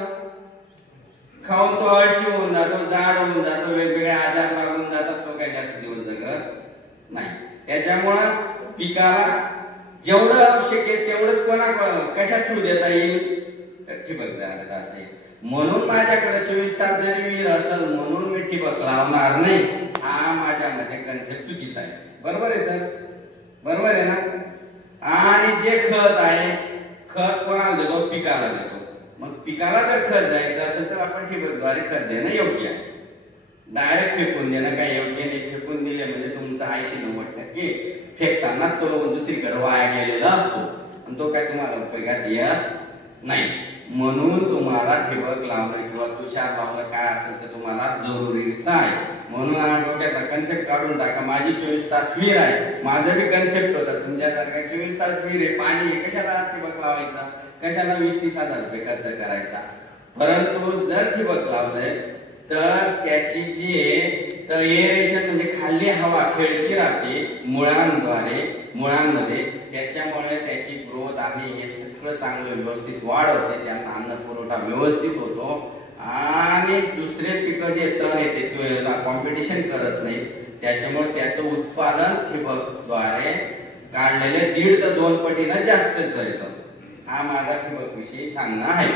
खाऊन तो अळशी होऊन जातो, जाड होऊन जातो, वेगवेगळे आजार लागून जातात, तो काही जास्त दिवस जगत नाही. त्याच्यामुळं पिकाला जेवढं आवश्यक आहे तेवढंच कोणा कशा थ्रू देता येईल तर ठिबक द्यायला जाते. म्हणून माझ्याकडे 24 तास जरी विहीर असेल म्हणून मी ठिबक लावणार नाही, हा माझ्या मते कन्सेप्ट चुकीचा आहे. बरोबर आहे सर, बरोबर आहे ना. आणि जे खत आहे, खत कोणाला देतो, पिकाला देतो. मग पिकाला जर खत द्यायचं असेल तर आपण ठिबकद्वारे खत देणं योग्य आहे. डायरेक्ट फेकून देणं काही योग्य नाही. फेकून दिले म्हणजे तुमचा 80-90% फेकतानाच तो दुसरीकडे वाया गेलेला असतो आणि तो काय तुम्हाला उपयोगात येत नाही. म्हणून तुम्हाला ठिबक लावणं किंवा तुषार लावणं काय असेल तर तुम्हाला जरुरीचं आहे. म्हणून डोक्याचा कन्सेप्ट काढून टाका. माझी 24 तास विहीर आहे, माझं बी कन्सेप्ट होता तुमच्यासारखा 24 तास विहीर आहे, पाणी आहे, कशाला ठिबक लावायचा, कशाला 20-30 हजार रुपये खर्च करायचा. परंतु जर ठिबक लावलंय तर त्याची जी तर एअरेशन म्हणजे खाली हवा खेळती राहते मुळांमध्ये, त्याच्यामुळे त्याची ग्रोथ आणि हे सगळं चांगलं व्यवस्थित वाढ होते, त्यांना अन्न पुरवठा व्यवस्थित होतो आणि दुसरे पिकं जे तण येते ते कॉम्पिटिशन करत नाही. त्याच्यामुळे त्याचं उत्पादन ठिबकद्वारे काढलेले 1.5 ते 2 पटीनं जास्तच येतं. हा माझा ठिबक विषयी सांगणं आहे.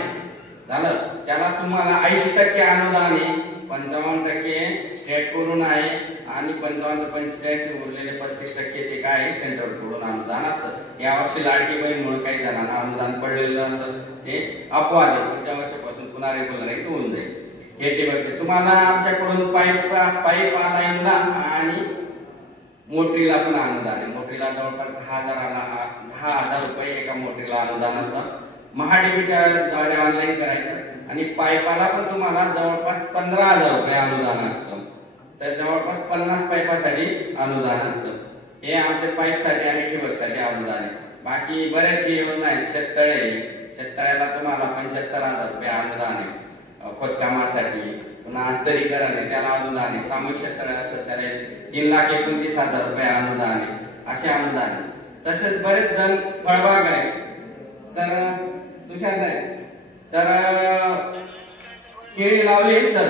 झालं. त्याला तुम्हाला 80% अनुदान आहे, 55% स्टेट कडून आहे आणि 55 ते 45 उरलेले 35% ते काय सेंट्रल कडून अनुदान असतं. यावर्षी लाडकी बहीणमुळे काही जणांना अनुदान पडलेलं असतं, ते अपवाद आहे. पुढच्या वर्षापासून पुन्हा रेग्युलर होऊन जाईल. हे ठिबकचे तुम्हाला आमच्याकडून पाईप लाईनला आणि मोटरीला पण अनुदान आहे. मोटरीला जवळपास 10,000 रुपये एका मोटरीला अनुदान असतं. महाडीबीद्वारे ऑनलाईन करायचं आणि पाईपाला पण तुम्हाला जवळपास 15,000 रुपये अनुदान असतं. तर जवळपास 50 पाईपासाठी अनुदान असतं. हे आमच्या पाईपसाठी आणि ठिबकसाठी अनुदान आहे. बाकी बऱ्याचशा योजना आहेत. शेततळ्याला तुम्हाला 75,000 रुपये अनुदान आहे खोदकामासाठी. पुन्हा अस्तरीकरण आहे त्याला अनुदान आहे. सामूहिक शेततळे असतात त्याला 3,29,000 रुपये अनुदान आहे. असे अनुदान आहे. तसेच बरेच जण फळबाग आहे. सर तुषार साहेब तर केळी लावली सर,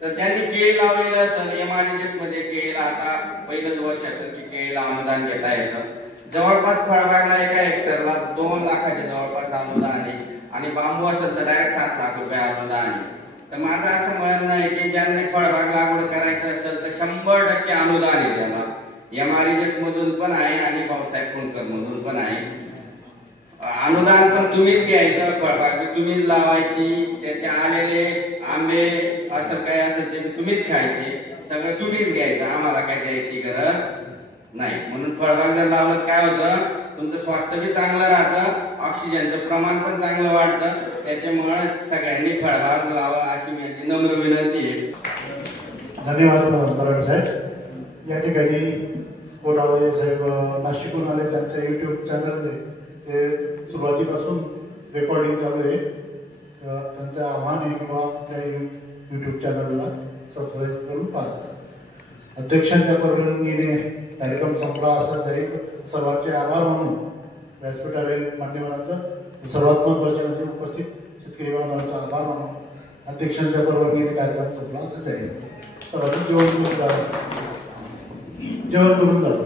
तर ज्यांनी केळी लावलेलं असेल MRGS मध्ये केळीला आता पहिलंच वर्ष असेल की केळीला अनुदान घेता येतं. जवळपास फळबागला एका हेक्टरला 2 लाखाच्या जवळपास अनुदान आहे आणि बांबू असेल तर डायरेक्ट 7 लाख रुपये अनुदान आहे. तर माझं असं म्हणणं आहे की ज्यांनी फळबाग लागवड करायचं असेल तर 100% अनुदान आहे त्याला. MRGS मधून पण आहे आणि भाऊसाहेब कुंडकर मधून पण आहे. अनुदान पण तुम्हीच घ्यायचं, फळबाग तुम्हीच लावायची, त्याचे आलेले आंबे असं काय असेल ते तुम्हीच खायचे, सगळं तुम्हीच घ्यायचं, आम्हाला काय द्यायची गरज नाही. म्हणून फळबाग जर लावलं काय होतं, तुमचं स्वास्थ्य बी चांगलं राहतं, ऑक्सिजनचं प्रमाण पण चांगलं वाढतं. त्याच्यामुळे सगळ्यांनी फळबाग लावा अशी माझी नम्र विनंती आहे. धन्यवाद बराड साहेब. या ठिकाणी पोटावळे साहेब नाशिकहून आले, त्यांचं YouTube चॅनल ते सुरुवातीपासून रेकॉर्डिंग चालू आहे. त्यांचं आव्हान आहे किंवा आपल्या YouTube चॅनलला सबस्क्राईब करून पाहायचं. अध्यक्षांच्या परवानगीने कार्यक्रम संपला असा जाईल. सर्वांचे आभार मानून व्यासपीठावरील मान्यवरांचं सर्वात महत्त्वाचे म्हणजे उपस्थित शेतकरी बांधवांचा आभार मानून अध्यक्षांच्या परवानगीने कार्यक्रम संपला असं जाईल. सर्वांनी जेवण करून जावं.